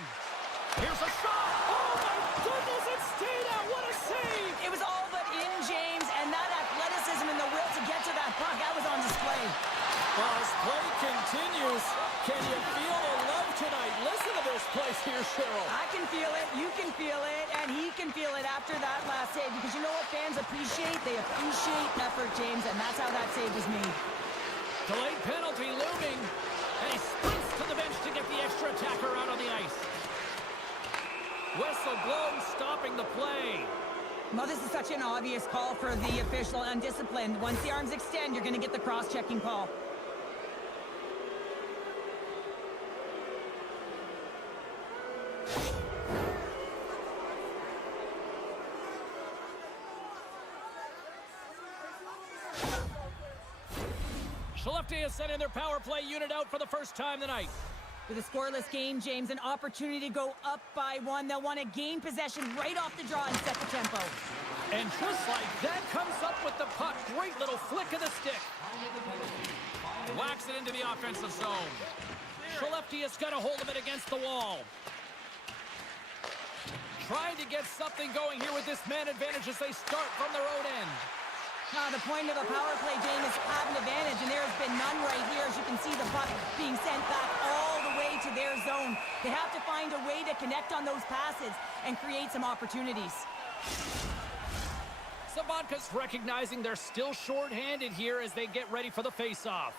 Here's a shot. Oh, my goodness, it stayed out. What a save. It was all but in, James, and that athleticism and the will to get to that puck, that was on display. Well, as play continues, can you feel the love tonight? Listen to this place here, Cheryl. I can feel it, you can feel it, and he can feel it after that last save, because you know what fans appreciate? They appreciate effort, James, and that's how that save was made. Delayed penalty looming, and he sprints to the bench to get the extra attacker out on the ice. Whistle blown, stopping the play. Well, this is such an obvious call for the official, undisciplined. Once the arms extend, you're going to get the cross-checking call. Skellefteå has sent in their power play unit out for the first time tonight. With a scoreless game, James, an opportunity to go up by one. They'll want to gain possession right off the draw and set the tempo. And just like that, comes up with the puck. Great little flick of the stick. Whacks it into the offensive zone. Skellefteå's got a hold of it against the wall. Trying to get something going here with this man advantage as they start from their own end. Now, the point of a power play game is to have an advantage, and there has been none right here. As you can see, the puck being sent back all the way to their zone. They have to find a way to connect on those passes and create some opportunities. Sabatka's recognizing they're still short-handed here as they get ready for the face-off.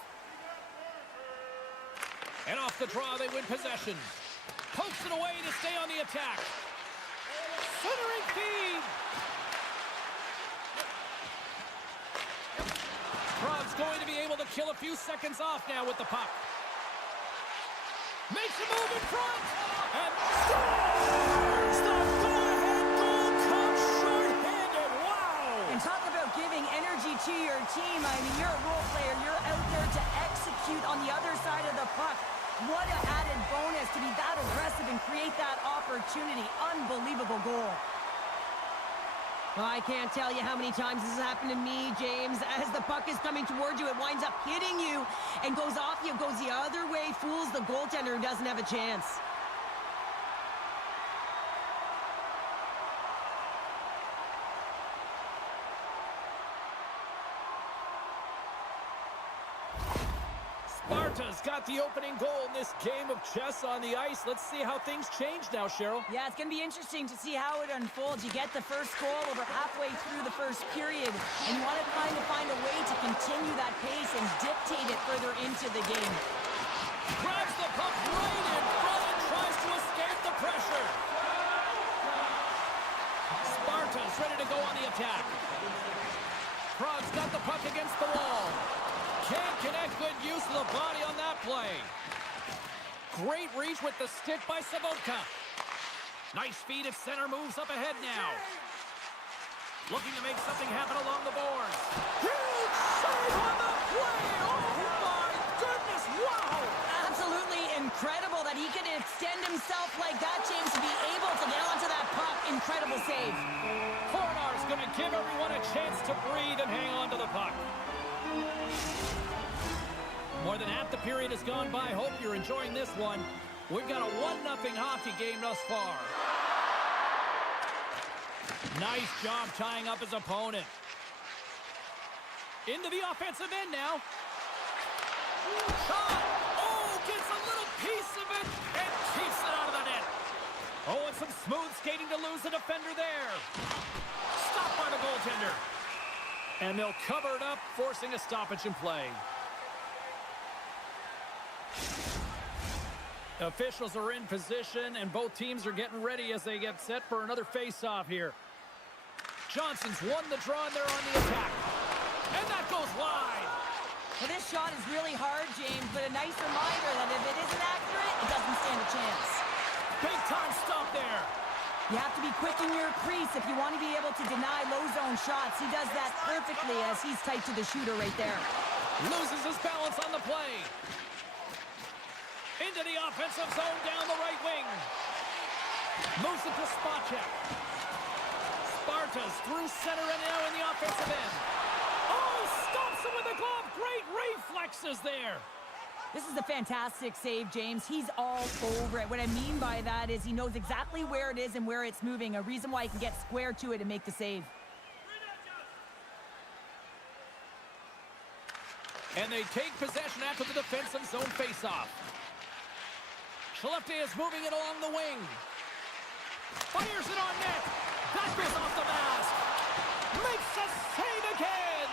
And off the draw, they win possession. Pokes it away to stay on the attack. Centering feed. Praha's going to be able to kill a few seconds off now with the puck. Makes a move in front. And scores! The go-ahead goal comes short-handed. Wow! And talk about giving energy to your team. I mean, you're a role player. You're out there to execute on the other side of the puck. What an added bonus to be that aggressive and create that opportunity. Unbelievable goal. Well, I can't tell you how many times this has happened to me, James. As the puck is coming towards you, it winds up hitting you and goes off you, goes the other way, fools the goaltender who doesn't have a chance. Sparta's got the opening goal in this game of chess on the ice. Let's see how things change now, Cheryl. Yeah, it's going to be interesting to see how it unfolds. You get the first goal over halfway through the first period, and you want to find a way to continue that pace and dictate it further into the game. Grabs the puck right in front and tries to escape the pressure. Sparta's ready to go on the attack. Praha's got the puck against the wall. Can't connect. Good use of the body on that play. Great reach with the stick by Sabotka. Nice feed at center. Moves up ahead now. Looking to make something happen along the boards. Huge save on the play. Oh, my goodness. Wow. Absolutely incredible that he can extend himself like that, James, to be able to get onto that puck. Incredible save. Kornar's going to give everyone a chance to breathe and hang on to the puck. More than half the period has gone by. Hope you're enjoying this one. We've got a 1-0 hockey game thus far. Nice job tying up his opponent. Into the offensive end now. Shot! Oh, gets a little piece of it and keeps it out of the net. Oh, and some smooth skating to lose the defender there. Stopped by the goaltender. And they'll cover it up, forcing a stoppage in play. Officials are in position, and both teams are getting ready as they get set for another face-off here. Johnson's won the draw, and they're on the attack. And that goes wide. Well, this shot is really hard, James, but a nice reminder that if it isn't accurate, it doesn't stand a chance. Big-time stop there. You have to be quick in your crease if you want to be able to deny low-zone shots. He does that perfectly as he's tight to the shooter right there. Loses his balance on the play. Into the offensive zone down the right wing. Moves it to Spacek. Sparta's through center and now in the offensive end. Oh, stops him with a glove. Great reflexes there. This is a fantastic save, James. He's all over it. What I mean by that is he knows exactly where it is and where it's moving. A reason why he can get square to it and make the save. And they take possession after the defensive zone faceoff. Skellefteå is moving it along the wing. Fires it on net. That goes off the mask. Makes a save again.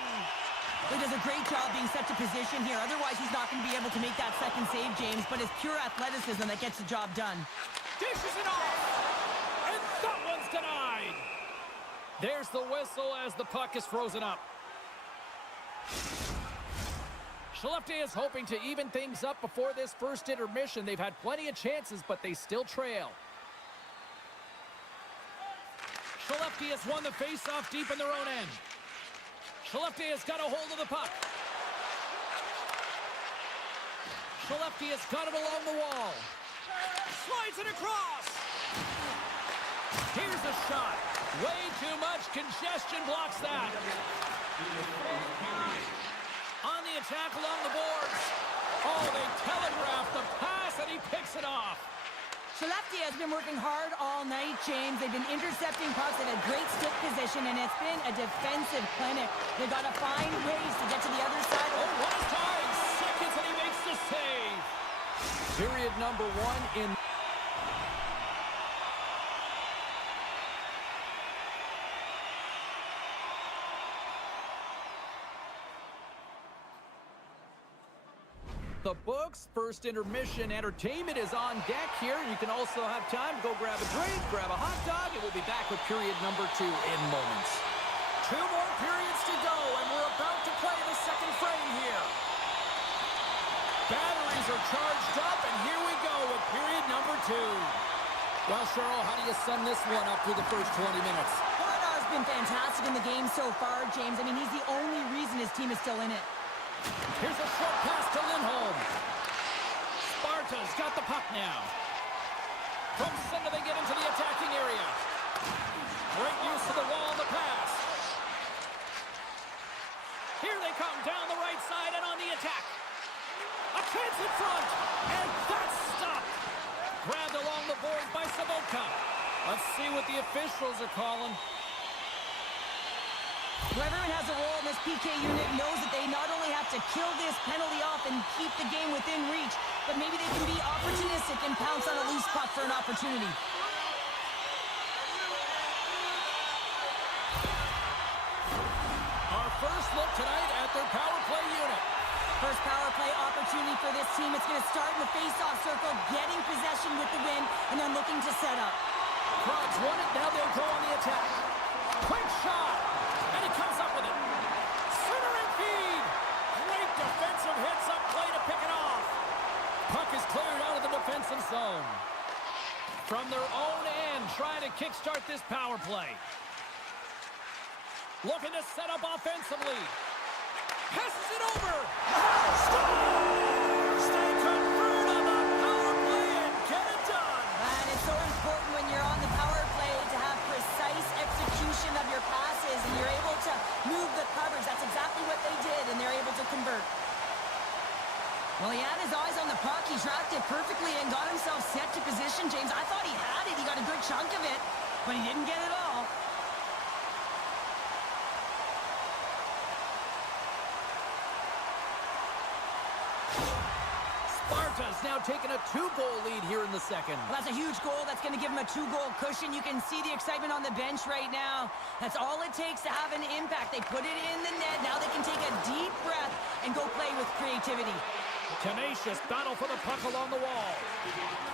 He does a great job being set to position here. Otherwise, he's not going to be able to make that second save, James. But it's pure athleticism that gets the job done. Dishes it off. And that one's denied. There's the whistle as the puck is frozen up. Skellefteå is hoping to even things up before this first intermission. They've had plenty of chances, but they still trail. Skellefteå has won the face-off deep in their own end. Skellefteå has got a hold of the puck. Skellefteå has got it along the wall. Slides it across. Here's a shot. Way too much congestion blocks that. On the attack along the boards. Oh, they telegraph the pass, and he picks it off. Skellefteå has been working hard all night, James. They've been intercepting pucks. They've had great stick position, and it's been a defensive clinic. They've got to find ways to get to the other side. Oh, what a time! Seconds, and he makes the save. Period number one in... The books, first intermission entertainment is on deck here. You can also have time to go grab a drink, grab a hot dog, and we'll be back with period number 2 in moments. 2 more periods to go, and we're about to play the second frame here. Batteries are charged up, and here we go with period number 2. Well, Cheryl, how do you sum this one up through the first 20 minutes? Praha's been fantastic in the game so far, James. I mean, he's the only reason his team is still in it. Here's a short pass to Lindholm. Sparta's got the puck now. From center, they get into the attacking area. Great use of the wall on the pass. Here they come down the right side and on the attack. A chance in front, and that's stopped. Grabbed along the boards by Sabotka. Let's see what the officials are calling. Well, everyone has a role in this PK unit, knows that they not only have to kill this penalty off and keep the game within reach, but maybe they can be opportunistic and pounce on a loose puck for an opportunity. Our first look tonight at their power play unit. First power play opportunity for this team. It's going to start in the face-off circle, getting possession with the win, and then looking to set up. Crocs won it, now they'll go on the attack. Quick shot, and he comes up with it. Centering feed. Great defensive hits up play to pick it off. Puck is cleared out of the defensive zone. From their own end, trying to kickstart this power play. Looking to set up offensively. Passes it over. Scores! They convert on the power play and get it done. And it's so important when you're on the power play to have precise execution of your passes, and you're able to move the coverage. That's exactly what they did, and they're able to convert. Well, he had his eyes on the puck. He tracked it perfectly and got himself set to position, James. I thought he had it. He got a good chunk of it, but he didn't get it all. Sparta's now taking a 2-goal lead here in the second. Well, that's a huge goal. That's going to give him a 2-goal cushion. You can see the excitement on the bench right now. That's all it takes to have an impact. They put it in the net. Now they can take a deep breath and go play with creativity. Tenacious battle for the puck along the wall.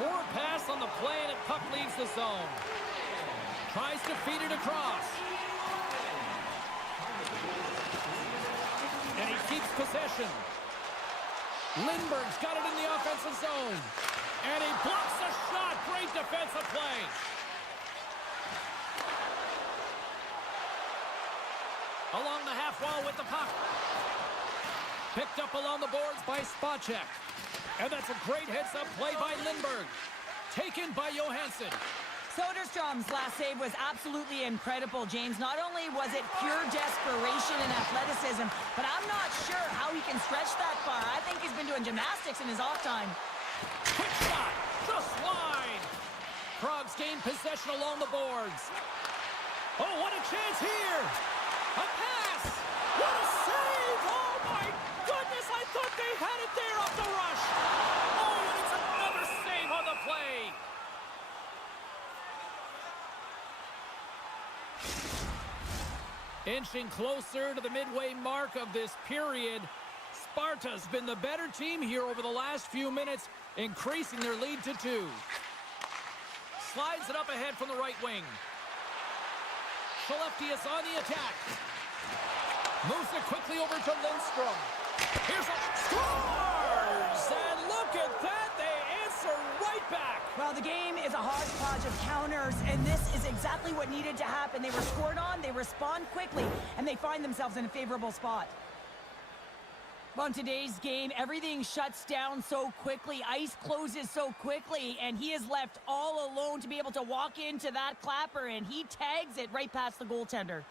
Poor pass on the play, and puck leaves the zone. Tries to feed it across. And he keeps possession. Lindbergh's got it in the offensive zone. And he blocks a shot. Great defensive play. Along the half wall with the puck. Picked up along the boards by Spacek. And that's a great heads-up play by Lindbergh. Taken by Johansson. Soderstrom's last save was absolutely incredible, James. Not only was it pure desperation and athleticism, but I'm not sure how he can stretch that far. I think he's been doing gymnastics in his off time. Quick shot, just wide. Prague's gained possession along the boards. Oh, what a chance here. A pass. What a save. Oh, my goodness. I thought they had it there off the rush. Oh, and it's another save on the play. Inching closer to the midway mark of this period. Sparta's been the better team here over the last few minutes, increasing their lead to 2. Slides it up ahead from the right wing. Skellefteå is on the attack. Moves it quickly over to Lindstrom. Here's a scores! And look at that, they answer right back. Well, the game is a hodgepodge of counters, and this is exactly what needed to happen. They were scored on, they respond quickly, and they find themselves in a favorable spot. Well, in today's game, everything shuts down so quickly, ice closes so quickly, and he is left all alone to be able to walk into that clapper, and he tags it right past the goaltender.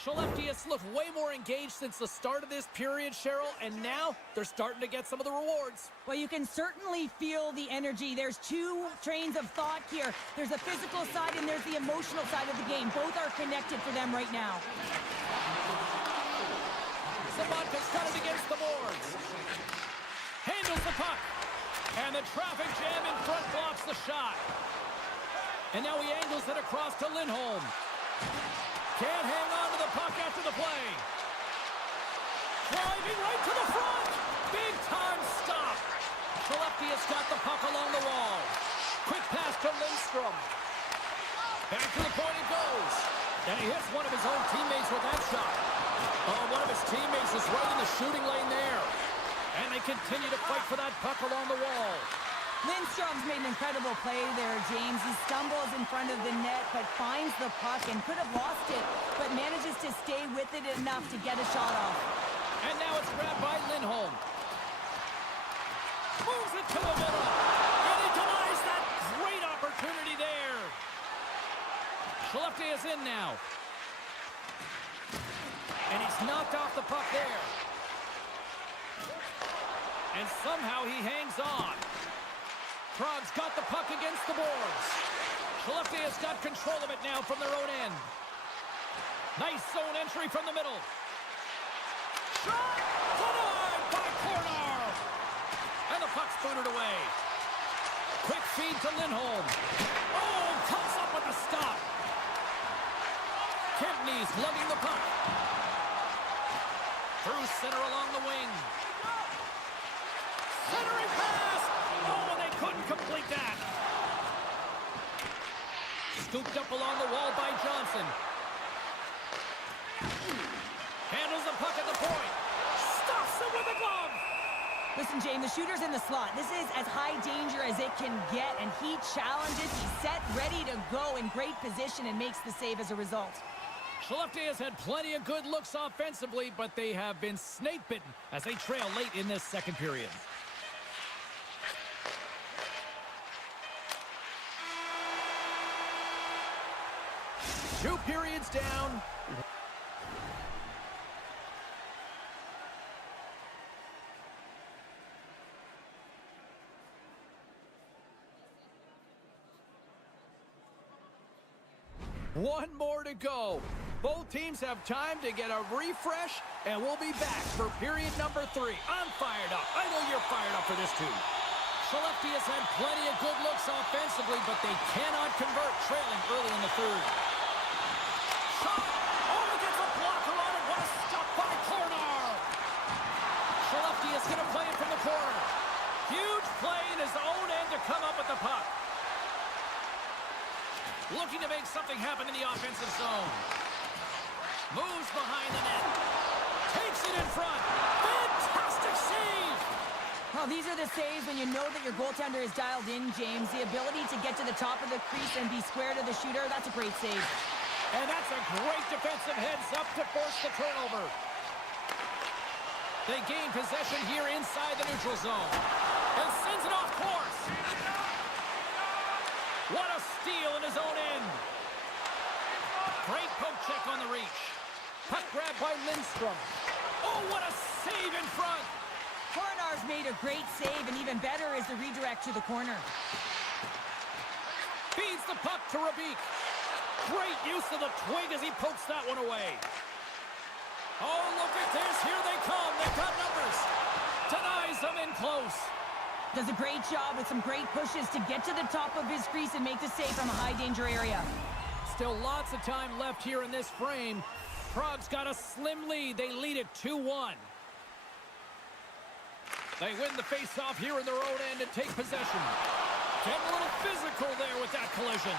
Skellefteå looked way more engaged since the start of this period, Cheryl, and now they're starting to get some of the rewards. Well, you can certainly feel the energy. There's 2 trains of thought here. There's the physical side and there's the emotional side of the game. Both are connected for them right now. Sabatka's got it against the boards. Handles the puck. And the traffic jam in front blocks the shot. And now he angles it across to Lindholm. Can't hang on to the puck after the play. Driving right to the front. Big time stop. Skellefteå's got the puck along the wall. Quick pass to Lindstrom. Back to the point it goes. And he hits one of his own teammates with that shot. Oh, one of his teammates is right in the shooting lane there. And they continue to fight for that puck along the wall. Lindstrom's made an incredible play there, James. He stumbles in front of the net, but finds the puck and could have lost it, but manages to stay with it enough to get a shot off. And now it's grabbed by Lindholm. Moves it to the middle. And he denies that great opportunity there. Skellefteå is in now. And he's knocked off the puck there. And somehow he hangs on. Prague's got the puck against the boards. Skellefteå's got control of it now from their own end. Nice zone entry from the middle. Shot! Denied by Cornar! And the puck's booted away. Quick feed to Lindholm. Oh, comes up with the stop. Kempney's lugging the puck. Through center along the wing. Centering pass! Oh, they couldn't complete that. Scooped up along the wall by Johnson. Handles the puck at the point. Stops it with a glove. Listen, Jane, the shooter's in the slot. This is as high danger as it can get, and he challenges. He's set, ready to go, in great position, and makes the save as a result. Skellefteå has had plenty of good looks offensively, but they have been snake-bitten as they trail late in this second period. Two periods down. One more to go. Both teams have time to get a refresh, and we'll be back for period number 3. I'm fired up. I know you're fired up for this too. Skellefteå has had plenty of good looks offensively, but they cannot convert, trailing early in the third. Shot! Oh, he gets a blocker on it. What a stop by Cornar! come up with the puck. Looking to make something happen in the offensive zone. Moves behind the net. Takes it in front. Fantastic save! Well, these are the saves when you know that your goaltender is dialed in, James. The ability to get to the top of the crease and be square to the shooter, that's a great save. And that's a great defensive heads-up to force the turnover. They gain possession here inside the neutral zone. And sends it off course. What a steal in his own end. Great poke check on the reach. Puck grab by Lindstrom. Oh, what a save in front. Coronar's made a great save, and even better is the redirect to the corner. Feeds the puck to Rabik. Great use of the twig as he pokes that one away. Oh, look at this. Here they come. They've got numbers. Denies them in close. Does a great job with some great pushes to get to the top of his crease and make the save from a high-danger area. Still lots of time left here in this frame. Prague's got a slim lead. They lead it 2-1. They win the face-off here in their own end and take possession. Getting a little physical there with that collision.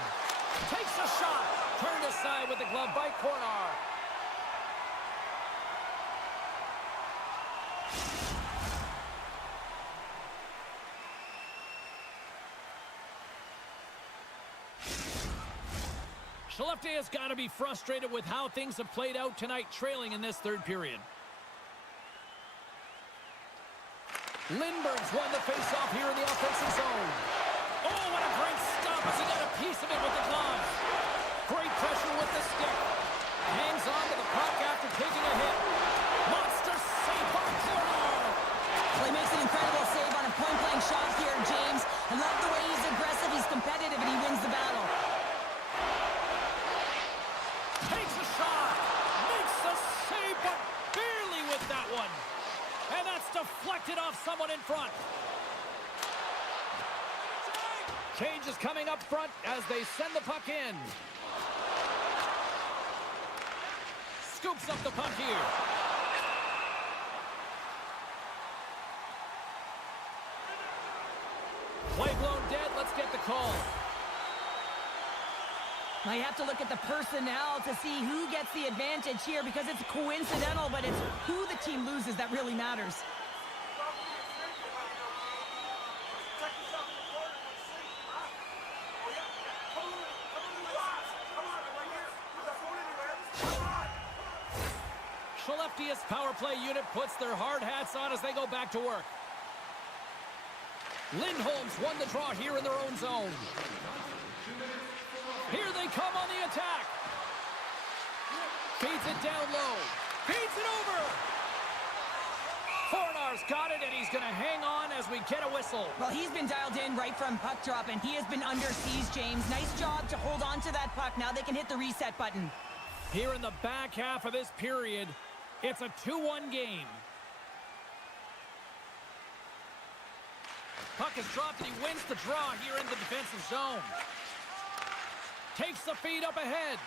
Takes a shot. Turned aside with the glove by Cornar. Skellefteå has got to be frustrated with how things have played out tonight, trailing in this third period. Lindberg's won the face-off here in the offensive zone. Oh, what a great stop as he got a piece of it with the glove. Great pressure with the stick. Hangs on to the puck after taking a hit. Monster save by Cornar. Well, he makes an incredible save on a point-blank shot here, James. I love the way he's aggressive, he's competitive, and he wins the battle. Takes a shot. Makes the save, but barely with that one. And that's deflected off someone in front. Change is coming up front as they send the puck in. Scoops up the puck here. Play blown dead. Let's get the call. Now you have to look at the personnel to see who gets the advantage here, because it's coincidental, but it's who the team loses that really matters. Skellefteå's power play unit puts their hard hats on as they go back to work. Lindholm's won the draw here in their own zone. Here they come on the attack. Feeds it down low. Feeds it over. Fornar's got it, and he's going to hang on as we get a whistle. Well, he's been dialed in right from puck drop, and he has been under siege, James. Nice job to hold on to that puck. Now they can hit the reset button. Here in the back half of this period, it's a 2-1 game. Puck is dropped, and he wins the draw here in the defensive zone. Takes the feed up ahead.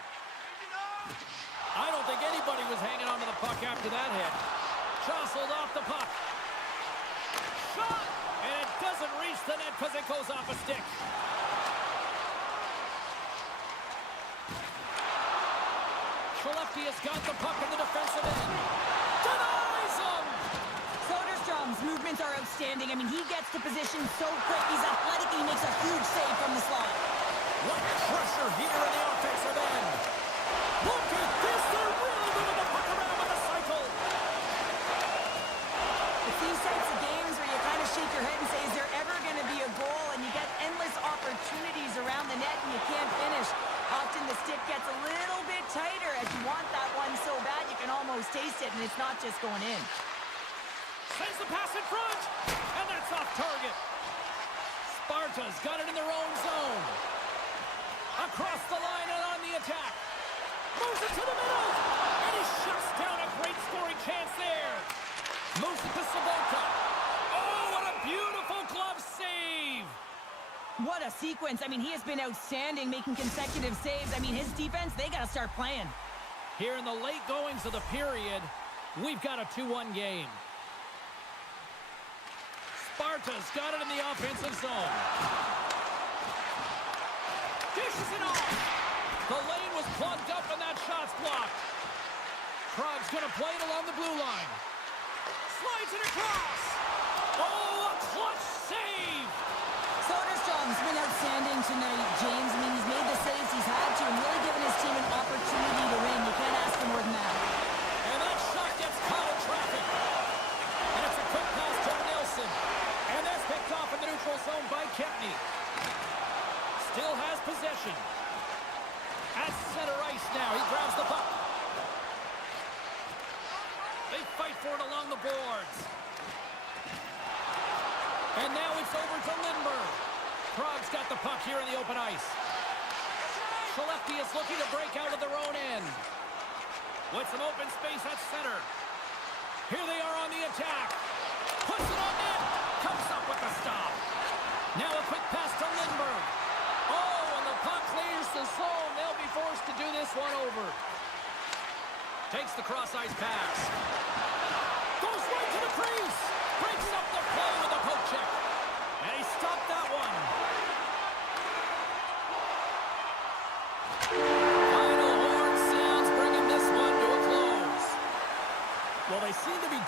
I don't think anybody was hanging on to the puck after that hit. Jostled off the puck. Shot! And it doesn't reach the net because it goes off a stick. Skellefteå's got the puck in the defensive end. Denies him! Soderstrom's movements are outstanding. I mean, he gets to position so quick. He's athletic, and he makes a huge save from the slot. What pressure here in the offensive end. Look at this. They're really moving the puck around with a cycle. It's these types of games where you kind of shake your head and say, is there ever going to be a goal? And you get endless opportunities around the net and you can't finish. Often the stick gets a little bit tighter as you want that one so bad you can almost taste it, and it's not just going in. Sends the pass in front. And that's off target. Sparta's got it in their own zone. Across the line and on the attack. Moves it to the middle. And he shuts down a great scoring chance there. Moves it to Savoca. Oh, what a beautiful glove save. What a sequence. I mean, he has been outstanding, making consecutive saves. I mean, his defense, they got to start playing. Here in the late goings of the period, we've got a 2-1 game. Sparta's got it in the offensive zone. Dishes it off. The lane was plugged up and that shot's blocked. Prague's going to play it along the blue line. Slides it across. Oh, a clutch save. Soderstrom's been outstanding tonight, James. I mean, he's made the saves he's had to and really given his team an opportunity to win. You can't ask for more than that. And that shot gets caught in traffic. And it's a quick pass to Nelson. And that's picked off in the neutral zone by Kempney. Still has possession. At center ice now. He grabs the puck. They fight for it along the boards. And now it's over to Lindbergh. Prague's got the puck here in the open ice. Skellefteå is looking to break out of their own end. With some open space at center. Here they are on the attack. Puts it on net. Comes up with the stop. Now a quick pass to Lindbergh. Oh, and the puck clears the zone. They'll be forced to do this one over. Takes the cross-ice pass. Goes right to the crease. Breaks up the play with a poke check. And he stopped that one. Final horn sounds, bringing this one to a close. Well, they seem to be...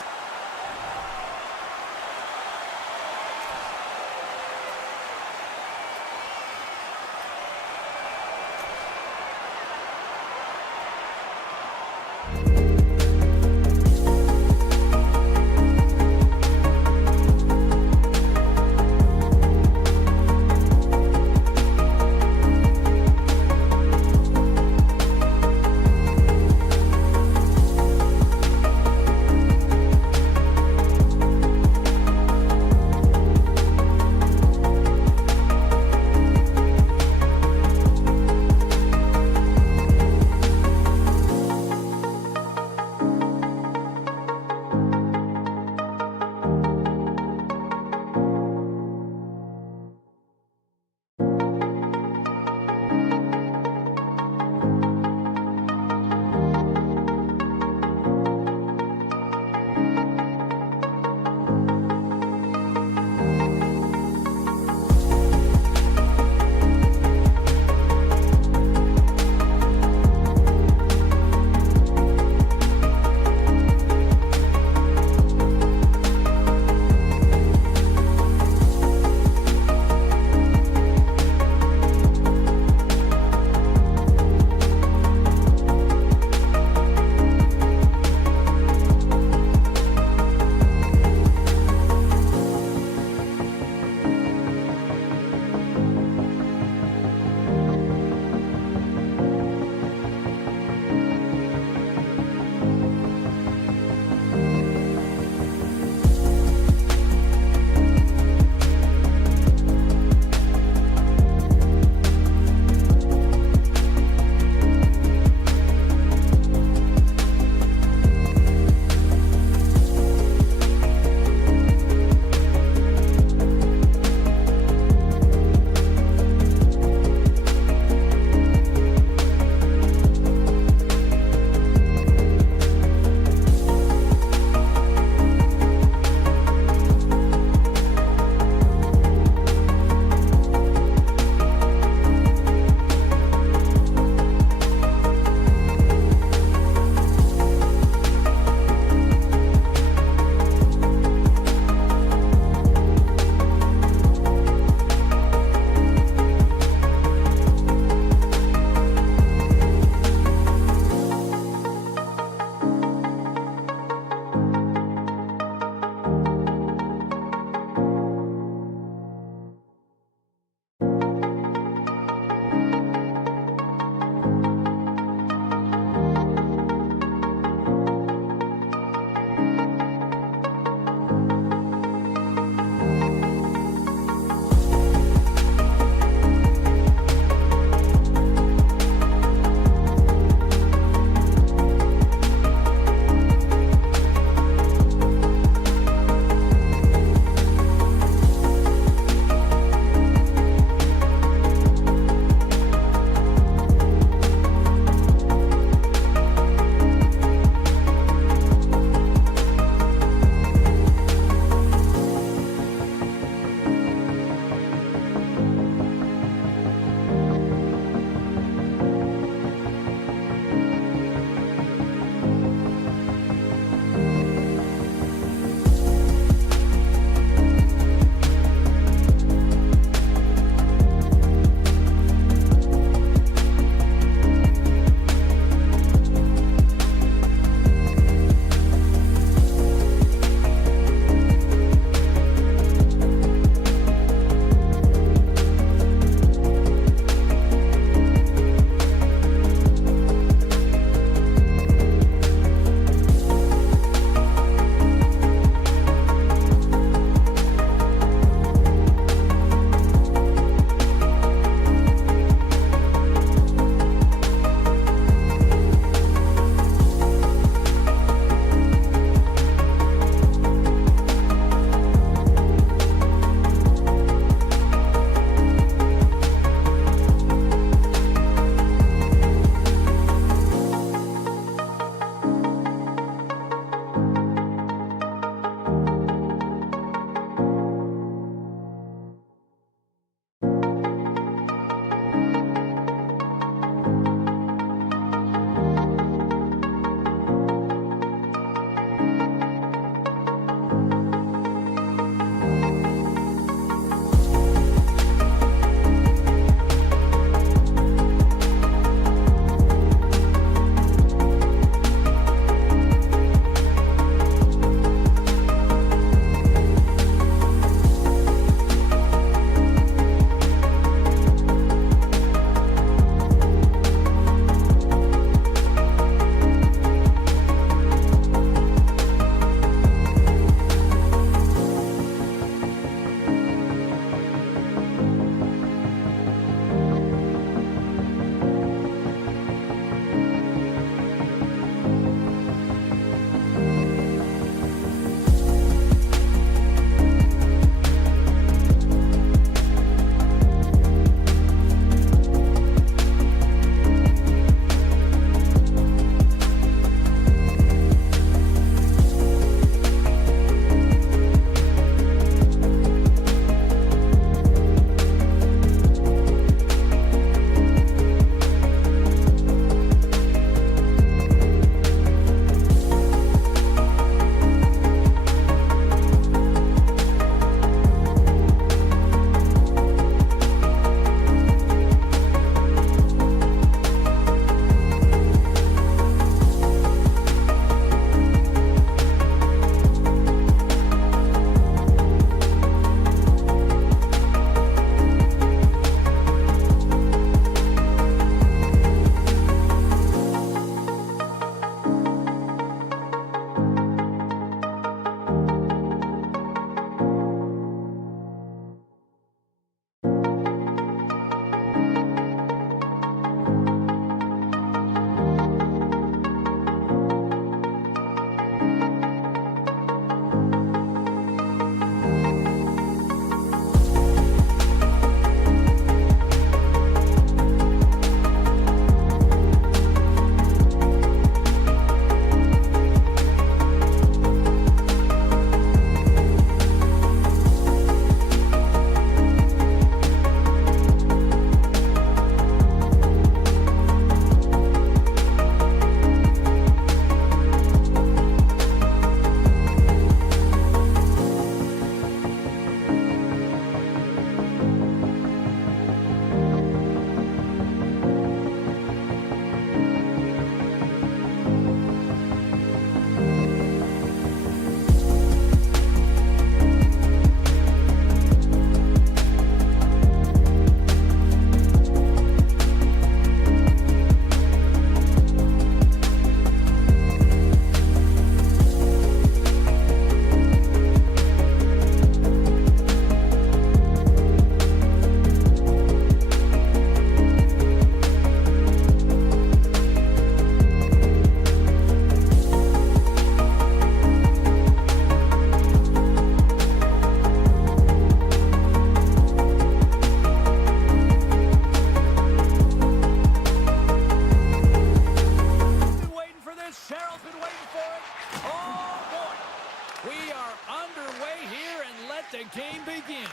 We are underway here, and let the game begin.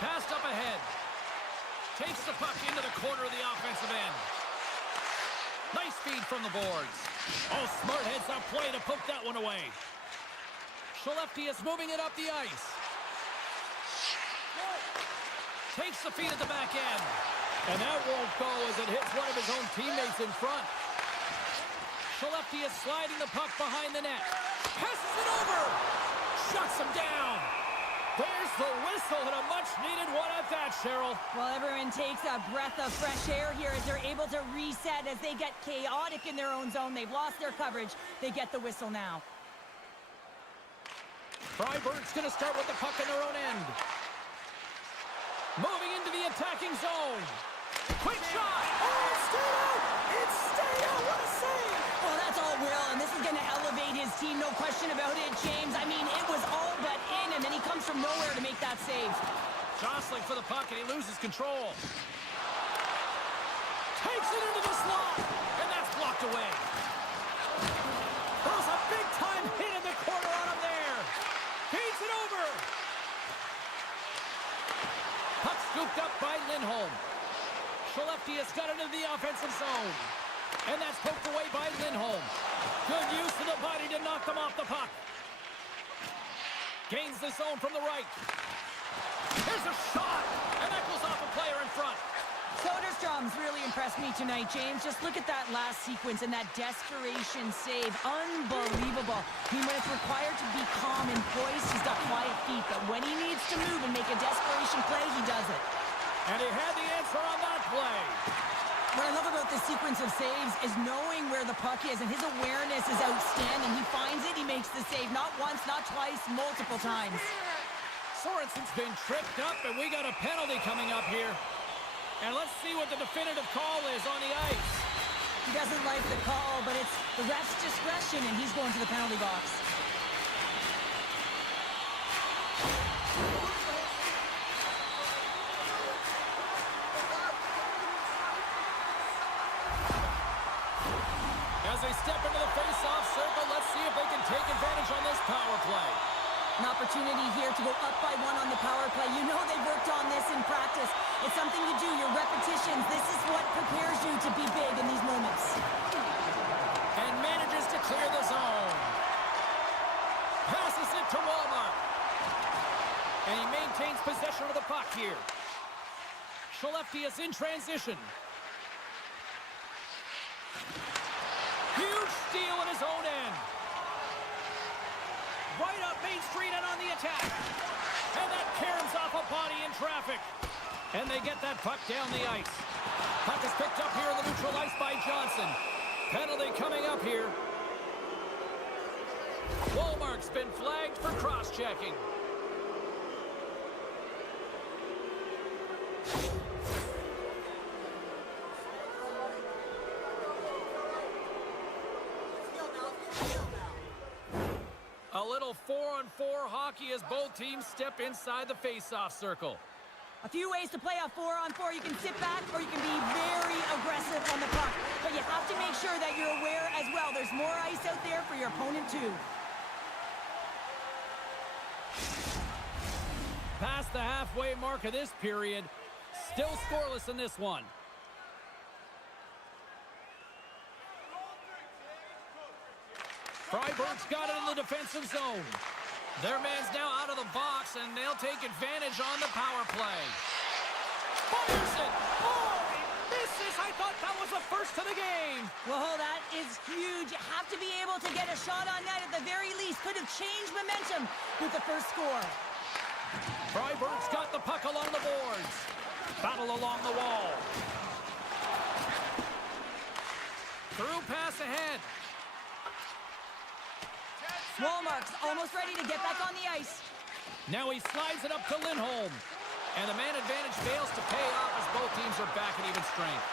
Passed up ahead. Takes the puck into the corner of the offensive end. Nice feed from the boards. Oh, smart heads-up play to poke that one away. Skellefteå is moving it up the ice. Takes the feed at the back end. And that won't go as it hits one of his own teammates in front. Skellefteå is sliding the puck behind the net. Passes it over. Shuts him down. There's the whistle and a much-needed one at that, Cheryl. Well, everyone takes a breath of fresh air here as they're able to reset as they get chaotic in their own zone. They've lost their coverage. They get the whistle now. Fribourg's going to start with the puck in their own end. Moving into the attacking zone. Quick shot. Oh, it's stayed out. It's stayed out. What a save. Well, that's all Will, and this is going to elevate his team. No question about it, James. I mean, it was all but in, and then he comes from nowhere to make that save. Jostling for the puck, and he loses control. Takes it into the slot, and that's blocked away. Throws a big-time hit in the corner on him there. Feeds it over. Puck scooped up by Lindholm. Skellefteå's got it into the offensive zone. And that's poked away by Lindholm. Good use of the body to knock them off the puck. Gains the zone from the right. Here's a shot, and that goes off a player in front. Soderstrom's really impressed me tonight, James. Just look at that last sequence and that desperation save. Unbelievable. I mean, when it's required to be calm and poised, he's got quiet feet. But when he needs to move and make a desperation play, he does it. And he had the answer on that play. What I love about this sequence of saves is knowing where the puck is, and his awareness is outstanding. He finds it, he makes the save. Not once, not twice, multiple times. Sorensen's been tripped up, and we got a penalty coming up here. And let's see what the definitive call is on the ice. He doesn't like the call, but it's the ref's discretion, and he's going to the penalty box. As they step into the face-off circle, let's see if they can take advantage on this power play. An opportunity here to go up by one on the power play. You know they've worked on this in practice. It's something you do, your repetitions. This is what prepares you to be big in these moments. And manages to clear the zone. Passes it to Walmart. And he maintains possession of the puck here. Skellefteå is in transition. Huge steal in his own end. Right up Main Street and on the attack. And that caroms off a body in traffic. And they get that puck down the ice. Puck is picked up here in the neutral ice by Johnson. Penalty coming up here. Walmart's been flagged for cross-checking. A little 4-on-4 hockey as both teams step inside the face-off circle. A few ways to play a 4-on-4. You can sit back or you can be very aggressive on the puck. But you have to make sure that you're aware as well. There's more ice out there for your opponent too. Past the halfway mark of this period. Still scoreless in this one. Fribourg's got it in the defensive zone. Their man's now out of the box, and they'll take advantage on the power play. Fires it! Oh, he misses! I thought that was the first of the game. Well, that is huge. You have to be able to get a shot on net at the very least. Could have changed momentum with the first score. Fribourg's got the puck along the boards. Battle along the wall. Through pass ahead. Walmart's almost ready to get back on the ice. Now he slides it up to Lindholm. And the man advantage fails to pay off as both teams are back at even strength.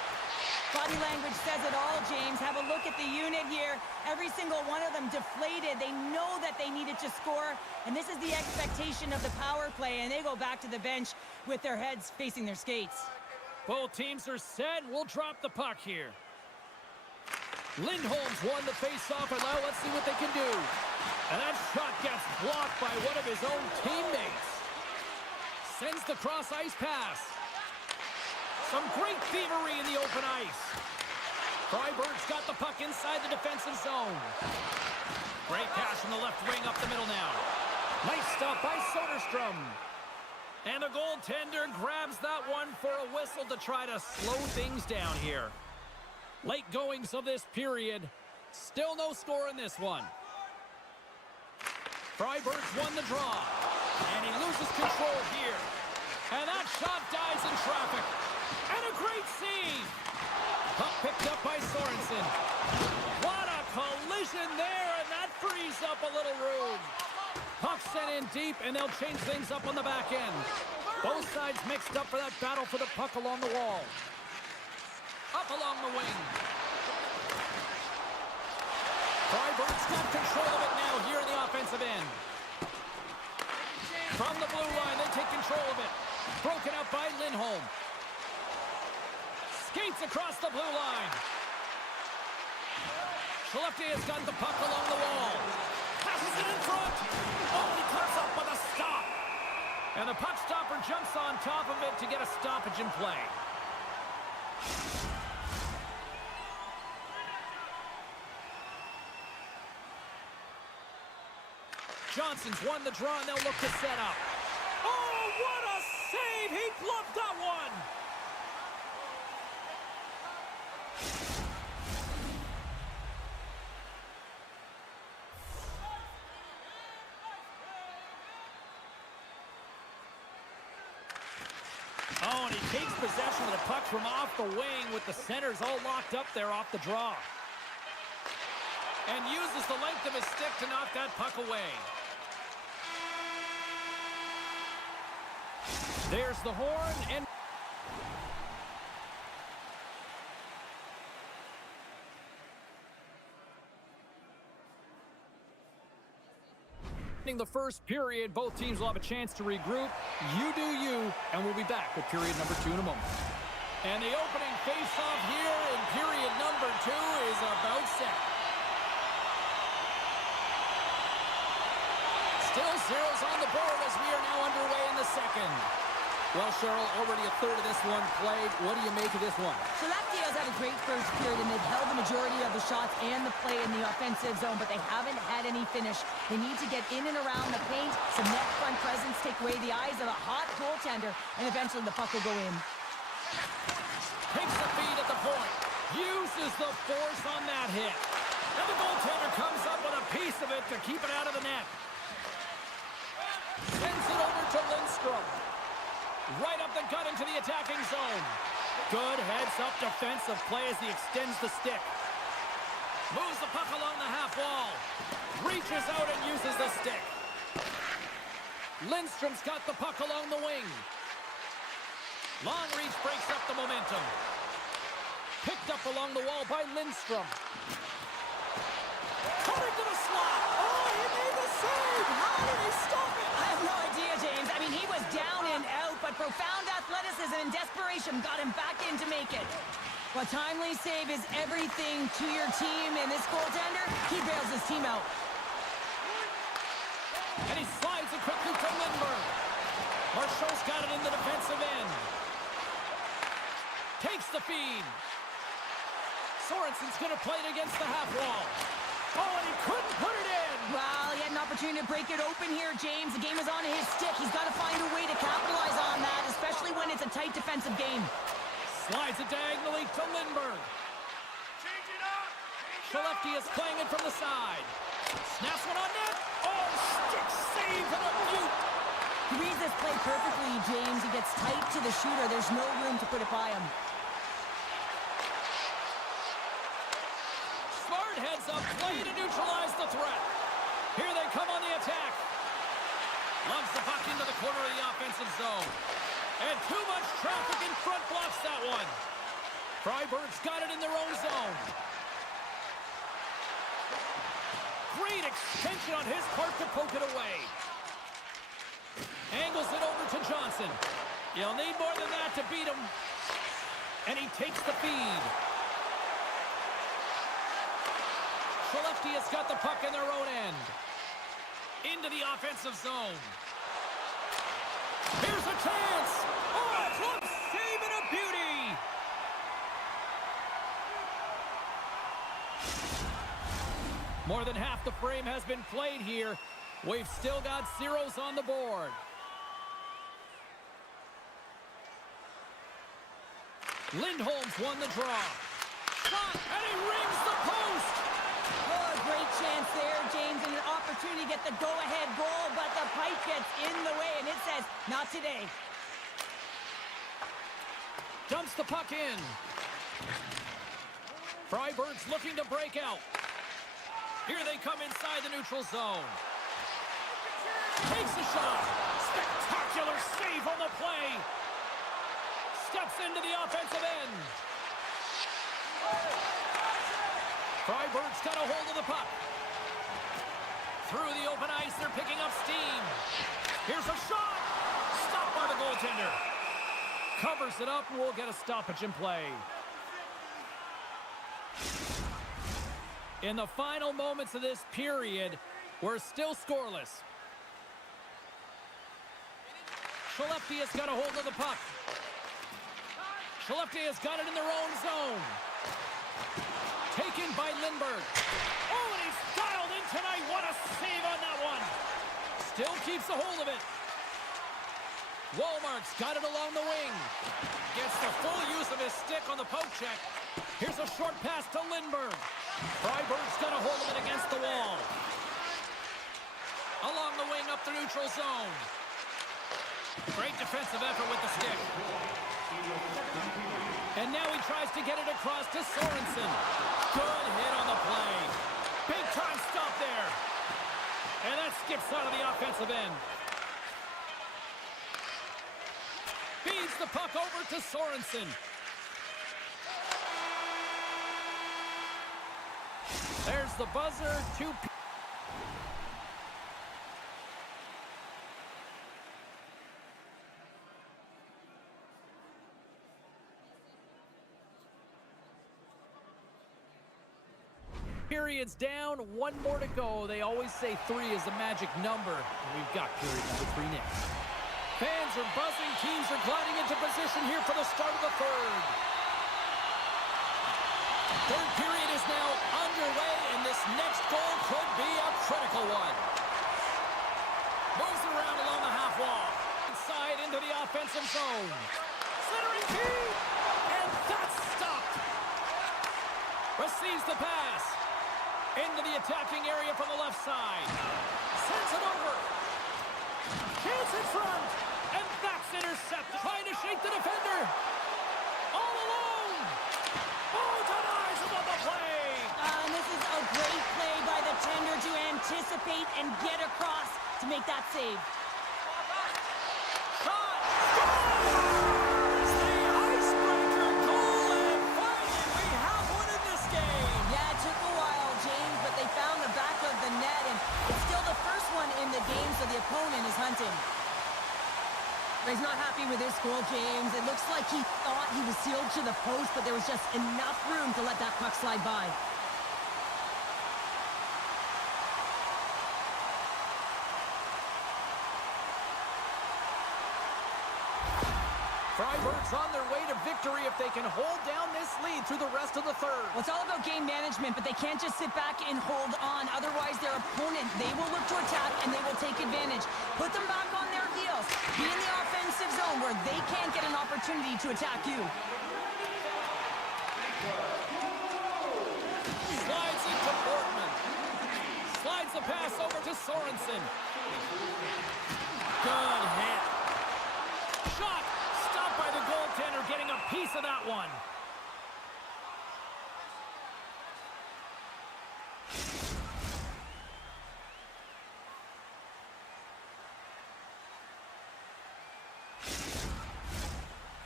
Body language says it all, James. Have a look at the unit here. Every single one of them deflated. They know that they needed to score. And this is the expectation of the power play. And they go back to the bench with their heads facing their skates. Both teams are set. We'll drop the puck here. Lindholm's won the face-off, and now let's see what they can do. And that shot gets blocked by one of his own teammates. Sends the cross-ice pass. Some great thievery in the open ice. Freiburg's got the puck inside the defensive zone. Great pass from the left wing up the middle now. Nice stop by Soderstrom. And the goaltender grabs that one for a whistle to try to slow things down here. Late goings of this period. Still no score in this one. Freiburg's won the draw. And he loses control here. And that shot dies in traffic. And a great save. Puck picked up by Sorensen. What a collision there, and that frees up a little room. Puck sent in deep, and they'll change things up on the back end. Both sides mixed up for that battle for the puck along the wall. Up along the wing. Freiburg's got control of it now here in the offensive end. From the blue line, they take control of it. Broken out by Lindholm. Skates across the blue line. Skellefteå has got the puck along the wall. Passes it in front. Oh, he comes up with a stop. And the puck stopper jumps on top of it to get a stoppage in play. Johnson's won the draw, and they'll look to set up. Oh, what a save! He gloved that one! Oh, and he takes possession of the puck from off the wing with the centers all locked up there off the draw. And uses the length of his stick to knock that puck away. There's the horn, and the first period, both teams will have a chance to regroup. You do you, and we'll be back with period number 2 in a moment. And the opening face-off here in period number 2 is about set. Still zeros on the board as we are now underway in the second. Well, Cheryl, already a third of this one played. What do you make of this one? Skellefteå has had a great first period, and they've held the majority of the shots and the play in the offensive zone, but they haven't had any finish. They need to get in and around the paint, some net front presence, take away the eyes of a hot goaltender, and eventually the puck will go in. Takes the feed at the point. Uses the force on that hit. And the goaltender comes up with a piece of it to keep it out of the net. Sends it over to Lindstrom. Right up the gut into the attacking zone. Good heads-up defensive play as he extends the stick. Moves the puck along the half wall. Reaches out and uses the stick. Lindstrom's got the puck along the wing. Long reach breaks up the momentum. Picked up along the wall by Lindstrom. Coming to the slot. Oh, he made the save. How did he stop it? I have no idea, James. I mean, he was down and out, but profound athleticism and desperation got him back in to make it. A timely save is everything to your team, and this goaltender, he bails his team out. And he slides it quickly to Lindberg. Marchand's got it in the defensive end. Takes the feed. Sorensen's going to play it against the half wall. Oh, and he couldn't put it in. Well, he had an opportunity to break it open here, James. The game is on his stick. He's got to find a way to capitalize on that, especially when it's a tight defensive game. Slides it diagonally to Lindberg. Skellefteå is playing it from the side. Snaps one on net. Oh, stick save and a beaut. He reads this play perfectly, James. He gets tight to the shooter. There's no room to put it by him. Smart heads up, play to neutralize the threat. Here they come on the attack. Lugs the puck into the corner of the offensive zone. And too much traffic in front blocks that one. Freiburg's got it in their own zone. Great extension on his part to poke it away. Angles it over to Johnson. You'll need more than that to beat him. And he takes the feed. Skellefteå has got the puck in their own end. Into the offensive zone. Here's a chance. Oh, a club save and a beauty. More than half the frame has been played here. We've still got zeros on the board. Lindholm's won the draw. Shot, and he rings the post. Oh, a great chance there, James, and an opportunity to get the go-ahead goal, but the pipe gets in the way, and it says, not today. Dumps the puck in. Freiburg's looking to break out. Here they come inside the neutral zone. Takes a shot. Spectacular save on the play. Steps into the offensive end. Freiburg's got a hold of the puck. Through the open ice, they're picking up steam. Here's a shot. Stopped by the goaltender. Covers it up, and we'll get a stoppage in play. In the final moments of this period, we're still scoreless. Skellefteå has got a hold of the puck. Skellefteå has got it in their own zone. Taken by Lindberg. Oh, and he's dialed in tonight. What a save on that one. Still keeps a hold of it. Walmart's got it along the wing. Gets the full use of his stick on the poke check. Here's a short pass to Lindberg. Freiburg's got a hold of it against the wall. Along the wing up the neutral zone. Great defensive effort with the stick. And now he tries to get it across to Sorensen. Good hit on the play. Big time stop there. And that skips out of the offensive end. Feeds the puck over to Sorensen. There's the buzzer. Two. Periods down, one more to go. They always say 3 is the magic number. And we've got period number 3 next. Fans are buzzing. Teams are gliding into position here for the start of the third. Third period is now underway, and this next goal could be a critical one. Moves around along the half wall. Inside into the offensive zone. Centering feed, and that's stopped. Receives the pass. Into the attacking area from the left side. Sends it over. Chance in front. And that's intercepted. Trying to shake the defender. All alone. Oh, denies him on the play. And this is a great play by the tender to anticipate and get across to make that save. Shot. Scores! The icebreaker goal, and finally we have one in this game. Yeah, it took a while, James, but they found the back of the net, and it's still the first one in the game, so the opponent is hunting. He's not happy with this goal, James. It looks like he thought he was sealed to the post, but there was just enough room to let that puck slide by. Freiburg's on their way to victory if they can hold down this lead through the rest of the third. Well, it's all about game management, but they can't just sit back and hold on. Otherwise, their opponent, they will look to attack, and they will take advantage. Put them back on their heels. Be in the offensive zone where they can't get an opportunity to attack you. Slides into Portman. Slides the pass over to Sorensen. Good hit. Shot. Stopped by the goaltender, getting a piece of that one.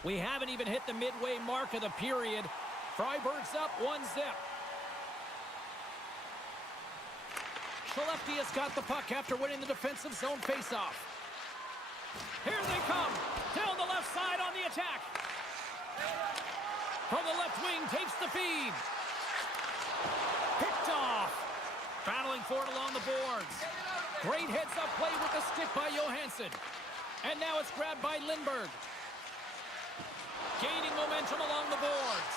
We haven't even hit the midway mark of the period. Freiburg's up 1-0. Skellefteå's got the puck after winning the defensive zone faceoff. Here they come. Down the left side on the attack. From the left wing, takes the feed. Picked off. Battling for it along the boards. Great heads-up play with the stick by Johansson. And now it's grabbed by Lindberg. Gaining momentum along the boards.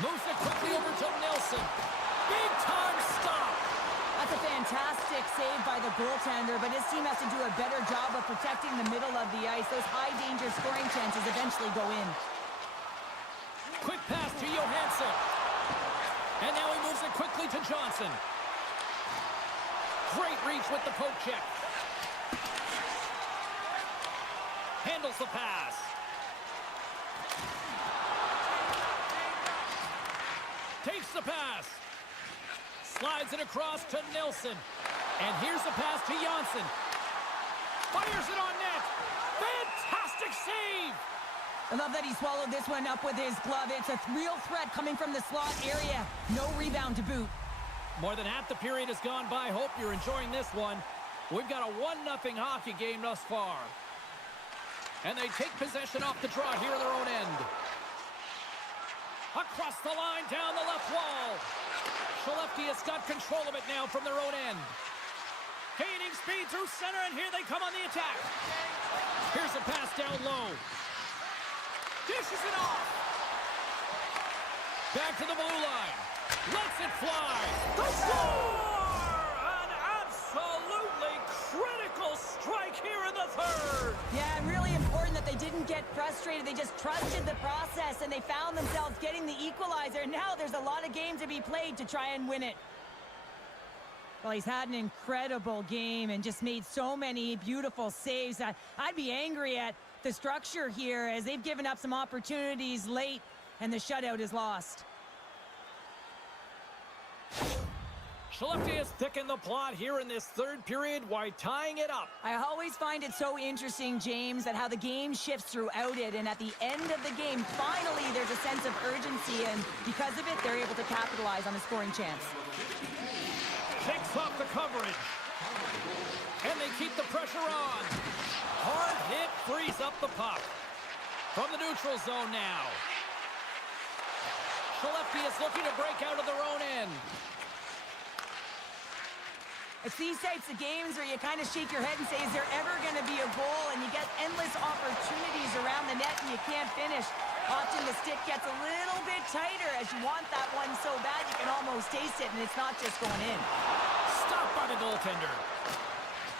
Moves it quickly over to Nelson. Big-time stop. That's a fantastic save by the goaltender, but his team has to do a better job of protecting the middle of the ice. Those high-danger scoring chances eventually go in. Quick pass to Johansson. And now he moves it quickly to Johnson. Great reach with the poke check. Handles the pass. Takes the pass. Slides it across to Nelson. And here's the pass to Janssen. Fires it on net. Fantastic save. I love that he swallowed this one up with his glove. It's a real threat coming from the slot area. No rebound to boot. More than half the period has gone by. Hope you're enjoying this one. We've got a 1-0 hockey game thus far. And they take possession off the draw here in their own end. Across the line, down the left wall. Skellefteå has got control of it now from their own end. Gaining speed through center, and here they come on the attack. Here's a pass down low. Dishes it off. Back to the blue line. Lets it fly. The score! An absolutely critical strike here in the third. Yeah, really important that they didn't get frustrated. They just trusted the process, and they found themselves getting the equalizer. Now there's a lot of game to be played to try and win it. Well, he's had an incredible game and just made so many beautiful saves. I'd be angry at the structure here as they've given up some opportunities late, and the shutout is lost. Skellefteå has thickened the plot here in this third period while tying it up. I always find it so interesting, James, that how the game shifts throughout it, and at the end of the game, finally there's a sense of urgency, and because of it, they're able to capitalize on a scoring chance. Takes off the coverage. And they keep the pressure on. Hard hit frees up the puck. From the neutral zone now. Skellefteå is looking to break out of their own end. It's these types of games where you kind of shake your head and say, is there ever going to be a goal? And you get endless opportunities around the net and you can't finish. Often the stick gets a little bit tighter as you want that one so bad you can almost taste it, and it's not just going in. Stopped by the goaltender.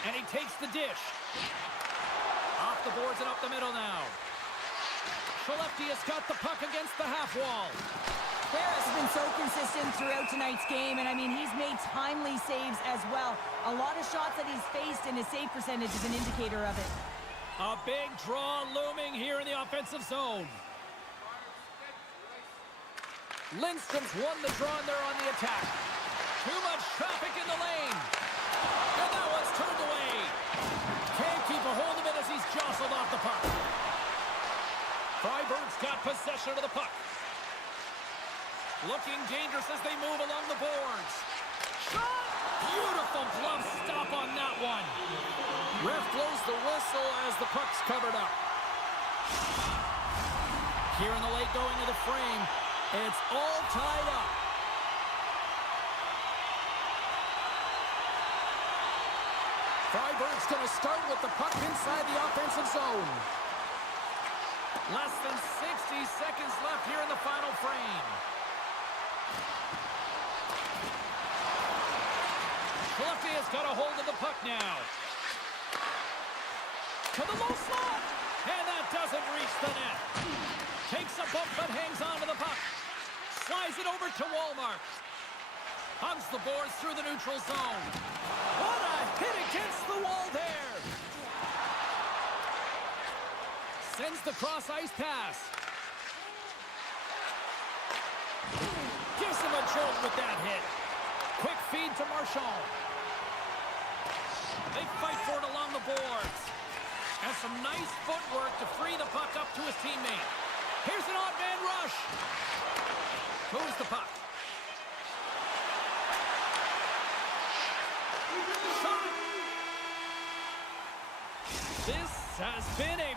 And he takes the dish. Off the boards and up the middle now. Skellefteå has got the puck against the half wall. Ferris has been so consistent throughout tonight's game, and I mean, he's made timely saves as well. A lot of shots that he's faced, and his save percentage is an indicator of it. A big draw looming here in the offensive zone. Lindstrom's won the draw, and they're on the attack. Too much traffic in the lane. And that one's turned away. Can't keep a hold of it as he's jostled off the puck. Fribourg's got possession of the puck. Looking dangerous as they move along the boards. Shot! Beautiful glove stop on that one. Ref blows the whistle as the puck's covered up. Here in the late going of the frame, it's all tied up. Freiburg's going to start with the puck inside the offensive zone. Less than 60 seconds left here in the final frame. Skellefteå has got a hold of the puck now. To the low slot. And that doesn't reach the net. Takes a bump but hangs on to the puck. Slides it over to Walmart. Hugs the boards through the neutral zone. What a hit against the wall there. Sends the cross-ice pass. Gives him a jolt with that hit. Quick feed to Marchand. They fight for it along the boards. And some nice footwork to free the puck up to his teammate. Here's an odd man rush. Moves the puck. Shot. This has been a...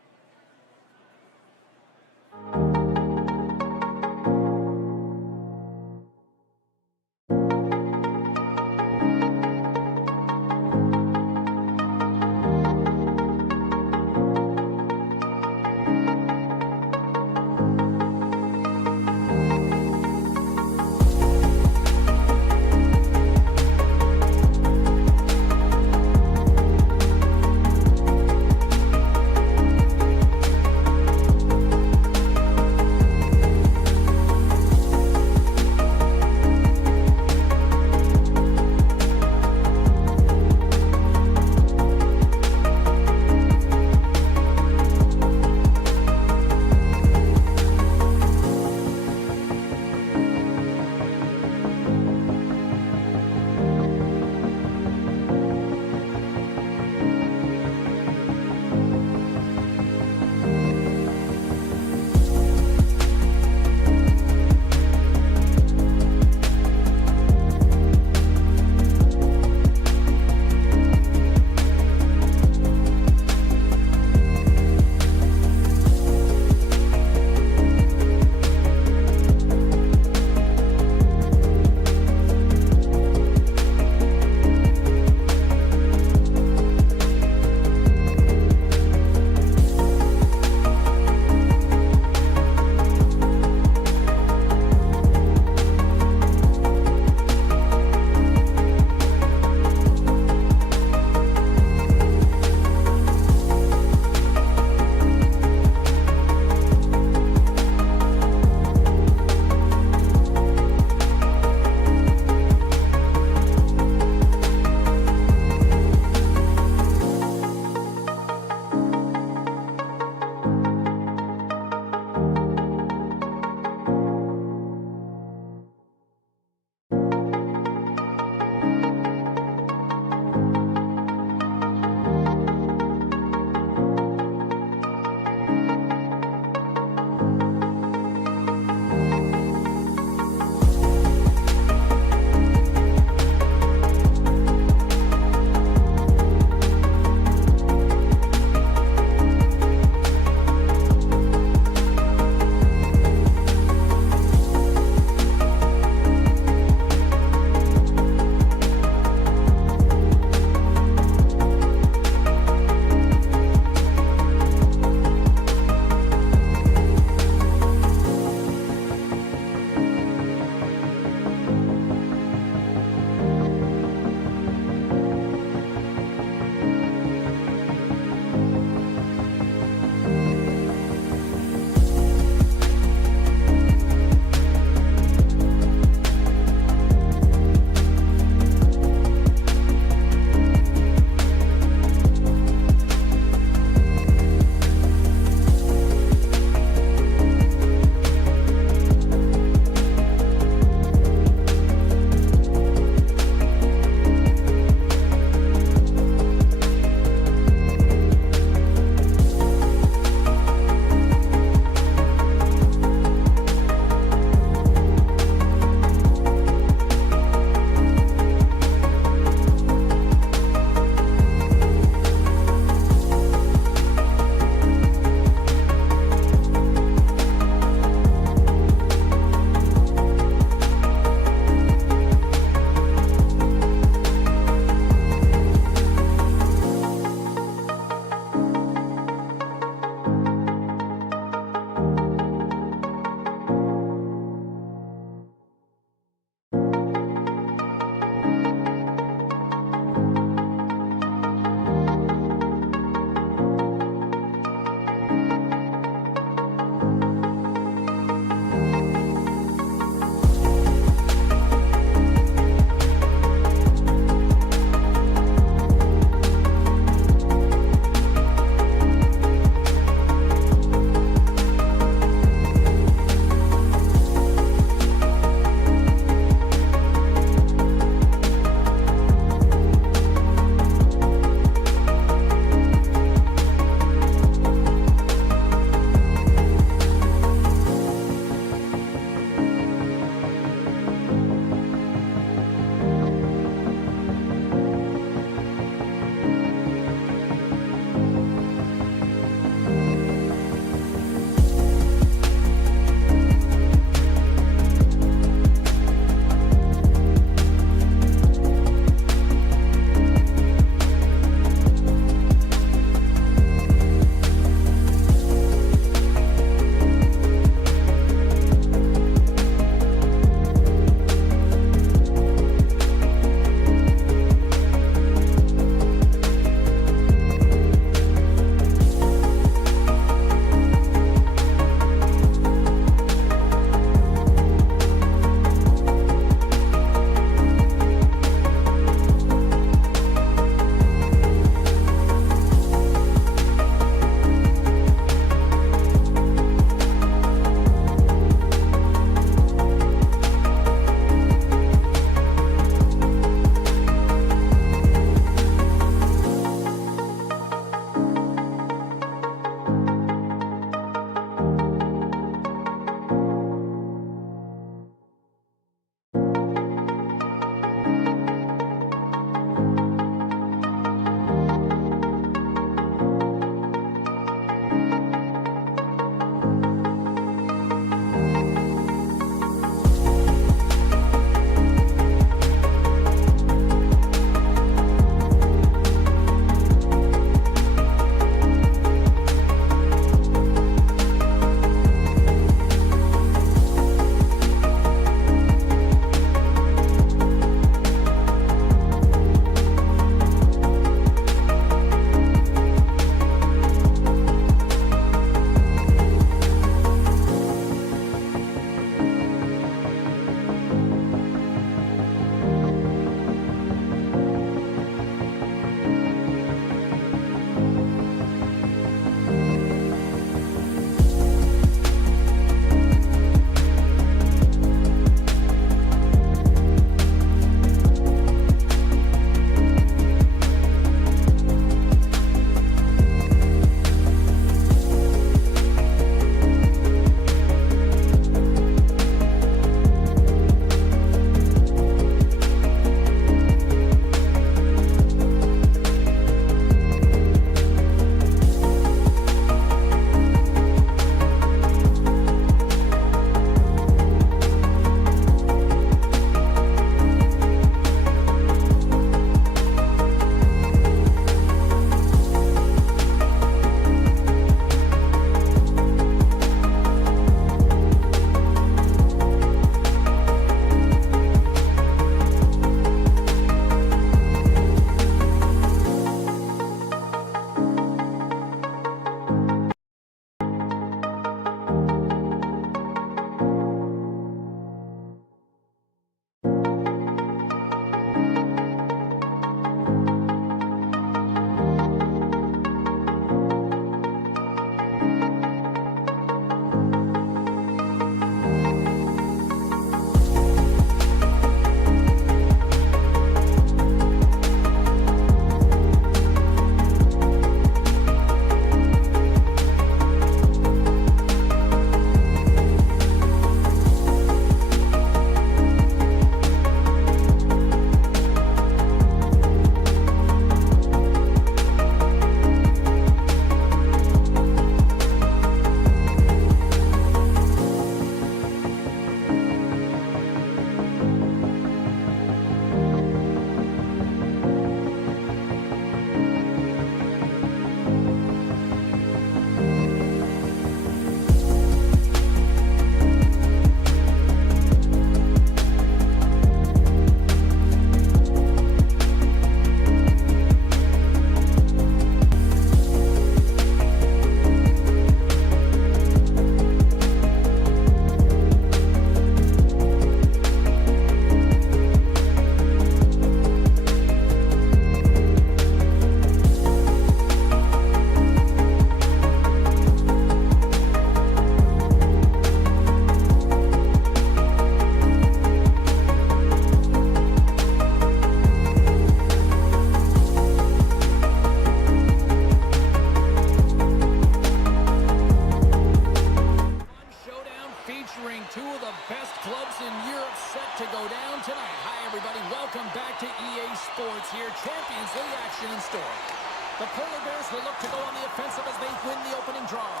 The Polar Bears will look to go on the offensive as they win the opening draw.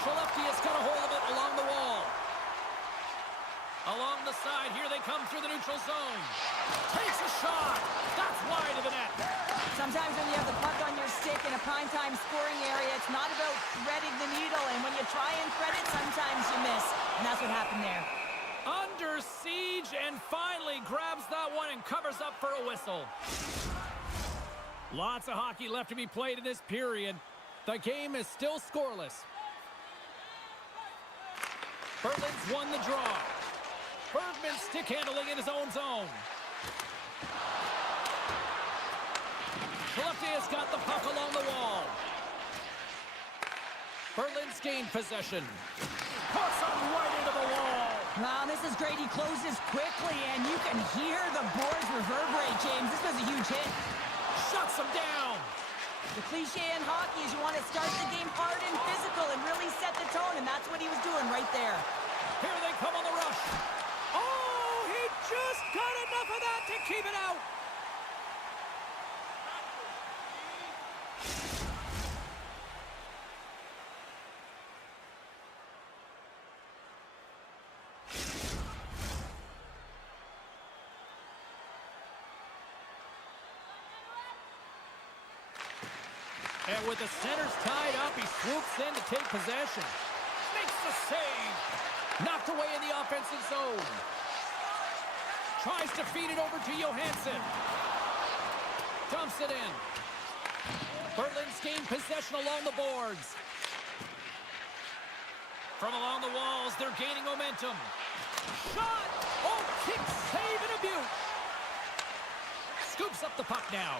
Skellefteå has got a hold of it along the wall. Along the side, here they come through the neutral zone. Takes a shot. That's wide of the net. Sometimes when you have the puck on your stick in a primetime scoring area, it's not about threading the needle. And when you try and thread it, sometimes you miss. And that's what happened there. Under siege and finally grabs that one and covers up for a whistle. Lots of hockey left to be played in this period. The game is still scoreless. Berlin's won the draw. Bergman stick handling in his own zone. Skellefteå has got the puck along the wall. Berlin's gained possession. Puts him right into the wall. Wow, this is great. He closes quickly, and you can hear the boards reverberate, James. This was a huge hit. Shuts him down. The cliche in hockey is you want to start the game hard and physical and really set the tone, and that's what he was doing right there. Here they come on the rush. Oh, he just got enough of that to keep it out. And with the centers tied up, he swoops in to take possession. Makes the save. Knocked away in the offensive zone. Tries to feed it over to Johansson. Dumps it in. Berlin's gained possession along the boards. From along the walls, they're gaining momentum. Shot! Oh, kick, save, and a beaut. Scoops up the puck now.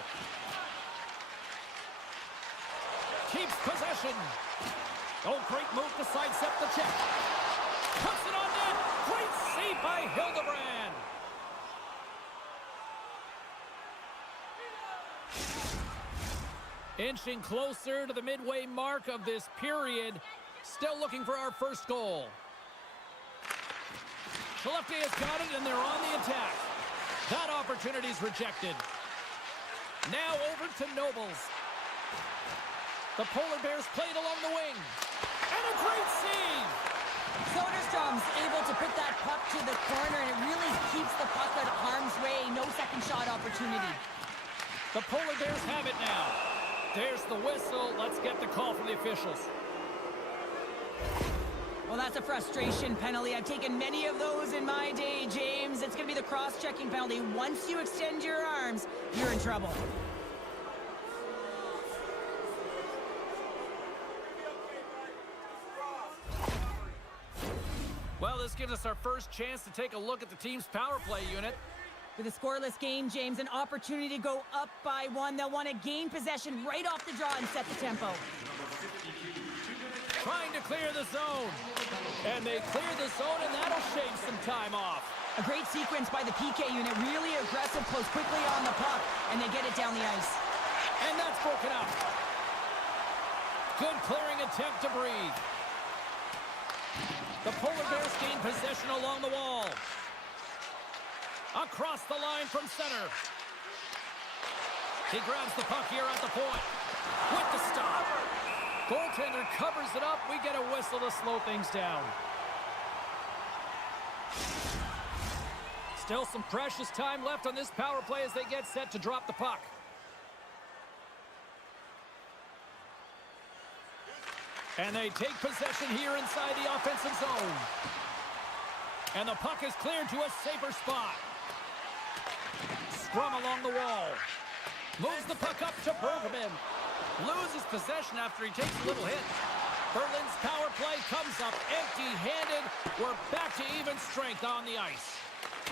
Keeps possession. Oh, great move to sidestep the check. Puts it on net. Great save by Hildebrand. Inching closer to the midway mark of this period. Still looking for our first goal. Skellefteå has got it, and they're on the attack. That opportunity's rejected. Now over to Nobles. The Polar Bears played along the wing. And a great save! Soderstrom's able to put that puck to the corner, and it really keeps the puck out of harm's way. No second shot opportunity. The Polar Bears have it now. There's the whistle. Let's get the call from the officials. Well, that's a frustration penalty. I've taken many of those in my day, James. It's going to be the cross-checking penalty. Once you extend your arms, you're in trouble. Well, this gives us our first chance to take a look at the team's power play unit. With a scoreless game, James, an opportunity to go up by one. They'll want to gain possession right off the draw and set the tempo. Trying to clear the zone. And they clear the zone, and that'll shave some time off. A great sequence by the PK unit. Really aggressive, close quickly on the puck, and they get it down the ice. And that's broken up. Good clearing attempt to breathe. The Polar Bears gain possession along the wall. Across the line from center. He grabs the puck here at the point. With the stop. Goaltender covers it up. We get a whistle to slow things down. Still some precious time left on this power play as they get set to drop the puck. And they take possession here inside the offensive zone. And the puck is cleared to a safer spot. Scrum along the wall. Moves the puck up to Bergman. Loses possession after he takes a little hit. Berlin's power play comes up empty-handed. We're back to even strength on the ice.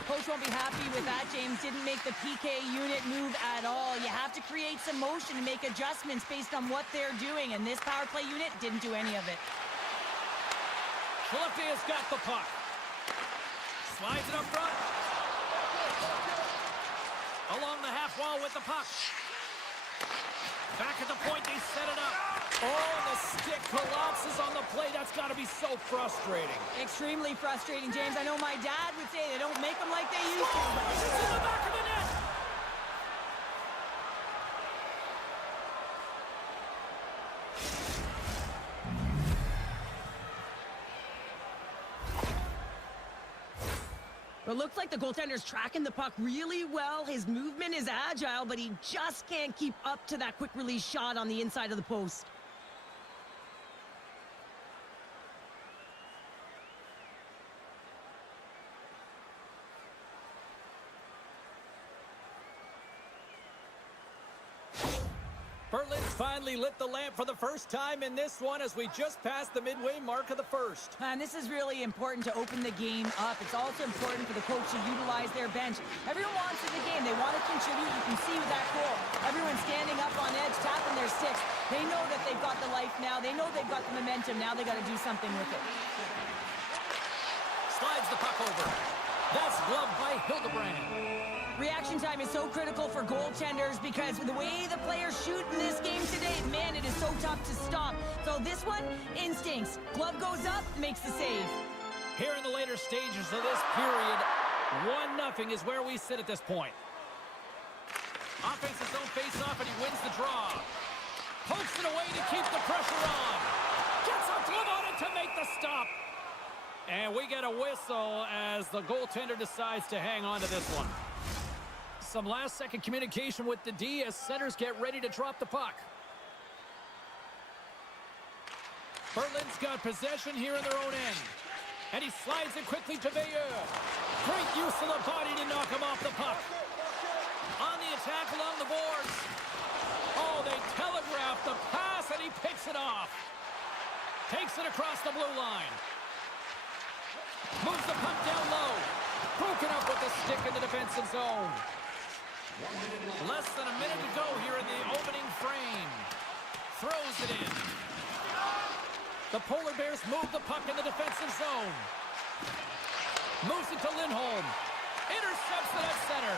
Coach won't be happy with that, James. Didn't make the PK unit move at all. You have to create some motion and make adjustments based on what they're doing, and this power play unit didn't do any of it. Skellefteå has got the puck. Slides it up front. Along the half wall with the puck. Back at the point, they set it up. Oh, the stick collapses on the play. That's got to be so frustrating. Extremely frustrating, James. I know my dad would say they don't make them like they used to. It's in the back of the net. But it looks like the goaltender's tracking the puck really well. His movement is agile, but he just can't keep up to that quick release shot on the inside of the post. Berlin's finally lit the lamp for the first time in this one as we just passed the midway mark of the first. And this is really important to open the game up. It's also important for the coach to utilize their bench. Everyone wants in the game. They want to contribute. You can see with that goal, everyone's standing up on edge, tapping their sticks. They know that they've got the life now. They know they've got the momentum. Now they got to do something with it. Slides the puck over. That's gloved by Hildebrand. Reaction time is so critical for goaltenders because the way the players shoot in this game today, man, it is so tough to stop. So this one, instincts. Glove goes up, makes the save. Here in the later stages of this period, 1-0 is where we sit at this point. Offenses don't face off, and he wins the draw. Pokes it away to keep the pressure on. Gets a glove on it to make the stop. And we get a whistle as the goaltender decides to hang on to this one. Some last-second communication with the D as centers get ready to drop the puck. Berlin's got possession here in their own end. And he slides it quickly to Veilleux. Great use of the body to knock him off the puck. On the attack along the boards. Oh, they telegraph the pass, and he picks it off. Takes it across the blue line. Moves the puck down low. Broken up with the stick in the defensive zone. Less than a minute to go here in the opening frame. Throws it in. The Polar Bears move the puck in the defensive zone. Moves it to Lindholm. Intercepts it at center.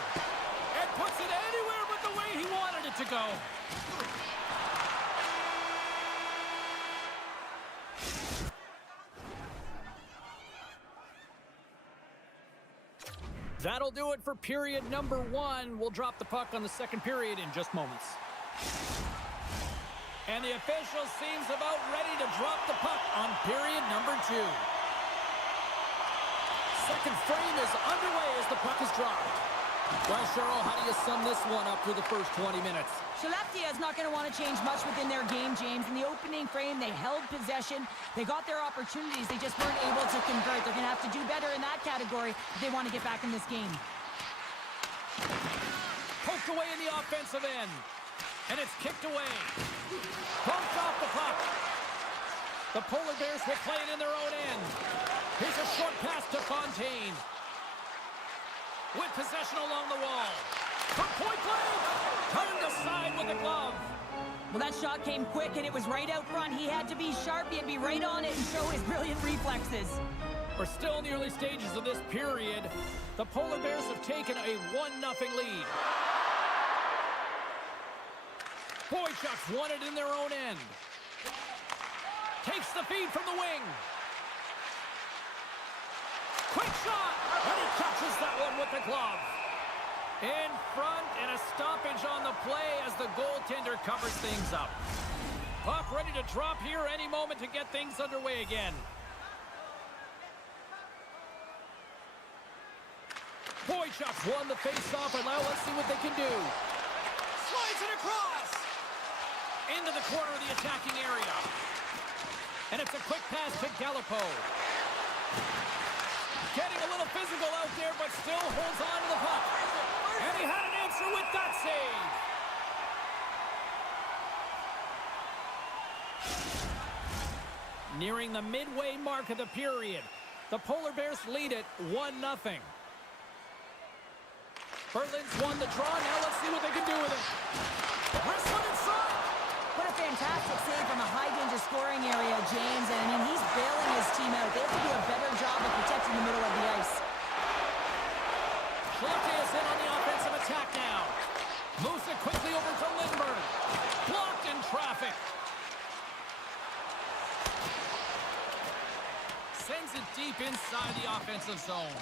And puts it anywhere but the way he wanted it to go. That'll do it for period number 1. We'll drop the puck on the second period in just moments. And the official seems about ready to drop the puck on period number 2. Second frame is underway as the puck is dropped. Well, Cheryl, how do you sum this one up through the first 20 minutes? Skellefteå is not going to want to change much within their game, James. In the opening frame, they held possession. They got their opportunities. They just weren't able to convert. They're going to have to do better in that category if they want to get back in this game. Poked away in the offensive end. And it's kicked away. Bumped off the puck. The Polar Bears will play it in their own end. Here's a short pass to Fontaine. With possession along the wall. From point blank! Turned aside with the glove. Well, that shot came quick, and it was right out front. He had to be sharp. He had to be right on it and show his brilliant reflexes. We're still in the early stages of this period. The Polar Bears have taken a 1-0 lead. Boychuk's won it in their own end. Takes the feed from the wing. Quick shot! And he catches that one with the glove. In front, and a stoppage on the play as the goaltender covers things up. Puck ready to drop here any moment to get things underway again. Boychuk's won the face-off, and now let's see what they can do. Slides it across! Into the corner of the attacking area. And it's a quick pass to Gallipo. Getting a little physical out there, but still holds on to the puck. And he had an answer with that save. Nearing the midway mark of the period, the Polar Bears lead it 1-0. Berlin's won the draw. Now let's see what they can do with it. Wrestling inside. What a fantastic save from a high-danger scoring area, James. And, I mean, he's bailing his team out. They have to do a better job of protecting the middle of the ice. Skellefteå is in on the offensive attack now. Moves it quickly over to Lindbergh. Blocked in traffic. Sends it deep inside the offensive zone.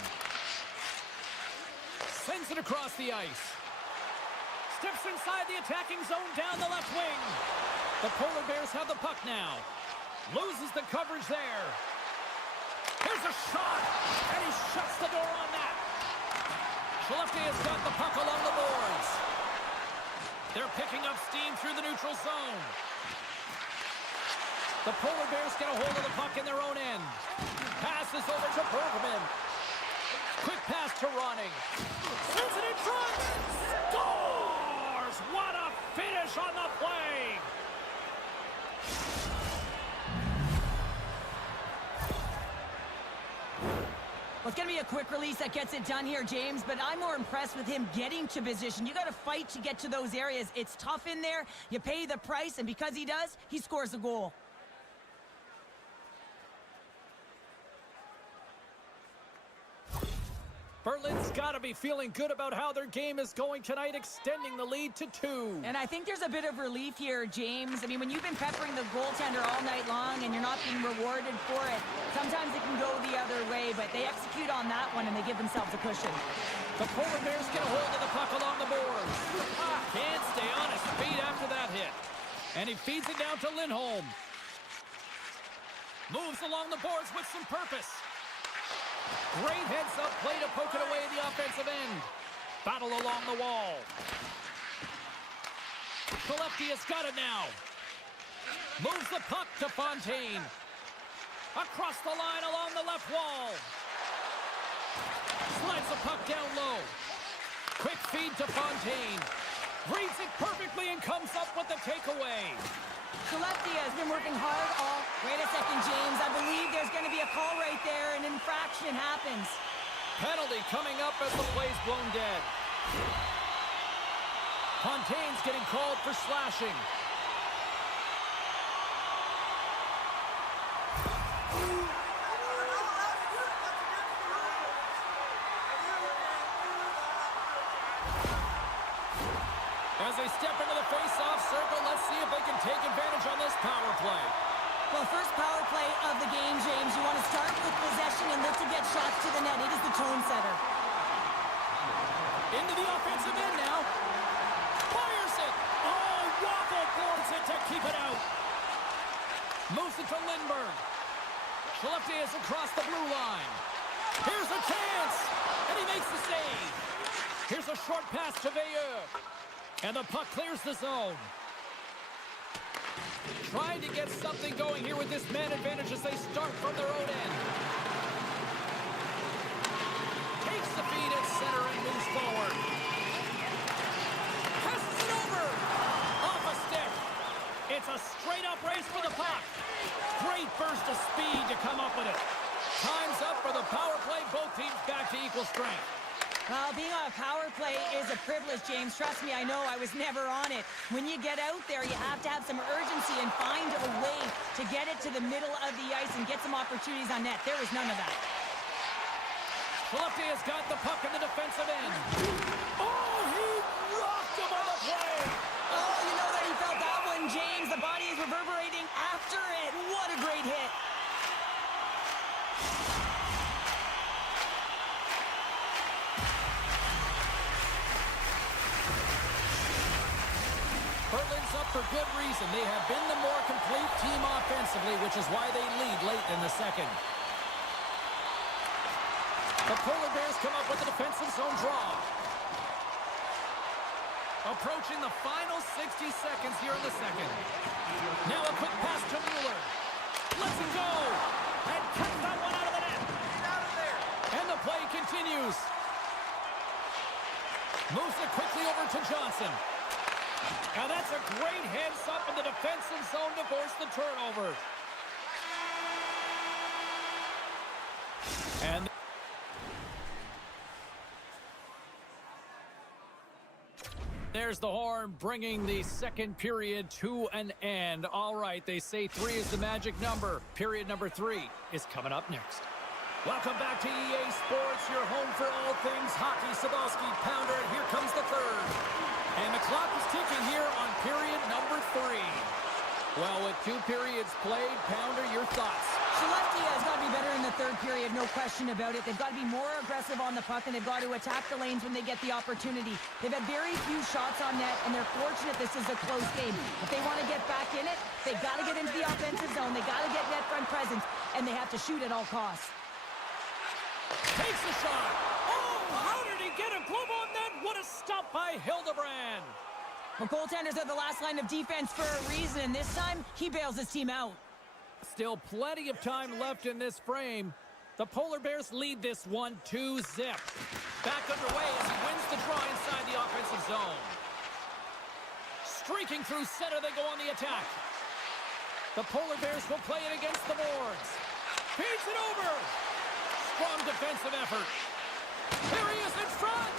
Sends it across the ice. Steps inside the attacking zone down the left wing. The Polar Bears have the puck now. Loses the coverage there. Here's a shot, and he shuts the door on that. Skellefteå has got the puck along the boards. They're picking up steam through the neutral zone. The Polar Bears get a hold of the puck in their own end. Passes over to Bergman. Quick pass to Ronning. Sends it in front. Scores! What a finish on the play! Well, it's going to be a quick release that gets it done here, James, but I'm more impressed with him getting to position. You got to fight to get to those areas. It's tough in there. You pay the price, and because he does, he scores a goal. Berlin's got to be feeling good about how their game is going tonight, extending the lead to 2. And I think there's a bit of relief here, James. I mean, when you've been peppering the goaltender all night long and you're not being rewarded for it, sometimes it can go the other way, but they execute on that one and they give themselves a cushion. The Polar Bears get a hold of the puck along the boards. Can't stay on his feet after that hit. And he feeds it down to Lindholm. Moves along the boards with some purpose. Great heads-up play to poke it away at the offensive end. Battle along the wall. Skellefteå's got it now. Moves the puck to Fontaine. Across the line along the left wall. Slides the puck down low. Quick feed to Fontaine. Reads it perfectly and comes up with the takeaway. Skellefteå has been working hard all... Wait a second, James. I believe there's going to be a call right there. An infraction happens. Penalty coming up as the play's blown dead. Fontaine's getting called for slashing. As they step into the face-off circle, let's see if they can take advantage on this power play. Well, first power play of the game, James. You want to start with possession and look to get shots to the net. It is the tone setter. Into the offensive end now. Fires it. Oh, Waffle boards it to keep it out. Moves it to Lindbergh. Skellefteå is across the blue line. Here's a chance. And he makes the save. Here's a short pass to Veilleux. And the puck clears the zone. Trying to get something going here with this man advantage as they start from their own end. Takes the feed at center and moves forward. Passes it over. Off a stick. It's a straight-up race for the puck. Great burst of speed to come up with it. Time's up for the power play. Both teams back to equal strength. Well, being on a power play is a privilege, James. Trust me, I know. I was never on it. When you get out there, you have to have some urgency and find a way to get it to the middle of the ice and get some opportunities on net. There was none of that. Skellefteå has got the puck in the defensive end. Oh, he rocked him on the play. Oh, you know that he felt that one, James. The body is reverberating after it. What a great hit. Berlin's up for good reason. They have been the more complete team offensively, which is why they lead late in the second. The Polar Bears come up with a defensive zone draw. Approaching the final 60 seconds here in the second. Now a quick pass to Mueller. Lets it go. And cuts that one out of the net. Get out of there. And the play continues. Moves it quickly over to Johnson. Now that's a great heads up in the defensive zone to force the turnover. And there's the horn, bringing the second period to an end. All right, they say 3 is the magic number. Period number 3 is coming up next. Welcome back to EA Sports, your home for all things hockey. Sabalski, Pounder, and here comes the third. And the clock is ticking here on period number 3. Well, with 2 periods played, Pounder, your thoughts? Skellefteå has got to be better in the third period, no question about it. They've got to be more aggressive on the puck, and they've got to attack the lanes when they get the opportunity. They've had very few shots on net, and they're fortunate this is a close game. If they want to get back in it, they've got to get into the offensive zone. They've got to get net front presence, and they have to shoot at all costs. Takes the shot. Oh! How did he get a glove on that? What a stop by Hildebrand. Well, goaltenders are the last line of defense for a reason, and this time he bails his team out. Still plenty of time left in this frame. The Polar Bears lead this one 2-0. Back underway as he wins the draw inside the offensive zone. Streaking through center, they go on the attack. The Polar Bears will play it against the boards. Feeds it over. Strong defensive effort. Here he is in front.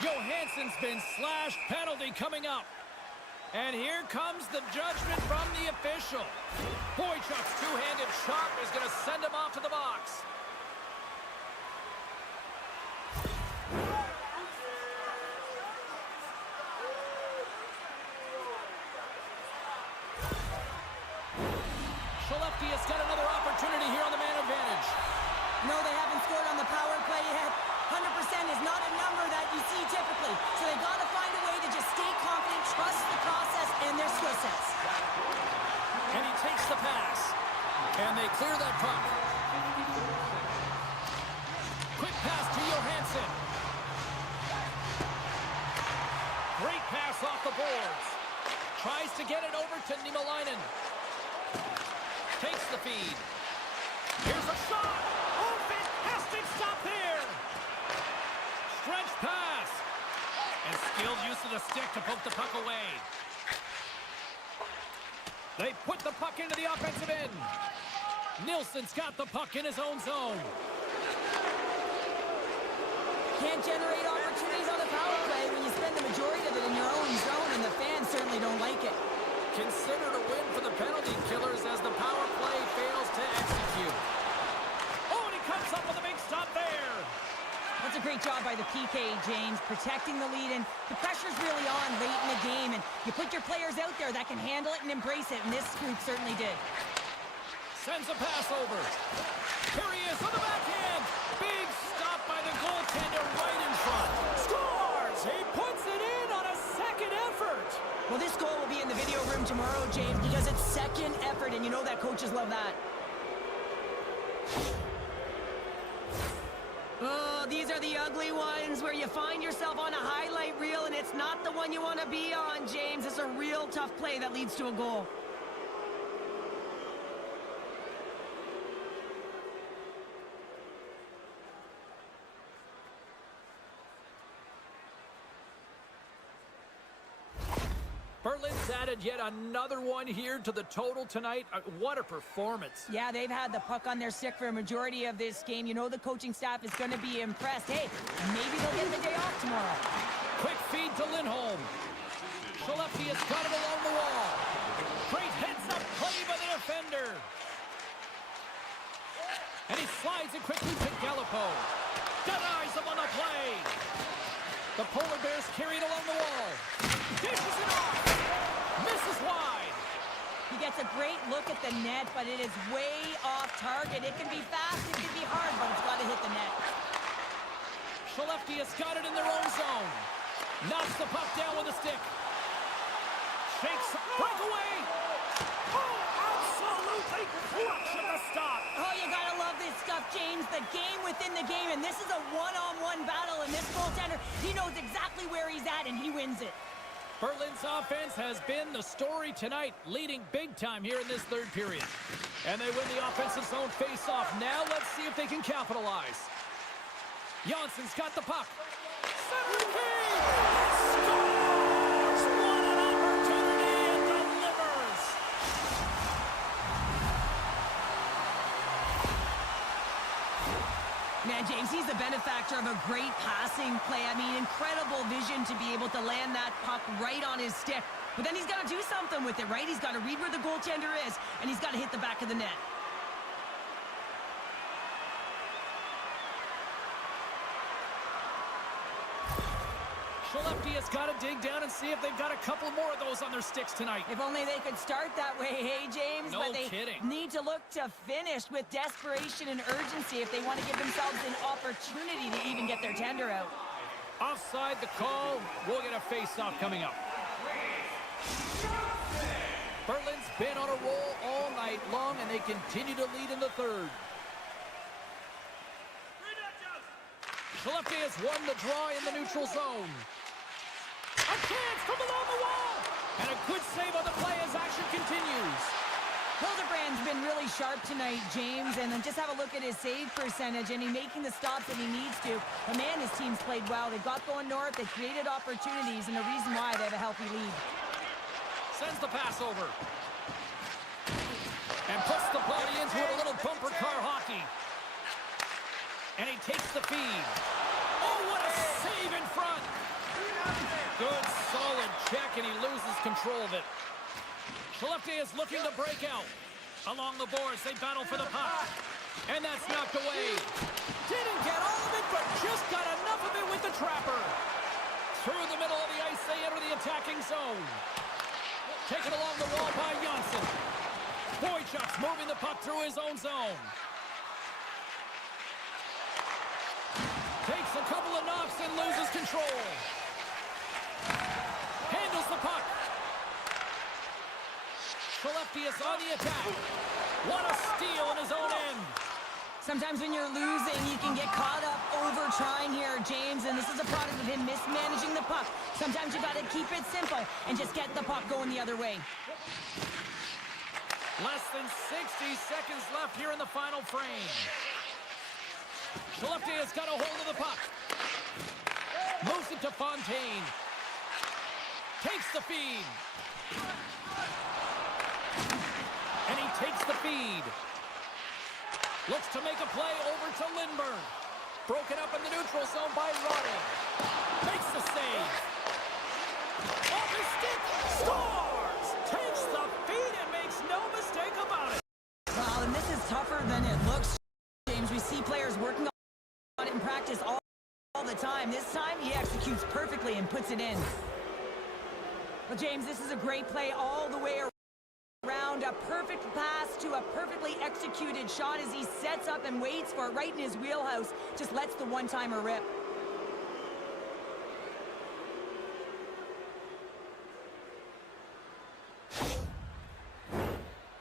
Johansson's been slashed. Penalty coming up. And here comes the judgment from the official. Boychuk's two-handed chop is going to send him off to the box. Skellefteå has got another opportunity here on the man advantage. No, they haven't scored on the power play yet. 100% is not a number that you see typically. So they got to find a way to just stay confident, trust the process and their skill sets. And he takes the pass. And they clear that puck. Quick pass to Johansson. Great pass off the boards. Tries to get it over to Niemelainen. Takes the feed. Here's a shot. Oh, fantastic stop there. Stretch pass. And skilled use of the stick to poke the puck away. They put the puck into the offensive end. Nilsson's got the puck in his own zone. Can't generate opportunities on the power play when you spend the majority of it in your own zone, and the fans certainly don't like it. Considered a win for the penalty killers as the power play fails to execute. Oh, and he comes up with a big stop there. That's a great job by the PK, James, protecting the lead, and the pressure's really on late in the game, and you put your players out there that can handle it and embrace it, and this group certainly did. Sends a pass over. Here he is on the backhand. Big stop by the goaltender right in front. Scores! He puts it in on a second effort. Well, this goal will be in the video room tomorrow, James, because it's second effort, and you know that coaches love that. Oh, these are the ugly ones where you find yourself on a highlight reel, and it's not the one you want to be on, James. It's a real tough play that leads to a goal. Berlin's added yet another one here to the total tonight. What a performance. Yeah, they've had the puck on their stick for a majority of this game. You know the coaching staff is going to be impressed. Hey, maybe they'll get the day off tomorrow. Quick feed to Lindholm. Skellefteå has got it along the wall. Great heads-up play by the defender. And he slides it quickly to Gallipo. Denies him on the play. The Polar Bears carried along the wall. Dishes it off. Misses wide. He gets a great look at the net, but it is way off target. It can be fast, it can be hard, but it's got to hit the net. Skellefteå's got it in their own zone. Knocks the puck down with a stick. Shakes, breakaway. Oh, absolutely crushing the stop. Oh, you got to love this stuff, James. The game within the game, and this is a one-on-one battle, and this goaltender, he knows exactly where he's at, and he wins it. Berlin's offense has been the story tonight, leading big time here in this third period. And they win the offensive zone face-off. Now let's see if they can capitalize. Jansson's got the puck. Center feed! Scores! What an opportunity and delivers! Man, James, he's the benefactor of a great passing play. I mean, incredible vision to be able to land that puck right on his stick. But then he's got to do something with it, right? He's got to read where the goaltender is, and he's got to hit the back of the net. Skellefteå's got to dig down and see if they've got a couple more of those on their sticks tonight. If only they could start that way, hey, James? No but they kidding. need to look to finish with desperation and urgency if they want to give themselves an opportunity to even get their tender out. Offside the call. We'll get a face-off coming up. Berlin's been on a roll all night long, and they continue to lead in the third. Skellefteå has won the draw in the neutral zone. A chance from along the wall. And a good save on the play as action continues. Hildebrand's been really sharp tonight, James, and then just have a look at his save percentage, and he's making the stops that he needs to. But man, his team's played well. They got going north, they created opportunities, and the reason why they have a healthy lead. Sends the pass over. And puts the body into it, a little bumper car hockey. And he takes the feed. Oh, what a save in front. Good, solid check, and he loses control of it. Skellefteå is looking to break out. Along the boards, they battle for the puck. And that's knocked away. Didn't get all of it, but just got enough of it with the trapper. Through the middle of the ice, they enter the attacking zone. Taken along the wall by Janssen. Boychuk's moving the puck through his own zone. Takes a couple of knocks and loses control. Handles the puck. Skellefteå is on the attack. What a steal in his own end. Sometimes when you're losing, you can get caught up over trying here, James, and this is a product of him mismanaging the puck. Sometimes you got to keep it simple and just get the puck going the other way. Less than 60 seconds left here in the final frame. Skellefteå has got a hold of the puck. Moves it to Fontaine. Takes the feed. And he takes the feed. Looks to make a play over to Lindbergh. Broken up in the neutral zone by Roddy. Makes the save. Off his stick. Scores! Takes the feed and makes no mistake about it. Well, and this is tougher than it looks, James. We see players working on it in practice all the time. This time, he executes perfectly and puts it in. Well, James, this is a great play all the way around. A perfect pass to a perfectly executed shot as he sets up and waits for it right in his wheelhouse. Just lets the one-timer rip.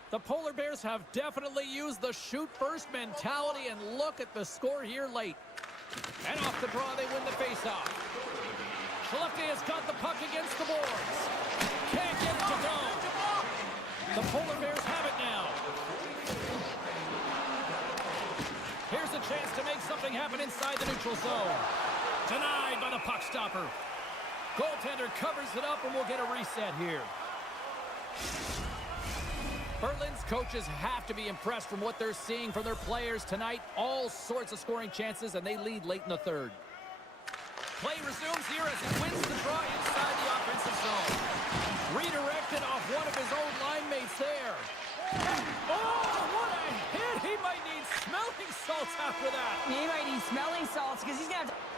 The Polar Bears have definitely used the shoot-first mentality, and look at the score here late. And off the draw, they win the faceoff. Skellefteå has got the puck against the boards. Can't get it to go. The Polar Bears have it now. Here's a chance to make something happen inside the neutral zone. Denied by the puck stopper. Goaltender covers it up, and we'll get a reset here. Berlin's coaches have to be impressed from what they're seeing from their players tonight. All sorts of scoring chances, and they lead late in the third. Play resumes here as he wins the draw inside the offensive zone. Redirected off one of his own line mates there. Oh, what a hit! He might need smelling salts after that. He might need smelling salts because he's going to have to